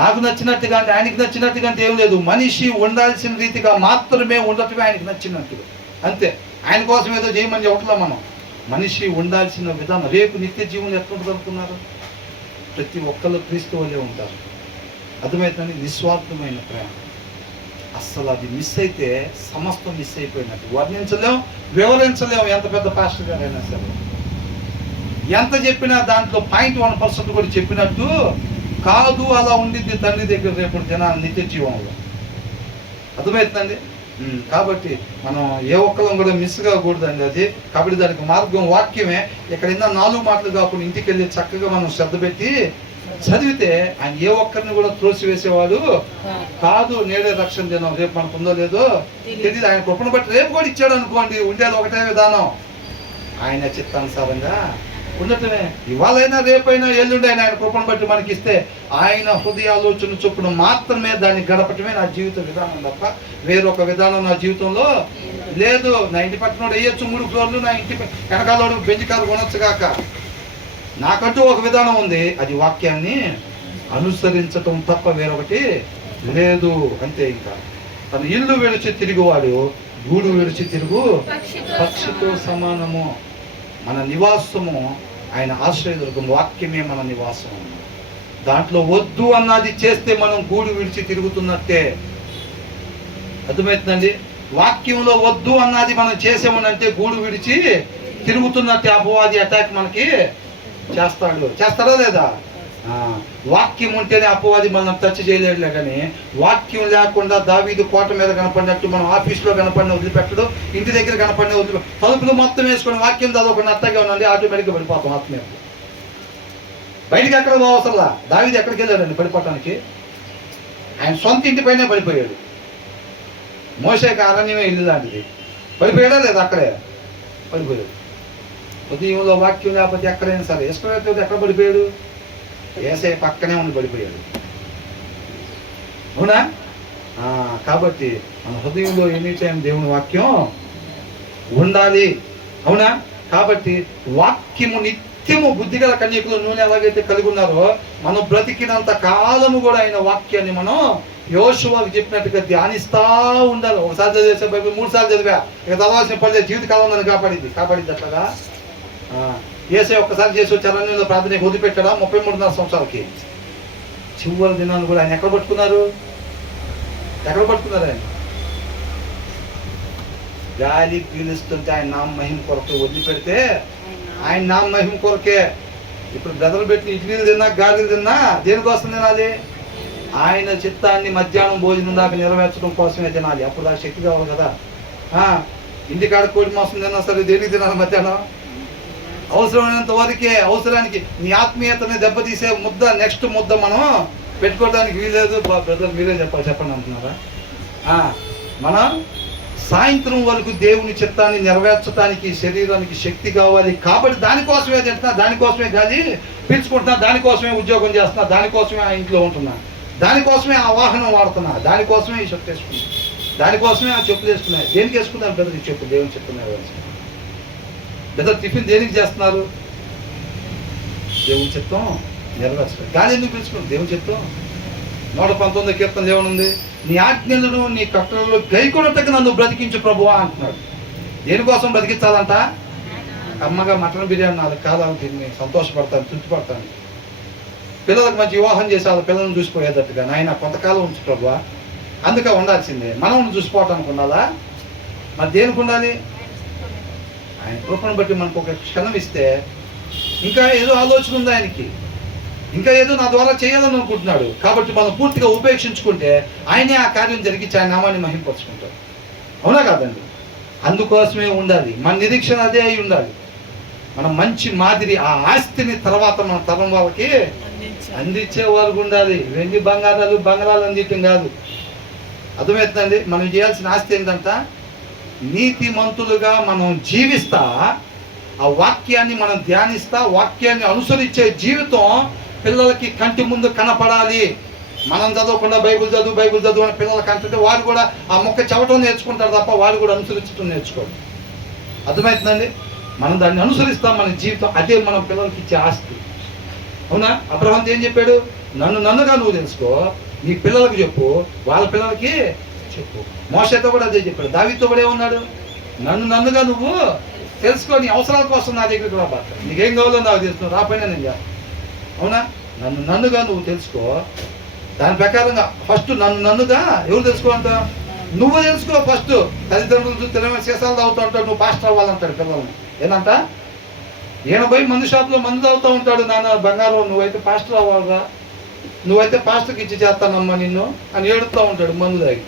నాకు నచ్చినట్టుగా అంటే ఆయనకి నచ్చినట్టుగా అంటే ఏం లేదు. మనిషి ఉండాల్సిన రీతిగా మాత్రమే ఉండటమే ఆయనకి నచ్చినట్టుగా, అంతే. ఆయన కోసం ఏదో చేయమని చెప్పట్లా మనం. మనిషి ఉండాల్సిన విధానం. రేపు నిత్య జీవనం ఎట్లుంటుంది అనుకున్నారు? ప్రతి ఒక్కళ్ళు క్రీస్తు వల్లే ఉంటారు. అర్థమవుతుందని నిస్వార్థమైన ప్రేమ. అస్సలు అది మిస్ అయితే సమస్తం మిస్ అయిపోయినట్టు. వర్ణించలేం, వివరించలేం. ఎంత పెద్ద పాస్టర్ గారైనా సరే, ఎంత చెప్పినా దాంట్లో 0.1% కూడా చెప్పినట్టు కాదు. అలా ఉండిద్ది తండ్రి దగ్గర రేపు జనాలు నిత్య జీవంలో. అర్థమవుతుందండి. కాబట్టి మనం ఏ ఒక్కరం కూడా మిస్ కాకూడదండి అది. కాబట్టి దానికి మార్గం వాక్యమే. ఇక్కడ 4 మాటలు కాకుండా ఇంటికి వెళ్ళి చక్కగా మనం శ్రద్ధ పెట్టి చదివితే ఆయన ఏ ఒక్కరిని కూడా త్రోసివేసేవాడు కాదు. నేడే రక్షణ దినం, రేపు మనకు ఉందో లేదో తెలియదు. ఆయన కృపను బట్టి రేపు కూడా ఇచ్చాడు అనుకోండి, ఉండేది ఒకటే విధానం, ఆయన చిత్తానుసారంగా ఉండటమే. ఇవాళైనా రేపైనా ఎల్లుండి ఆయన కృపను బట్టి మనకి ఇస్తే ఆయన హృదయ ఆలోచన చొప్పున మాత్రమే దాన్ని గడపటమే నా జీవిత విధానం తప్ప వేరొక విధానం నా జీవితంలో లేదు. నా ఇంటి పక్కన వేయచ్చు 3 ఫ్లోర్లు, నా ఇంటి వెనకాల బెంచ్ కారు కొనొచ్చు కాక, నాకంటూ ఒక విధానం ఉంది. అది వాక్యాన్ని అనుసరించటం తప్ప వేరొకటి లేదు, అంతే. ఇంకా తన ఇల్లు విడిచి తిరుగువాడు గూడు విడిచి తిరుగు పక్షితో సమానము. మన నివాసము ఆయన ఆశ్రయదుర్గం. వాక్యమే మన నివాసం. దాంట్లో వద్దు అన్నది చేస్తే మనం గూడు విడిచి తిరుగుతున్నట్టే. అర్థమవుతుందండి. వాక్యంలో వద్దు అన్నది మనం చేసామనంటే గూడు విడిచి తిరుగుతున్నట్టే. అపవాది అటాక్ మనకి చేస్తాడా లేదా? వాక్యం ఉంటేనే అపవాది మనం టచ్ చేయలేడులే. కానీ వాక్యం లేకుండా దావీదు కోట మీద కనపడినట్టు మనం ఆఫీస్లో కనపడిన వదిలిపెట్టడు, ఇంటి దగ్గర కనపడిన వదిలిపెట్టు, తలుపులు మొత్తం వేసుకొని వాక్యం చదవకుండా అత్తగా ఉన్నది, ఆటోమేటిక్గా పడిపోతాం ఆత్మీయ. బయటికి ఎక్కడ పోవసరలా. దావీదు ఎక్కడికి వెళ్ళాడండి పడిపోవటానికి? ఆయన సొంత ఇంటిపైనే పడిపోయాడు. మోషేకి అరణ్యమే ఇల్లు లాంటిది. పడిపోయాడా లేదా? అక్కడే పడిపోయాడు. ఉదయంలో వాక్యం లేకపోతే ఎక్కడైనా సరే ఇష్టమైతే ఎక్కడ పడిపోయాడు? ఏసై పక్కనే ఉండి పడిపోయాడు. అవునా? కాబట్టి మన హృదయంలో ఎనీ టైం దేవుని వాక్యం ఉండాలి. అవునా? కాబట్టి వాక్యము నిత్యము బుద్ధిగల కన్యకులు నూనె ఎలాగైతే కలిగి ఉన్నారో మనం బ్రతికినంత కాలము కూడా ఆయన వాక్యాన్ని మనం యోషువకు చెప్పినట్టుగా ధ్యానిస్తూ ఉండాలి. ఒకసారి చదివేసే బైబిల్ 3 సార్లు చదివా, ఇక చదవాల్సిన పని జీవితకాలం నన్ను కాపాడింది అట్లాగా. ఏసై ఒక్కసారి చేసి వచ్చి అరణ్యంలో ప్రార్థన వదిలిపెట్టాడా 33.5 సంవత్సరాలకి. చివరి దినాన్ని కూడా ఆయన ఎక్కడ పట్టుకున్నారు? ఆయన గాలి పీలుస్తుంటే ఆయన నామ మహిమ కొరకు వదిలిపెడితే ఆయన నామ మహిమ కొరకే. ఇప్పుడు బ్రదర్లు పెట్టి ఇడ్లీలు తిన్నా, గాలిలు తిన్నా దేనికోసం తినాలి? ఆయన చిత్తాన్ని మధ్యాహ్నం భోజనం దాకా నెరవేర్చడం కోసమే తినాలి. అప్పుడు ఆ శక్తి కావాలి కదా. ఇంటికాడ కోడి మాంసం తిన్నా సరే దేనికి తినాలి? మధ్యాహ్నం అవసరమైనంత వరకే. అవసరానికి నీ ఆత్మీయతని దెబ్బతీసే ముద్ద, నెక్స్ట్ ముద్ద మనం పెట్టుకోవడానికి వీలేదు. బ్రదర్ మీరే చెప్పండి అంటున్నారా? మనం సాయంత్రం వరకు దేవుని చిత్తాన్ని నెరవేర్చడానికి శరీరానికి శక్తి కావాలి. కాబట్టి దానికోసమే తింటున్నా, దానికోసమే గాలి పీల్చుకుంటున్నా, దానికోసమే ఉద్యోగం చేస్తున్నా, దానికోసమే ఆ ఇంట్లో ఉంటున్నా, దానికోసమే ఆ వాహనం వాడుతున్నా, దానికోసమే ఈ షర్ట్ వేసుకున్నా, దానికోసమే ఆ చెప్పులు వేసుకున్నా. దేనికి వేసుకున్నారు బ్రదర్? ఈ చెప్పు దేవుని చెప్తున్నారు. లేదా టిఫిన్ దేనికి చేస్తున్నారు? దేవుని చిత్తం నెరవేర్చడం. గాలి ఎందుకు పిలుచుకున్నాం? దేవుని చిత్తం. 119 కీర్తనలు ఏమనుంది? నీ ఆజ్ఞలను నీ కట్టడలో గైకొనటకు నన్ను బ్రతికించు ప్రభువా అంటున్నాడు. దేనికోసం బ్రతికించాలంట? అమ్మగా మటన్ బిర్యానీ 4 కాలాలు తిని సంతోషపడతాను, తృప్తిపడతాను. పిల్లలకు మంచి వివాహం చేసి వాళ్ళ పిల్లలను చూసిపోయేటట్టుగా నాయన కొంతకాలం ఉంచు ప్రభువా. అందుకే ఉండాల్సిందే. మనం చూసిపోవటానికి ఉండాలా? మరి దేనికి ఉండాలి? ఆయన కృపను బట్టి మనకు ఒక క్షణం ఇస్తే ఇంకా ఏదో ఆలోచన ఉంది ఆయనకి, ఇంకా ఏదో నా ద్వారా చేయాలని అనుకుంటున్నాడు. కాబట్టి మనం పూర్తిగా ఉపేక్షించుకుంటే ఆయనే ఆ కార్యం జరిగించి ఆయన నామాన్ని మహింపరుచుకుంటాడు. అవునా కాదండి? అందుకోసమే ఉండాలి. మన నిరీక్షణ అదే అయి ఉండాలి. మనం మంచి మాదిరి ఆ ఆస్తిని తర్వాత మన తరం వాళ్ళకి అందించే వాళ్ళకు ఉండాలి. వెండి బంగారాలు అందించడం కాదు. అర్థమవుతుందండి? మనం చేయాల్సిన ఆస్తి ఏంటంట? నీతిమంతులుగా మనం జీవిస్తా, ఆ వాక్యాన్ని మనం ధ్యానిస్తా, వాక్యాన్ని అనుసరించే జీవితం పిల్లలకి కంటి ముందు కనపడాలి. మనం చదవకుండా బైబిల్ చదువు అని పిల్లలకి అంటుంటే వాడు కూడా ఆ మొక్క చెవటం నేర్చుకుంటారు తప్ప వాడు కూడా అనుసరించడం నేర్చుకోడు. అర్థమవుతుందండి? మనం దాన్ని అనుసరిస్తాం, మన జీవితం అదే మనం పిల్లలకి ఇచ్చే ఆస్తి. అవునా? అబ్రహాం ఏం చెప్పాడు? నన్నుగా నువ్వు తెలుసుకో, నీ పిల్లలకు చెప్పు, వాళ్ళ పిల్లలకి చెప్పు. మోషేతో కూడా అదే చెప్పాడు. దావీదుతో కూడా ఏమన్నాడు? నన్నుగా నువ్వు తెలుసుకో, నీ అవసరాల కోసం నా దగ్గరికి రా, నీకేం కావాలో నాకు తెలుసు, రాపోయినా నేను చేస్తాను. అవునా? నన్నుగా నువ్వు తెలుసుకో. దాని ప్రకారంగా ఫస్ట్ నన్నుగా ఎవరు తెలుసుకోవాలంట? నువ్వు తెలుసుకో ఫస్ట్. తల్లిదండ్రులు తినమే సీసాలు తాగుతూ ఉంటాడు, నువ్వు పాస్టర్ అవ్వాలంటాడు పిల్లల్ని. ఏంటంట? ఈయన పోయి మందు షాప్లో మందు తాగుతూ ఉంటాడు, నాన్న బంగారం నువ్వైతే పాస్టర్ అవ్వాలరా, నువ్వైతే పాస్టర్కి ఇచ్చి చేస్తానమ్మా నిన్ను అని ఏడుస్తూ ఉంటాడు మందు తాగి.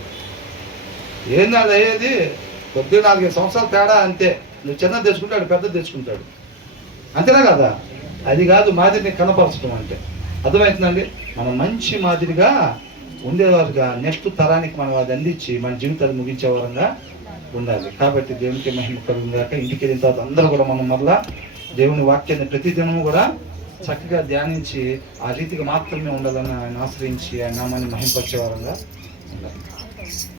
ఏంది అది అయ్యేది? కొద్దిగా 4-5 సంవత్సరాలు తేడా అంతే. నువ్వు చిన్నది తెచ్చుకుంటాడు, పెద్దది తెచ్చుకుంటాడు, అంతేనా కదా? అది కాదు మాదిరిని కనపరచడం అంటే. అర్థమవుతుందండి? మనం మంచి మాదిరిగా ఉండేవారుగా నెక్స్ట్ తరానికి మనం అది అందించి మన జీవితాలు ముగించే వారంగా ఉండాలి. కాబట్టి దేవునికి మహిమ కలుగుగాక. ఇంటికి వెళ్ళిన తర్వాత అందరూ కూడా మనం మరలా దేవుని వాక్యాన్ని ప్రతిదినము కూడా చక్కగా ధ్యానించి ఆ రీతిగా మాత్రమే ఉండాలని ఆయన ఆశ్రయించి ఆయన నామాన్ని మహింపరిచే వారంగా ఉండాలి.